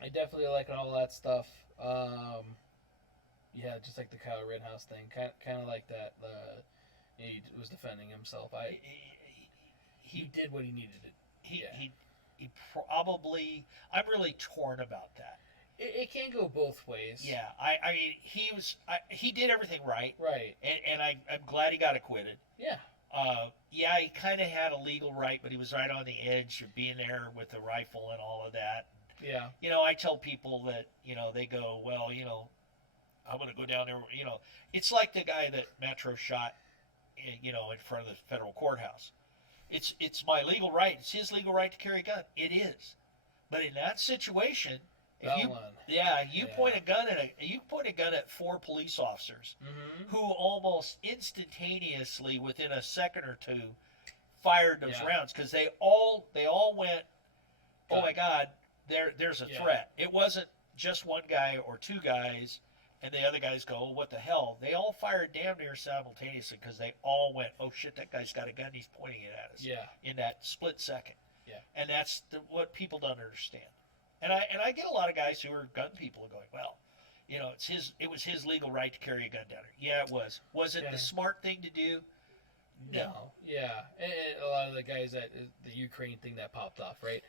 I definitely like all that stuff. Yeah, just like the Kyle Rittenhouse thing, kind of like that. He was defending himself. He did what he needed to. He Yeah. he probably. I'm really torn about that. it can go both ways. Yeah, I mean, he did everything right, Right. and I'm glad he got acquitted. Yeah. Yeah, he kind of had a legal right, but he was right on the edge of being there with the rifle and all of that. Yeah. You know, I tell people that, you know, they go, well, you know, I'm going to go down there. You know, it's like the guy that Metro shot, you know, in front of the federal courthouse. It's my legal right. It's his legal right to carry a gun. It is. But in that situation, you point a gun at 4 police officers Mm-hmm. who almost instantaneously, within a second or two, fired those rounds because they all went, oh my God, there's a threat. It wasn't just one guy or 2 guys, and the other guys go, oh, what the hell? They all fired damn near simultaneously because they all went, oh shit, that guy's got a gun, he's pointing it at us. Yeah. In that split second. Yeah. And that's what people don't understand. And I get a lot of guys who are gun people going, well, you know, it was his legal right to carry a gun down there. Yeah, it was. Was it the smart thing to do? No. Yeah. And a lot of the guys the Ukraine thing that popped off, right?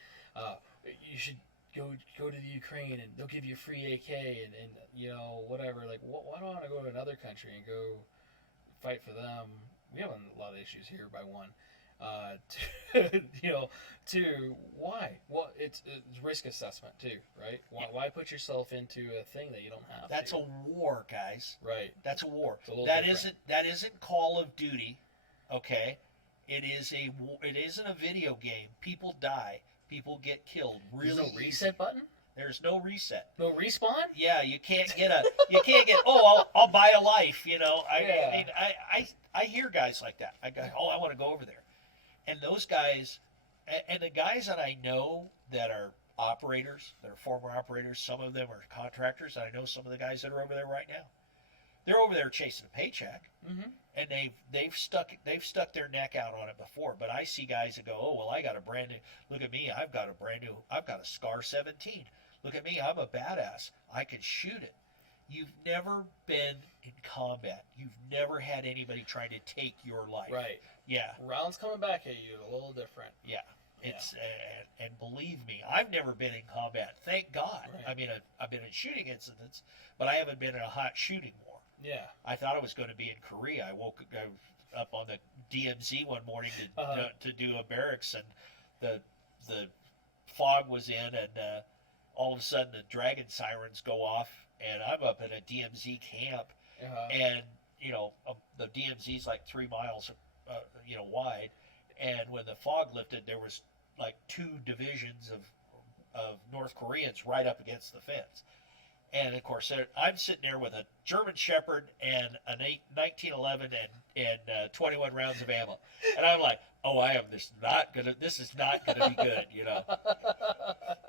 You should go to the Ukraine and they'll give you a free AK and you know, whatever. Like, why do I want to go to another country and go fight for them? We have a lot of issues here by one. You know, to why? Well, it's risk assessment too, right? Why put yourself into a thing that you don't have? That's a war, guys. Right. That's a war. That isn't Call of Duty, okay? It isn't a video game. People die. People get killed. Really. There's no reset button. There's no reset. No respawn. Yeah, you can't get. Oh, I'll buy a life. You know. I hear guys like that. I go, oh, I want to go over there. And those guys, and the guys that I know that are operators, that are former operators, some of them are contractors. And I know some of the guys that are over there right now. They're over there chasing a paycheck, and they've stuck their neck out on it before. But I see guys that go, oh well, I got a brand new. Look at me, I've got a Scar 17. Look at me, I'm a badass. I can shoot it. You've never been in combat. You've never had anybody trying to take your life. Right. Yeah. Rounds coming back at you a little different. Yeah. It's and believe me, I've never been in combat. Thank God. Right. I mean, I've been in shooting incidents, but I haven't been in a hot shooting war. Yeah. I thought I was going to be in Korea. I woke up on the DMZ one morning to do a barracks, and the fog was in, and all of a sudden the dragon sirens go off, and I'm up in a DMZ camp, and you know the DMZ's like 3 miles, wide, and when the fog lifted, there was like 2 divisions of North Koreans right up against the fence. And of course, I'm sitting there with a German Shepherd and a 1911 and 21 rounds of ammo, and I'm like, "Oh, this is not gonna be good," you know.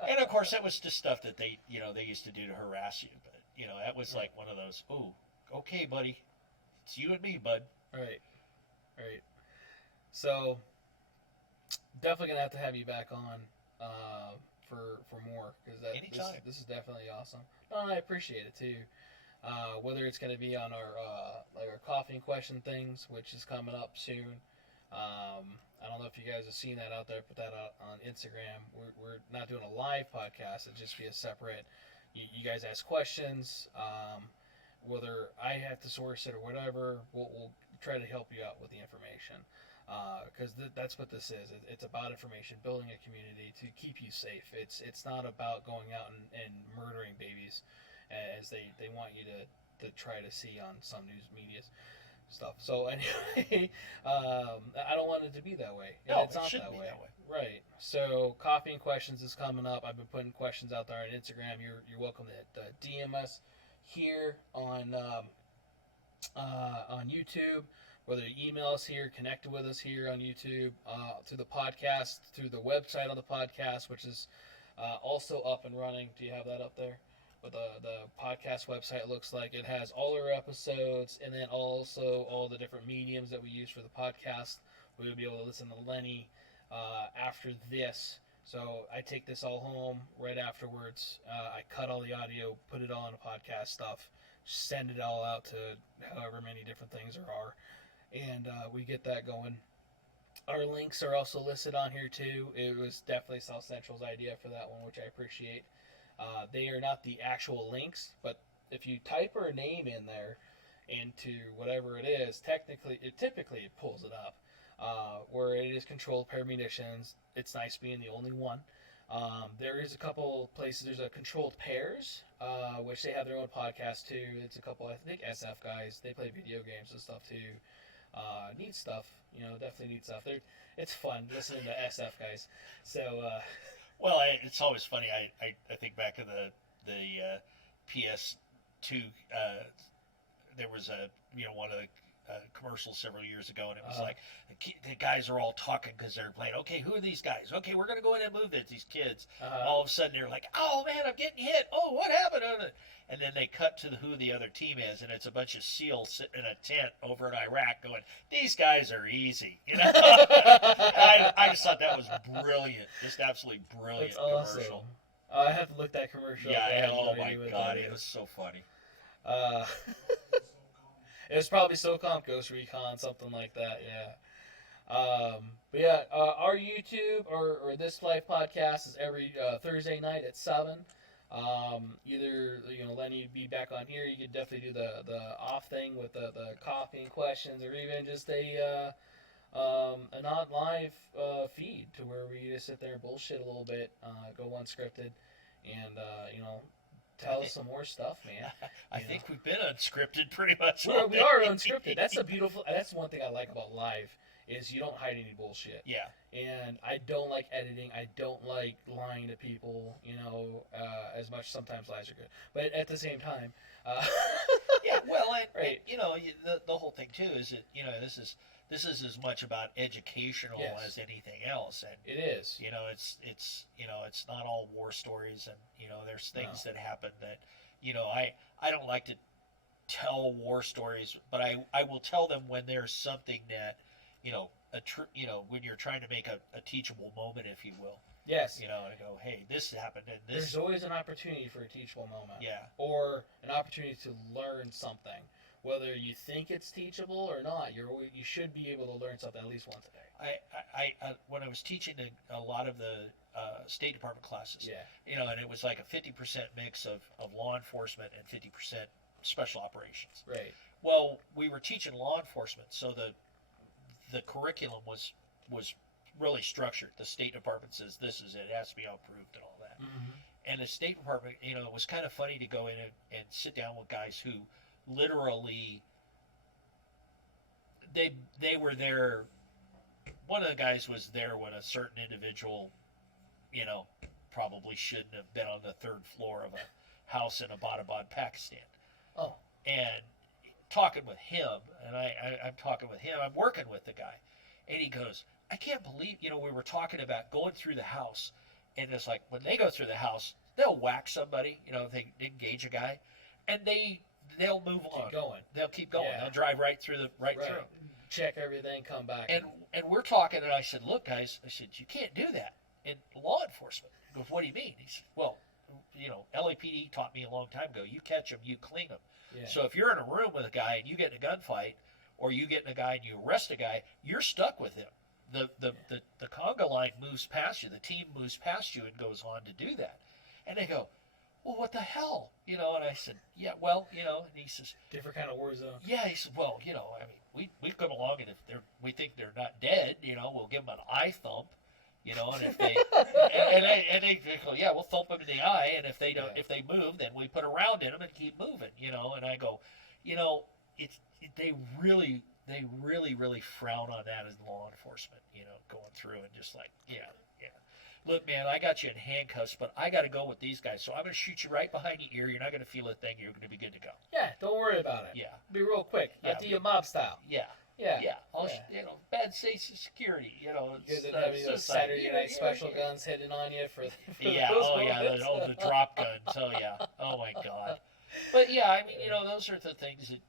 And of course, that was just stuff that they used to do to harass you. But that was like one of those, "Oh, okay, buddy, it's you and me, bud." Right. So definitely gonna have to have you back on for more, because this is definitely awesome. No, I appreciate it too. Whether it's going to be on our coffee and question things, which is coming up soon. I don't know if you guys have seen that out there. Put that out on Instagram. We're not doing a live podcast. It'll just be a separate. You guys ask questions. Whether I have to source it or whatever, we'll try to help you out with the information. Because that's what this is. It's about information, building a community to keep you safe. It's not about going out and murdering babies, as they want you to try to see on some news media stuff. So anyway, I don't want it to be that way. No, it's not that way. Right. So coffee and questions is coming up. I've been putting questions out there on Instagram. You're welcome to DM us here on YouTube. Whether you email us here, connect with us here on YouTube, through the podcast, through the website on the podcast, which is also up and running. Do you have that up there? What the podcast website looks like. It has all our episodes, and then also all the different mediums that we use for the podcast. We will be able to listen to Lenny after this. So I take this all home right afterwards. I cut all the audio, put it all in the podcast stuff, send it all out to however many different things there are. And we get that going. Our links are also listed on here too. It was definitely South Central's idea for that one, which I appreciate. They are not the actual links, but if you type her name in there into whatever it is, typically it pulls it up. Where it is controlled pair munitions. It's nice being the only one. There is a couple places. There's a controlled pairs, which they have their own podcast too. It's a couple, I think, SF guys. They play video games and stuff too. Neat stuff. Definitely neat stuff. It's fun listening to SF guys. So. Well, it's always funny. I think back in the PS2, there was one of the commercials several years ago, and it was like the guys are all talking because they're playing. Okay, who are these guys? Okay, we're gonna go in and move it. These kids. All of a sudden, they're like, "Oh man, I'm getting hit. Oh, what happened?" And then they cut to who the other team is, and it's a bunch of SEALs sitting in a tent over in Iraq, going, "These guys are easy." I just thought that was brilliant, just absolutely brilliant. That's awesome. Commercial. I have to look that commercial up. Yeah. Oh my God, it was so funny. It was probably SOCOM Ghost Recon, something like that, yeah. But yeah, our YouTube or this live podcast is every Thursday night at 7. Either Lenny would be back on here. You could definitely do the off thing with the copying questions, or even just a not live feed to where we just sit there and bullshit a little bit, go unscripted, and tell us some more stuff, man. I think we've been unscripted pretty much. We are unscripted. That's one thing I like about live, is you don't hide any bullshit. Yeah. And I don't like editing. I don't like lying to people, as much. Sometimes lies are good. But at the same time... yeah, well, and, right. the whole thing, too, is that, this is as much about educational as anything else. And it is. It's not all war stories, and, there's things that happen that, I don't like to tell war stories, but I will tell them when there's something that, when you're trying to make a teachable moment, if you will. Yes. And I go, hey, this happened, and this. There's always an opportunity for a teachable moment. Yeah. Or an opportunity to learn something. Whether you think it's teachable or not, you should be able to learn something at least once a day. I when I was teaching a lot of the State Department classes, and it was like a 50% mix of law enforcement and 50% special operations. Right. Well, we were teaching law enforcement, so the curriculum was really structured. The State Department says this is it has to be approved and all that. Mm-hmm. And the State Department, it was kind of funny to go in and sit down with guys who literally they were there. One of the guys was there when a certain individual, probably shouldn't have been on the third floor of a house in Abbottabad, Pakistan. Oh. And talking with him, and I'm talking with him, I'm working with the guy, and he goes, I can't believe, we were talking about going through the house, and it's like, when they go through the house, they'll whack somebody, if they engage a guy, and they'll move on. Keep going. They'll keep going. Yeah. They'll drive right through. Check everything, come back. And we're talking, and I said, look, guys, you can't do that in law enforcement. He goes, what do you mean? He said, well, LAPD taught me a long time ago, you catch them, you clean them. Yeah. So if you're in a room with a guy and you get in a gunfight, or you get in a guy and you arrest a guy, you're stuck with him. The conga line moves past you. The team moves past you and goes on to do that. And they go, well, what the hell? And I said, yeah, well, and he says, different kind of war zone. Yeah, he said, well, we come along, and if we think they're not dead, we'll give them an eye thump, and if they and they go, yeah, we'll thump them in the eye, and if they don't, if they move, then we put a round in them and keep moving, and I go, they really frown on that as law enforcement, going through and just like, yeah. Look, man, I got you in handcuffs, but I got to go with these guys, so I'm going to shoot you right behind your ear. You're not going to feel a thing. You're going to be good to go. Yeah, don't worry about it. Yeah. Be real quick. Yeah. Do your mob style. Yeah. Yeah. Bad safety security, Good to have those Saturday night special guns hitting on you for yeah, those the drop guns. Oh, yeah. Oh, my God. But, yeah, I mean, those are the things that,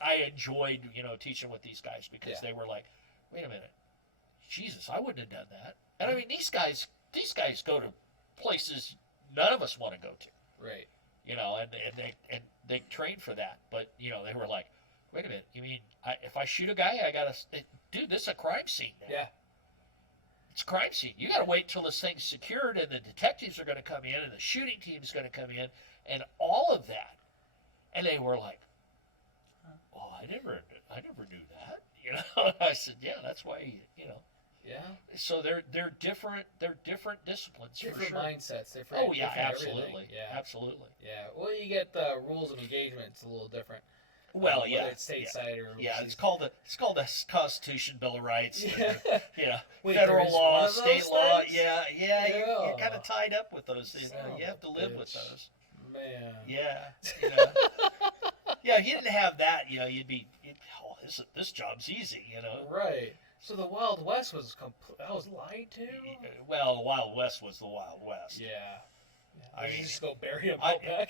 I enjoyed, teaching with these guys because they were like, wait a minute. Jesus, I wouldn't have done that. And I mean, these guys go to places none of us want to go to. Right. And they train for that. But, they were like, wait a minute, you mean if I shoot a guy, I got to, dude, this is a crime scene now. Yeah. It's a crime scene. You got to wait till this thing's secured, and the detectives are going to come in, and the shooting team's going to come in, and all of that. And they were like, "Oh, I never knew that." You know, I said, "Yeah, that's why." You know. Yeah. So they're different. They're different disciplines. Different for sure. mindsets. Different. Oh yeah, different absolutely. everything. Yeah. Absolutely. Yeah. Well, you get the rules of engagement. It's a little different. Well, yeah. Whether it's stateside or Yeah, overseas. it's called the Constitution, Bill of Rights. Yeah. Yeah, Wait, federal there is law, one of state those law. things? Yeah. You're Yeah. kind of tied up with those. You Son have to of a live with bitch. those. Man. Yeah. You know. Yeah, if you didn't have that, you know, oh, this job's easy. You know. Right. So the Wild West was that was lied to. Well, Wild West was the Wild West. Yeah. I I mean, just go bury him I- out back.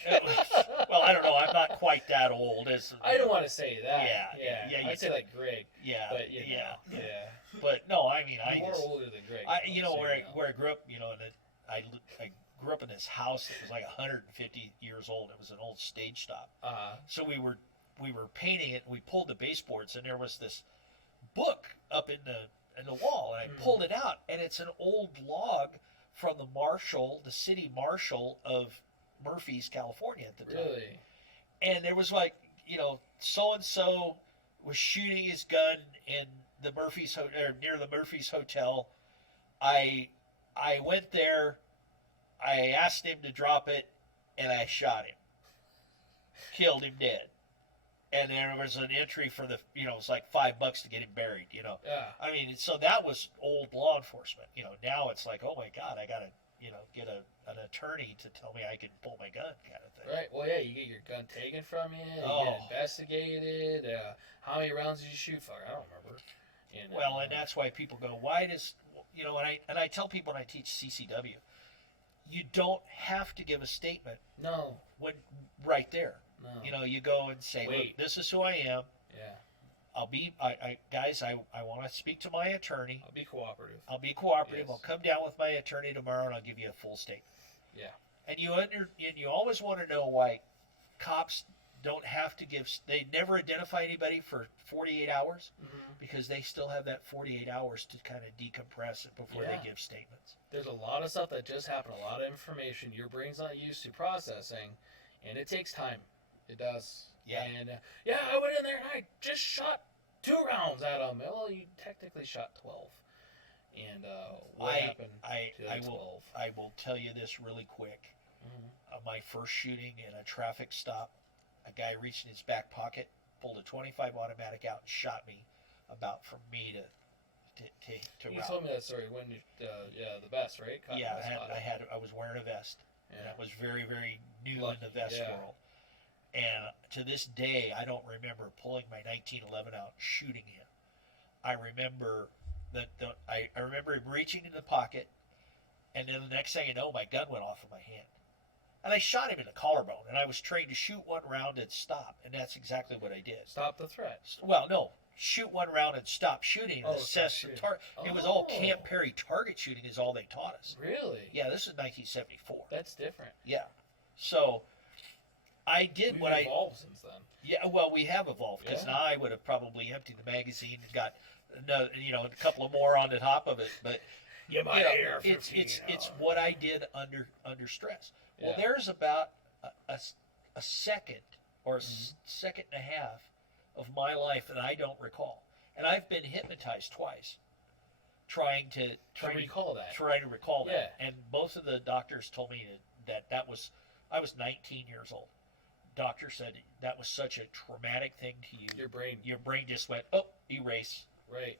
Well, I don't know. I'm not quite that old. I don't want to say that. Yeah, you I'd say like Greg, Yeah. but you know, yeah. yeah. But no, I mean, I You're more just. older than Greg. You know, so where I grew up, you know, and I grew up in this house that was like 150 years old. It was an old stage stop. So we were painting it. And we pulled the baseboards, and there was this book up in the wall, and I pulled it out, and it's an old log from the city marshal of Murphy's, California at the time. Really? And there was like, you know, so and so was shooting his gun in the Murphy's or near the Murphy's Hotel. I went there. I asked him to drop it, and I shot him. Killed him dead. And there was an entry for it was like $5 to get him buried. You know. Yeah. I mean, so that was old law enforcement. You know, now it's like, oh my God, I gotta, get an attorney to tell me I can pull my gun, kind of thing. Right. Well, yeah. You get your gun taken from you. You Oh. get investigated. How many rounds did you shoot for? I don't remember. You know, Well, and that's why people go, why does, and I tell people when I teach CCW, you don't have to give a statement no. when right there. No. You know, you go and say, look, Wait. this is who I am. Yeah. I want to speak to my attorney. I'll be cooperative. I'll be cooperative. Yes. I'll come down with my attorney tomorrow, and I'll give you a full statement. Yeah. And you always want to know why cops don't have to give. They never identify anybody for 48 hours because they still have that 48 hours to kind of decompress it before Yeah. they give statements. There's a lot of stuff that just happened. A lot of information your brain's not used to processing, and it takes time. It does. Yeah. And I went in there and I just shot 2 rounds at him. Well, you technically shot 12. And what happened to the 12? I will tell you this really quick. My first shooting in a traffic stop, a guy reached in his back pocket, pulled a .25 automatic out, and shot me about from me to You route. told me that story when you, the vest, right? Cotton Yeah, vest, I was wearing a vest. Yeah. And that was very, very new Lucky, in the vest yeah. world. And to this day, I don't remember pulling my 1911 out and shooting him. I remember I remember him reaching in the pocket, and then the next thing I know, my gun went off in my hand. And I shot him in the collarbone, and I was trained to shoot 1 round and stop, and that's exactly what I did. Stop the threat. Well, no, shoot 1 round and stop shooting and Oh, assess stop the shooting. target. It was all Oh. Camp Perry target shooting is all they taught us. Really? Yeah, this is 1974. That's different. Yeah. So I did We've what I evolved since then. yeah, well, we have evolved because Yeah. now I would have probably emptied the magazine and got a couple of more on the top of it, but You might hear from it's what I did under stress. Well, Yeah. there's about a second or second and a half of my life that I don't recall, and I've been hypnotized twice, trying to recall that. trying to recall that, Yeah. and both of the doctors told me that was I was 19 years old. Doctor said that was such a traumatic thing to you. Your brain. Just went, oh, erase. Right.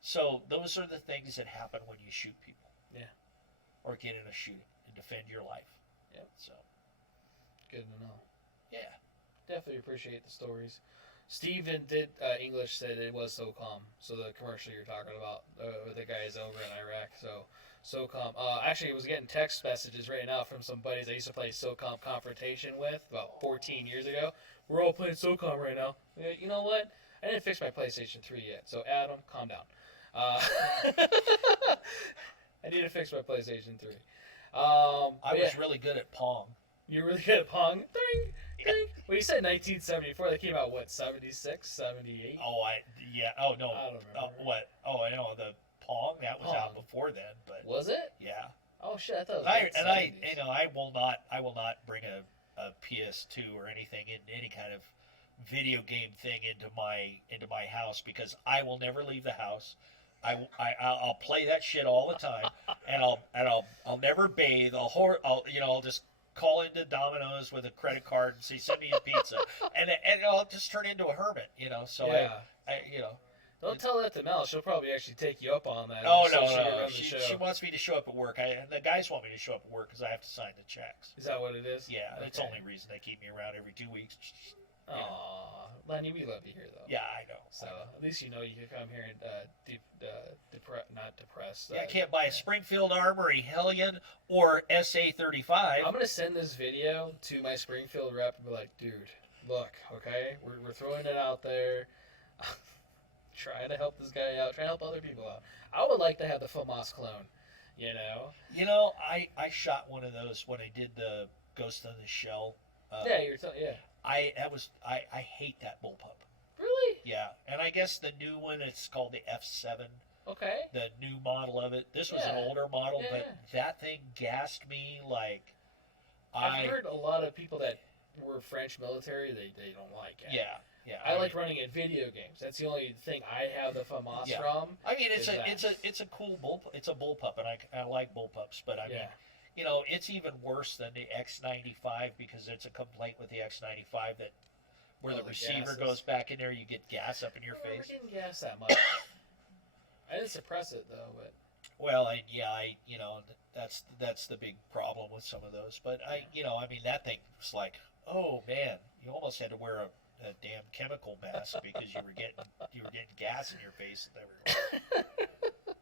So those are the things that happen when you shoot people. Yeah. Or get in a shooting and defend your life. Yep. So, Good to know. yeah. Definitely appreciate the stories. Steven did English said it was SOCOM. So the commercial you're talking about, the guys over in Iraq. So SOCOM. Actually, I was getting text messages right now from some buddies I used to play SOCOM Confrontation with about 14 years ago. We're all playing SOCOM right now. You know what? I didn't fix my PlayStation 3 yet. So Adam, calm down. I need to fix my PlayStation 3. I was really good at Pong. You're really good at Pong. Ding, ding. Well, you said 1974. They came out, what, 76, 78? Oh, no. I don't remember. What? Oh, I know. The Pong. That was out Pong. before then, but Was it? yeah. Oh shit! I thought it was I late 70s. I will not bring a PS2 or anything in any kind of video game thing into my house, because I will never leave the house. I'll play that shit all the time, and I'll never bathe. I'll just call into Domino's with a credit card and say, send me a pizza, and I'll just turn into a hermit, So Yeah. I Don't tell that to Mel. She'll probably actually take you up on that. Oh, So no, she can no. run the She show. wants me to show up at work. The guys want me to show up at work because I have to sign the checks. Is that what it is? Yeah, that's the Okay. only reason they keep me around every 2 weeks. Aw, Lenny, we love you here though. Yeah, I know. So at least you know you can come here and not depressed. Yeah, I can't buy a Springfield Armory Hellion or SA-35. I'm gonna send this video to my Springfield rep and be like, dude, look, okay, we're throwing it out there, trying to help this guy out, trying to help other people out. I would like to have the FAMAS clone, I shot one of those when I did the Ghost in the Shell. Yeah, yeah. I hate that bullpup. Really? Yeah, and I guess the new one, it's called the F7. Okay. The new model of it. This was an Yeah. older model, Yeah, but yeah. that thing gassed me like. I've heard a lot of people that were French military, they don't like it. Yeah. I like running in video games. That's the only thing I have the FAMAS Yeah. from. I mean, is that. it's a cool it's a bullpup, and I like bullpups, but I Yeah. mean, it's even worse than the X95, because it's a complaint with the X95 that where Oh, the the receiver gases. goes back in there, you get gas up in your I never face. didn't gas that much. I didn't suppress it though, but Well, that's the big problem with some of those. But that thing was like, oh man, you almost had to wear a damn chemical mask because you were getting gas in your face and everywhere.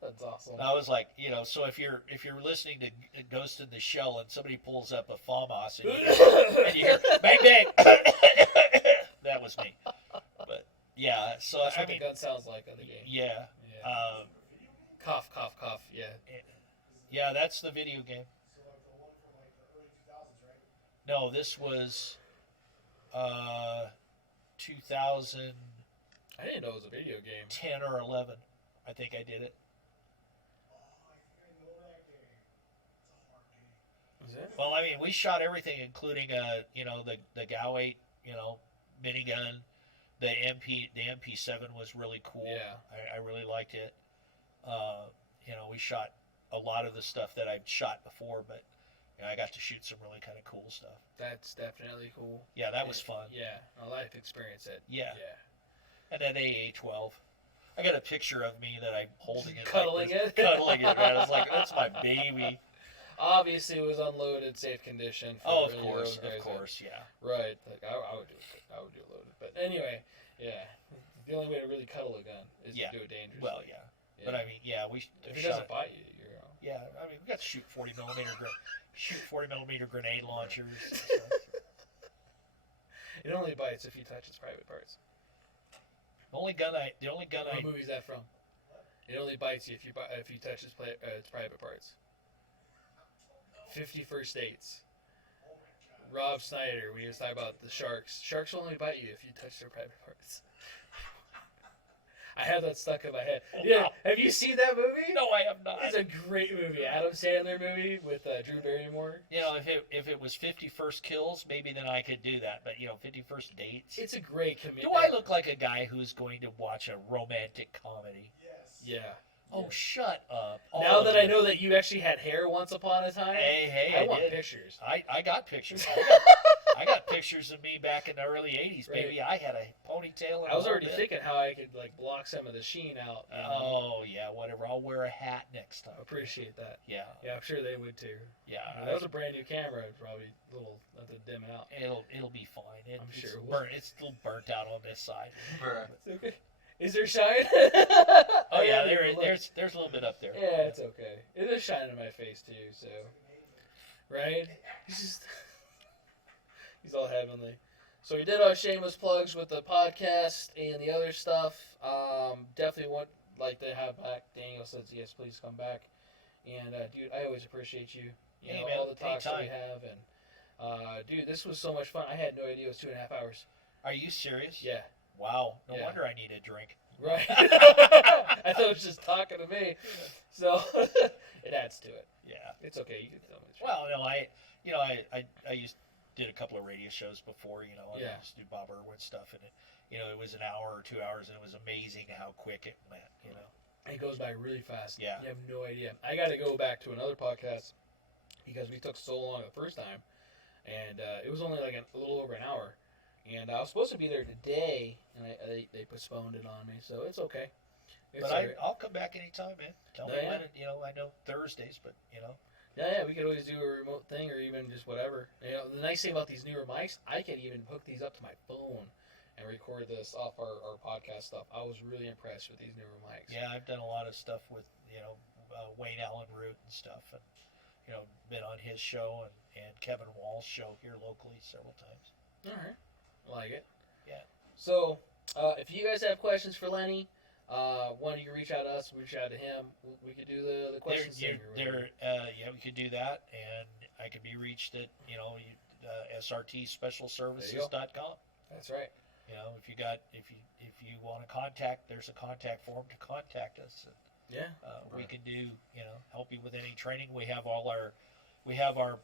that's awesome. I was like, so if you're listening to Ghost in the Shell and somebody pulls up a FAMAS and you hear bang bang, that was me. But yeah, so That's I what mean, the gun sounds like in the game. yeah, Yeah. Cough, cough, cough. Yeah. yeah, that's the video game. No, this was 2010 I didn't know it was a video game. or 11. I think I did it. Is it? Well, I mean, we shot everything, including the GAU 8, minigun. The MP7 was really cool. Yeah. I really liked it. We shot a lot of the stuff that I'd shot before, but I got to shoot some really kind of cool stuff. That's definitely cool. Yeah, that was fun. Yeah, a life experience. Yeah. Yeah. And then AA-12. I got a picture of me that I'm holding it. Cuddling like this, it? Cuddling it, man. I was like, that's my baby. Obviously, it was unloaded, safe condition. For Oh, of really course, those guys of course, yeah. Right. Like I would do it. I would do it loaded. But anyway, yeah. The only way to really cuddle a gun is Yeah. to do it dangerously. Well, yeah. But I mean, yeah, we if it shot doesn't bite you, you're. Yeah, I mean, we got to shoot 40 millimeter grenade launchers. And stuff. It only bites if you touch its private parts. The only gun What movie is that from? It only bites you if you touch its private parts. 50 First Dates. Rob Snyder, we was talking about the sharks. Sharks will only bite you if you touch their private parts. I have that stuck in my head. Yeah, have you seen that movie? No, I have not. It's a great movie. Adam Sandler movie with Drew Barrymore. If it was 50 First Kills, maybe then I could do that. But 50 First Dates. It's a great comedy. Do I look like a guy who's going to watch a romantic comedy? Yeah. Oh, shut up! Now that I know that you actually had hair once upon a time, hey, I want did. pictures. I got pictures. I got pictures of me back in the early '80s, Right. baby. I had a ponytail. And I was a already whole bit. thinking how I could block some of the sheen out. Oh yeah, whatever. I'll wear a hat next time. Appreciate that. Yeah, Yeah, I'm sure they would too. yeah. That was a brand new camera. It's probably a little nothing to dim it out. It'll be fine. I'm It's sure it will. burnt. It's still burnt out on this side. It's okay. Is there shine? Oh I yeah, haven't even looked. there's a little bit up there. Yeah, it's okay. It is shining in my face too, so right? He's all heavenly. So we did our shameless plugs with the podcast and the other stuff. Definitely would like to have back. Daniel says yes, please come back. And dude, I always appreciate you. You Hey, know man, all the talks that we anytime. have, and dude, this was so much fun. I had no idea it was 2.5 hours. Are you serious? Yeah. Wow. No Yeah. wonder I need a drink. Right. I thought it was just talking to me. So it adds to it. Yeah. It's okay. You can tell me. Well, no, I did a couple of radio shows before, I Yeah. used to do Bob Irwin stuff, and it was an hour or 2 hours, and it was amazing how quick it went, It goes by really fast. Yeah. You have no idea. I got to go back to another podcast because we took so long the first time, and it was only like a little over an hour. And I was supposed to be there today, and they postponed it on me, so it's okay. It's But all right. I'll come back anytime, man. Tell me Yeah. when, I know Thursdays, but, Yeah, we could always do a remote thing or even just whatever. The nice thing about these newer mics, I can even hook these up to my phone and record this off our podcast stuff. I was really impressed with these newer mics. yeah, I've done a lot of stuff with, Wayne Allen Root and stuff, and, been on his show and Kevin Wall's show here locally several times. All right. I like it. Yeah. So, if you guys have questions for Lenny, one, you can reach out to us, reach out to him. We could do the questions thing. We could do that, and I could be reached at, srtspecialservices.com. That's right. If you want to contact, there's a contact form to contact us. Yeah. We can do, help you with any training. We have our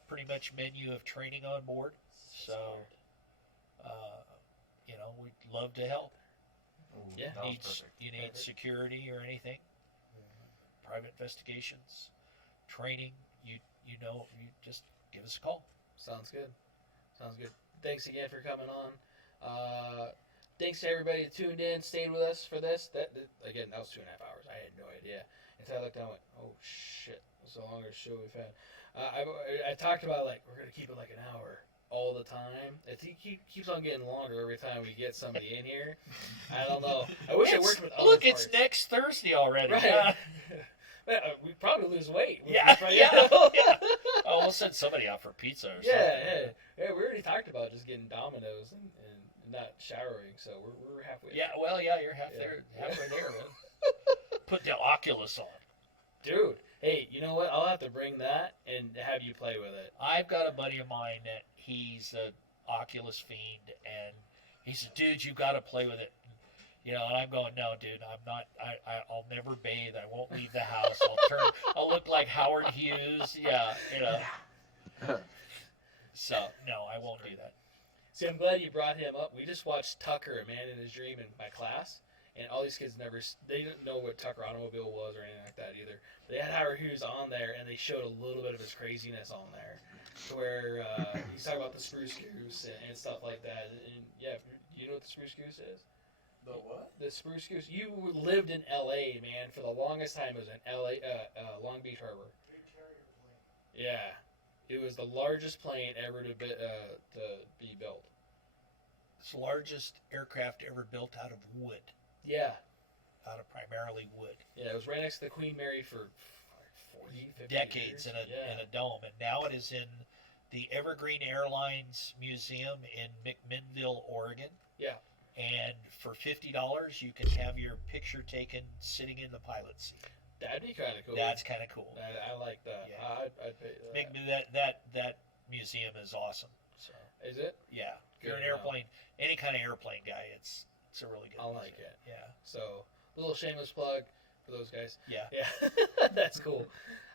pretty much menu of training on board. So, we'd love to help. Yeah. That was perfect. You need security or anything, private investigations, training, you just give us a call. Sounds good. Thanks again for coming on. Thanks to everybody that tuned in, stayed with us for this. That was 2.5 hours. I had no idea. Until I looked down and went, oh shit, it's the longest show we've had. I talked about we're going to keep it like an hour all the time. It keeps on getting longer every time we get somebody in here. I don't know. I wish I worked with other Look, parts. it's next Thursday already. Right. Yeah. Man, we probably lose weight. Yeah. Oh, we'll send somebody out for pizza or something. Yeah. We already talked about just getting Domino's and not showering, so we're halfway. Yeah, well, you're halfway there, man. Put the Oculus on. Dude, hey, you know what? I'll have to bring that and have you play with it. I've got a buddy of mine that he's an Oculus fiend, and he said, dude, you got to play with it. And I'm going, no, dude, I'm not. I'll never bathe. I won't leave the house. I'll look like Howard Hughes. Yeah, So no, I won't do that. See, I'm glad you brought him up. We just watched Tucker, A Man in His Dream, in my class, and all these kids they didn't know what Tucker Automobile was or anything like that either. They had Howard Hughes on there, and they showed a little bit of his craziness on there, to where he's talking about the spruce goose and stuff like that. And yeah, you know what the spruce goose is? The what? The spruce goose. You lived in L.A., man. For the longest time, it was in L.A., Long Beach Harbor. Yeah. It was the largest plane ever to be built. It's the largest aircraft ever built out of wood. Yeah. Out of primarily wood. Yeah, it was right next to the Queen Mary for 40, 50 Decades years. in a dome. And now it is in the Evergreen Airlines Museum in McMinnville, Oregon. Yeah. And for $50, you can have your picture taken sitting in the pilot seat. That'd be kind of cool. That's kind of cool. I like that. Yeah. I'd pay That museum is awesome. So Is it? yeah, if you're Good an to know. airplane, any kind of airplane guy, it's a really good. I like museum. it. Yeah, So, little shameless plug for those guys. yeah. Yeah, that's cool.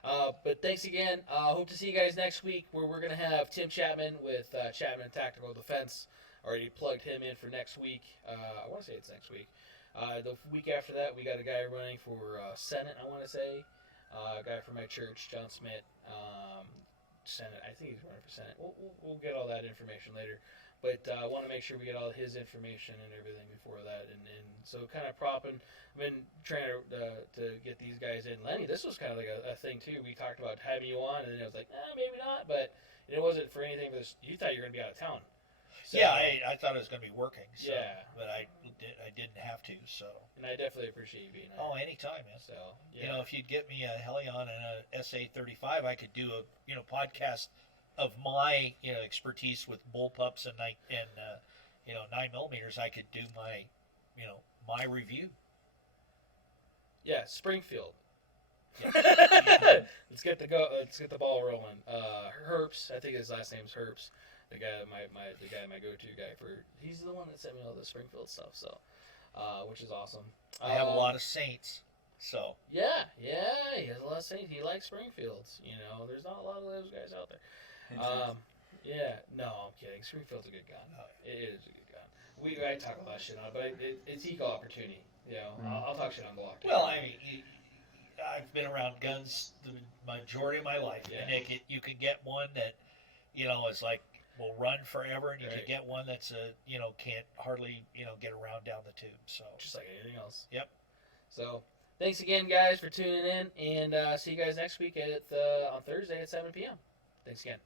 But thanks again. Hope to see you guys next week, where we're going to have Tim Chapman with Chapman Tactical Defense. Already plugged him in for next week. I want to say it's next week. The week after that, we got a guy running for Senate, I want to say. A guy from my church, John Smith. Senate. I think he's running for Senate. We'll get all that information later. But I want to make sure we get all his information and everything before that. And so kind of propping. I've been trying to get these guys in. Lenny, this was kind of like a thing too. We talked about having you on, and then it was like, maybe not. But it wasn't for anything for this. You thought you were going to be out of town. So, Yeah, I thought it was going to be working. So, Yeah. But I didn't have to. So. And I definitely appreciate you being on. Oh, anytime, man. So, yeah. If you'd get me a Helion and a SA-35, I could do a podcast of my expertise with bullpups and 9mm. I could do my review. Yeah, Springfield. Yeah. Let's get the ball rolling. Herps, I think his last name's Herps. The guy, my go-to guy he's the one that sent me all the Springfield stuff. So, which is awesome. I have a lot of Saints. So Yeah, he has a lot of saying. He likes Springfields. You know, there's not a lot of those guys out there. Yeah, no, I'm kidding. Springfield's a good gun. It is a good gun. I talk a lot of shit on it, but it's equal opportunity. You know, I'll talk shit on Glock. well, I mean, I've been around guns the majority of my life, Yeah. and you can get one that, you know, is like will run forever, and you can get one that's can't hardly get around down the tube. So Just like anything else. Yep. So thanks again, guys, for tuning in, and see you guys next week on Thursday at 7 p.m. Thanks again.